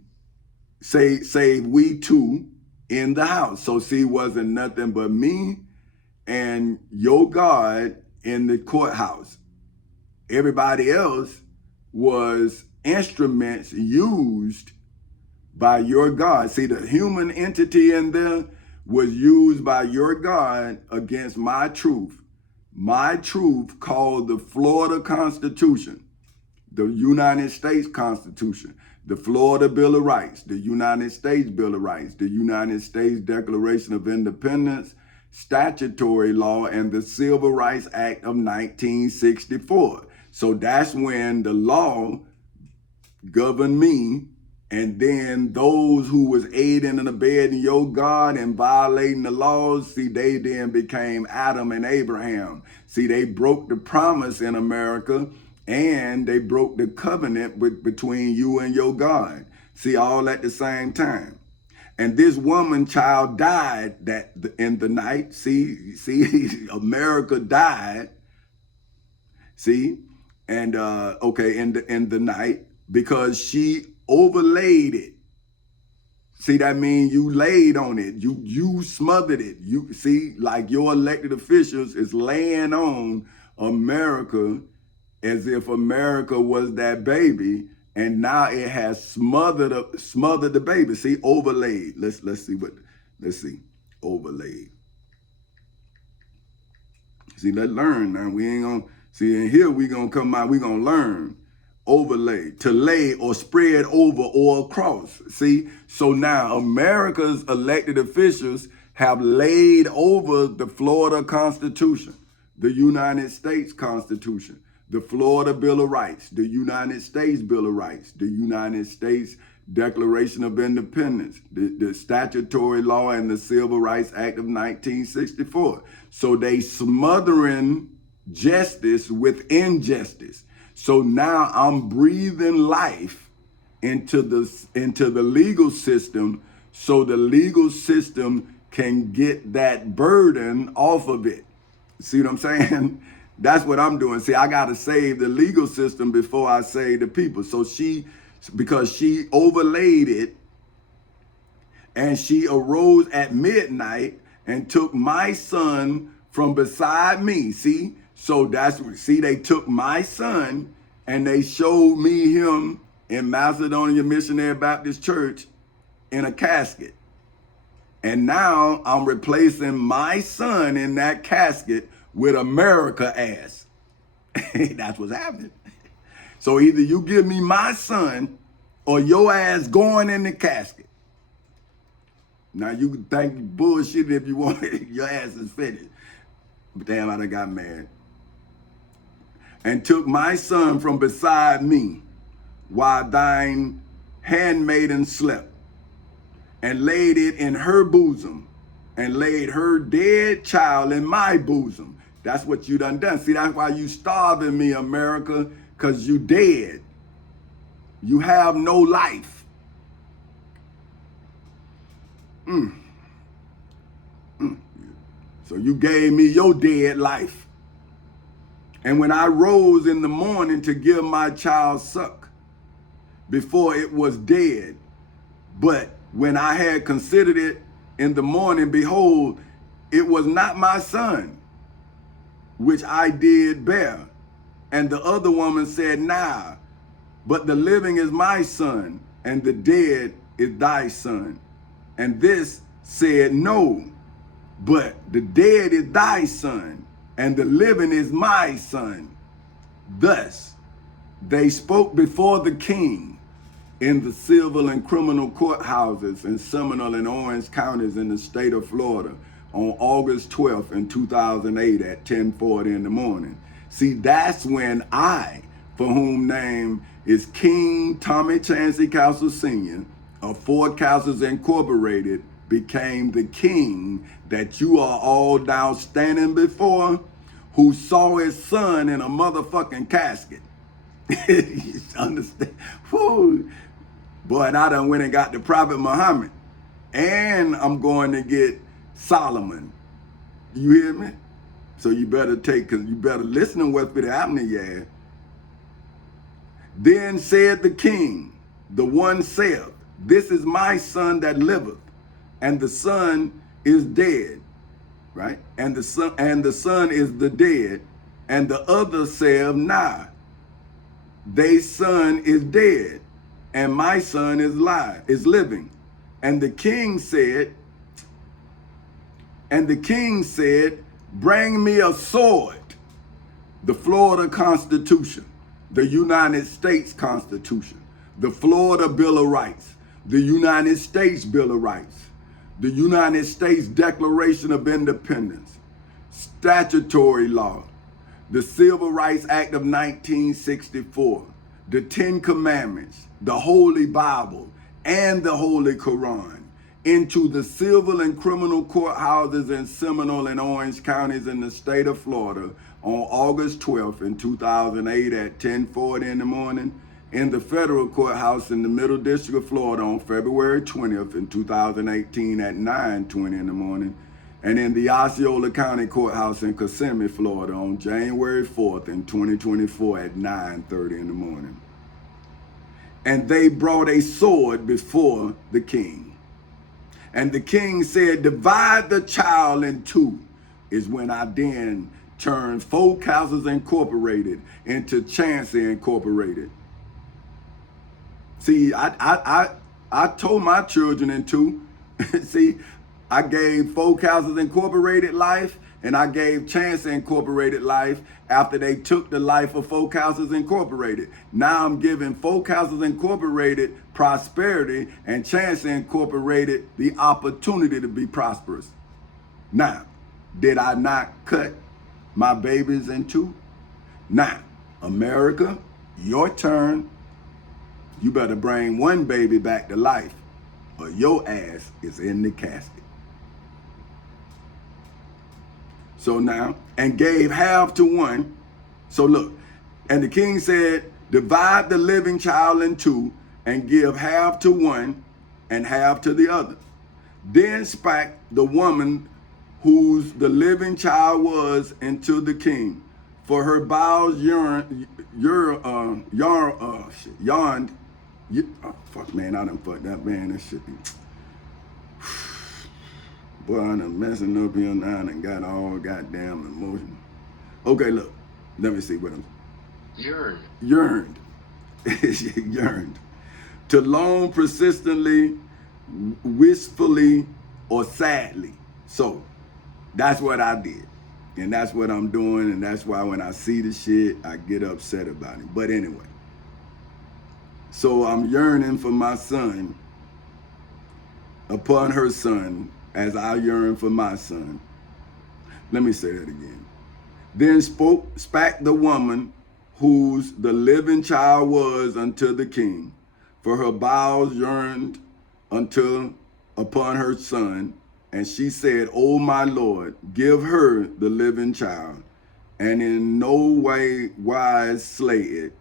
two in the house. So see, wasn't nothing but me and your God in the courthouse. Everybody else was instruments used by your God. See, the human entity in there was used by your God against my truth. My truth called the Florida Constitution, the United States Constitution, the Florida Bill of Rights, the United States Bill of Rights, the United States Declaration of Independence, statutory law, and the Civil Rights Act of 1964. So that's when the law governed me, and then those who was aiding and abetting your God and violating the laws, see, they then became Adam and Abraham. See, they broke the promise in America, and they broke the covenant between you and your God. See, all at the same time. And this woman child died in the night. See, America died. See, and okay, in the night, because she overlaid it. See, that means you laid on it. You smothered it. You see, like your elected officials is laying on America as if America was that baby, and now it has smothered the baby. See, overlaid. Let's see, overlaid. See, let's learn now. We ain't gonna see in here. We gonna come out. We gonna learn. Overlay, to lay or spread over or across. See, so now America's elected officials have laid over the Florida Constitution, the United States Constitution, the Florida Bill of Rights, the United States Bill of Rights, the United States Declaration of Independence, the statutory law, and the Civil Rights Act of 1964. So they smothering justice with injustice. So now I'm breathing life into the legal system, so the legal system can get that burden off of it. See what I'm saying? That's what I'm doing. See, I got to save the legal system before I save the people. So because she overlaid it, and she arose at midnight and took my son from beside me. See? So they took my son and they showed me him in Macedonia Missionary Baptist Church in a casket. And now I'm replacing my son in that casket with America ass. That's what's happening. So either you give me my son or your ass going in the casket. Now you can think bullshit if you want it. Your ass is finished. But damn, I done got mad. And took my son from beside me. while thine handmaiden slept, and laid it in her bosom, and laid her dead child in my bosom. That's what you done. See, that's why you starving me, America, because you dead. You have no life. So you gave me your dead life. And when I rose in the morning to give my child suck, before it was dead, but when I had considered it in the morning, behold, it was not my son, which I did bear. And the other woman said, nah, but the living is my son, and the dead is thy son. And this said, no, but the dead is thy son, and the living is my son. Thus they spoke before the king in the civil and criminal courthouses in Seminole and Orange counties in the state of Florida on August 12th in 2008 at 10:40 in the morning. See, that's when I, for whom name is King Tommy Chancey Castle Sr. of Fort Castles Incorporated, became the king that you are all now standing before, who saw his son in a motherfucking casket. You understand? Whew. Boy, and I done went and got the Prophet Muhammad. And I'm going to get Solomon. You hear me? So you better listen to what's been happening, yeah. Then said the king, the one saith, this is my son that liveth, and the son is dead, right? And the son is the dead, and the other saith, nah, they son is dead, and my son is living. And the king said, bring me a sword. The Florida Constitution, the United States Constitution, the Florida Bill of Rights, the United States Bill of Rights, the United States Declaration of Independence, statutory law, the Civil Rights Act of 1964, the Ten Commandments, the Holy Bible, and the Holy Quran into the civil and criminal courthouses in Seminole and Orange counties in the state of Florida on August 12th in 2008 at 10:40 in the morning, in the federal courthouse in the Middle District of Florida on February 20th in 2018 at 9:20 in the morning, and in the Osceola County Courthouse in Kissimmee, Florida on January 4th in 2024 at 9:30 in the morning. And they brought a sword before the king. And the king said, divide the child in two, is when I then turned Four Castles Incorporated into Chancey Incorporated. See, I told my children in two. See, I gave Four Castles Incorporated life, and I gave Chancey Incorporated life after they took the life of Four Castles Incorporated. Now I'm giving Four Castles Incorporated prosperity and Chancey Incorporated the opportunity to be prosperous. Now, did I not cut my babies in two? Now, America, your turn. You better bring one baby back to life, or your ass is in the casket. So now, and gave half to one. So look, and the king said, divide the living child in two, and give half to one and half to the other. Then spake the woman whose the living child was into the king, for her bowels yawned. Oh, fuck, man, I done fucked that, man. That shit be. Boy, I done messing up here now and got all goddamn emotion. Okay, look, let me see what I'm. Yearned. Yearned. To long persistently, wistfully, or sadly. So, that's what I did. And that's what I'm doing, and that's why when I see the shit, I get upset about it. But anyway. So I'm yearning for my son upon her son as I yearn for my son. Let me say that again. Then spake the woman whose the living child was unto the king, for her bowels yearned unto upon her son. And she said, O my Lord, give her the living child, and in no way wise slay it.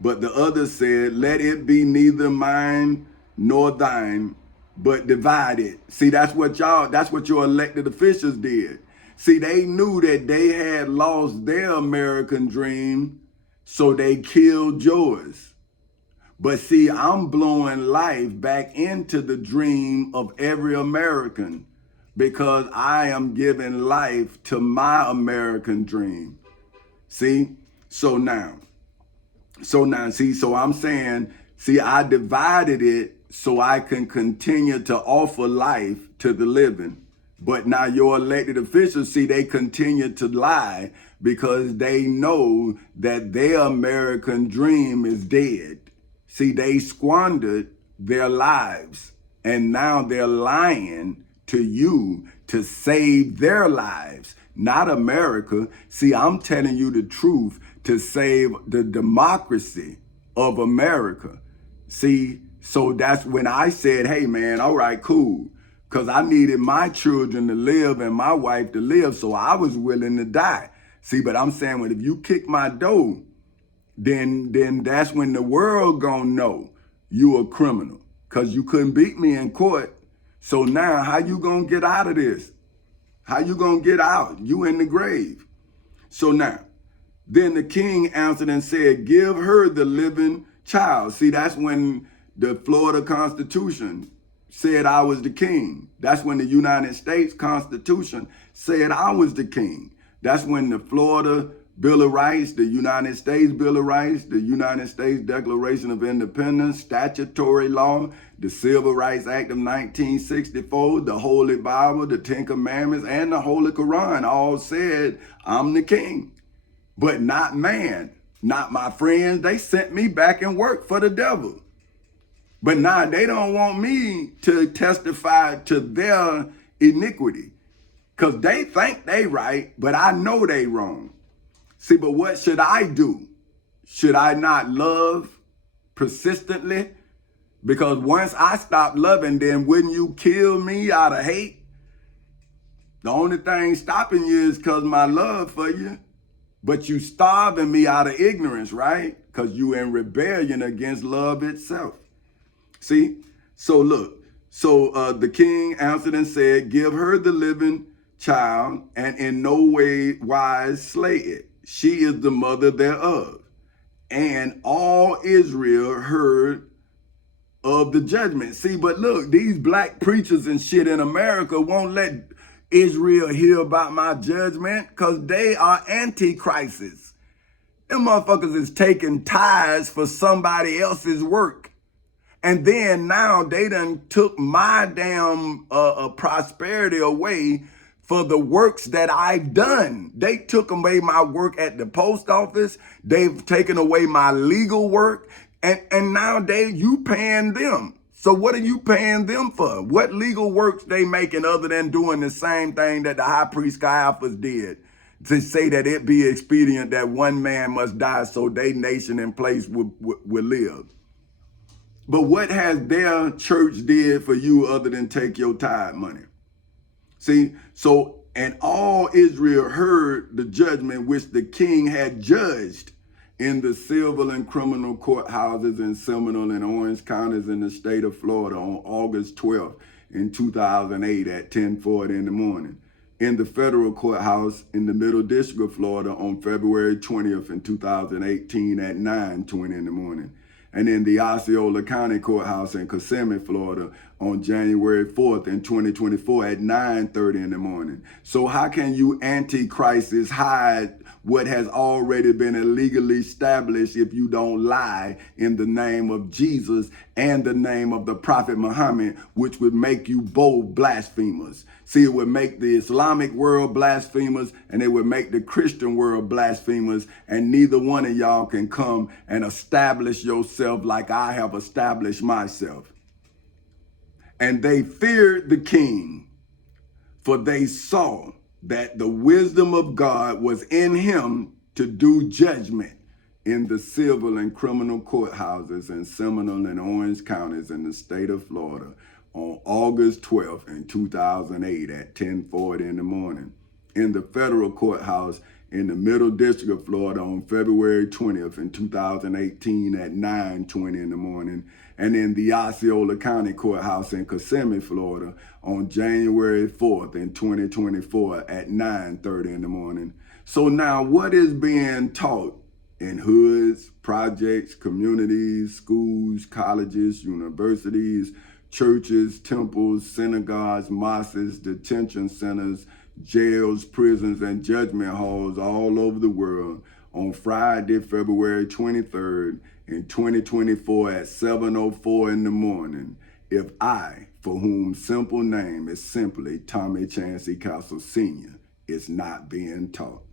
But the other said, let it be neither mine nor thine, but divide it. See, that's what your elected officials did. See, they knew that they had lost their American dream, so they killed yours. But see, I'm blowing life back into the dream of every American, because I am giving life to my American dream. See? So I'm saying, see, I divided it so I can continue to offer life to the living. But now your elected officials, see, they continue to lie because they know that their American dream is dead. See, they squandered their lives, and now they're lying to you to save their lives, not America. See, I'm telling you the truth to save the democracy of America. See, so that's when I said, hey man, all right, cool. Because I needed my children to live and my wife to live, so I was willing to die. See, but I'm saying, well, if you kick my door, then that's when the world gonna know you a criminal, because you couldn't beat me in court. So now how you gonna get out of this? How you gonna get out? You in the grave. So now, then the king answered and said, give her the living child. See, that's when the Florida Constitution said I was the king. That's when the United States Constitution said I was the king. That's when the Florida Bill of Rights, the United States Bill of Rights, the United States Declaration of Independence, statutory law, the Civil Rights Act of 1964, the Holy Bible, the Ten Commandments, and the Holy Quran all said I'm the king. But not man, not my friends. They sent me back and work for the devil. But now they don't want me to testify to their iniquity, because they think they right, but I know they wrong. See, but what should I do? Should I not love persistently? Because once I stop loving, then wouldn't you kill me out of hate? The only thing stopping you is because my love for you. But you starving me out of ignorance, right? Because you in rebellion against love itself. See? So look, the king answered and said, give her the living child, and in no way wise slay it. She is the mother thereof. And all Israel heard of the judgment. See, but look, these black preachers and shit in America won't let Israel hear about my judgment, because they are antichrists. Them motherfuckers is taking tithes for somebody else's work. And then now they done took my damn prosperity away for the works that I've done. They took away my work at the post office. They've taken away my legal work. And now you paying them. So what are you paying them for? What legal works they making other than doing the same thing that the high priest Caiaphas did, to say that it be expedient that one man must die so they nation and place will live? But what has their church did for you other than take your tithe money? See, so, and all Israel heard the judgment which the king had judged in the civil and criminal courthouses in Seminole and Orange counties in the state of Florida on August 12th in 2008 at 10:40 in the morning. In the federal courthouse in the Middle District of Florida on February 20th in 2018 at 9:20 in the morning. And in the Osceola County Courthouse in Kissimmee, Florida on January 4th in 2024 at 9:30 in the morning. So how can you antichrists hide what has already been illegally established if you don't lie in the name of Jesus and the name of the Prophet Muhammad, which would make you both blasphemers? See, it would make the Islamic world blasphemers, and it would make the Christian world blasphemers, and neither one of y'all can come and establish yourself like I have established myself. And they feared the king, for they saw that the wisdom of God was in him to do judgment. in the civil and criminal courthouses in Seminole and Orange counties in the state of Florida on August 12th in 2008 at 10:40 in the morning. In the federal courthouse in the Middle District of Florida on February 20th in 2018 at 9:20 in the morning, and in the Osceola County Courthouse in Kissimmee, Florida on January 4th in 2024 at 9:30 in the morning. So now what is being taught in hoods, projects, communities, schools, colleges, universities, churches, temples, synagogues, mosques, detention centers, jails, prisons, and judgment halls all over the world on Friday, February 23rd in 2024 at 7:04 in the morning, if I, for whom simple name is simply Tommy Chancey Castle Sr., is not being taught.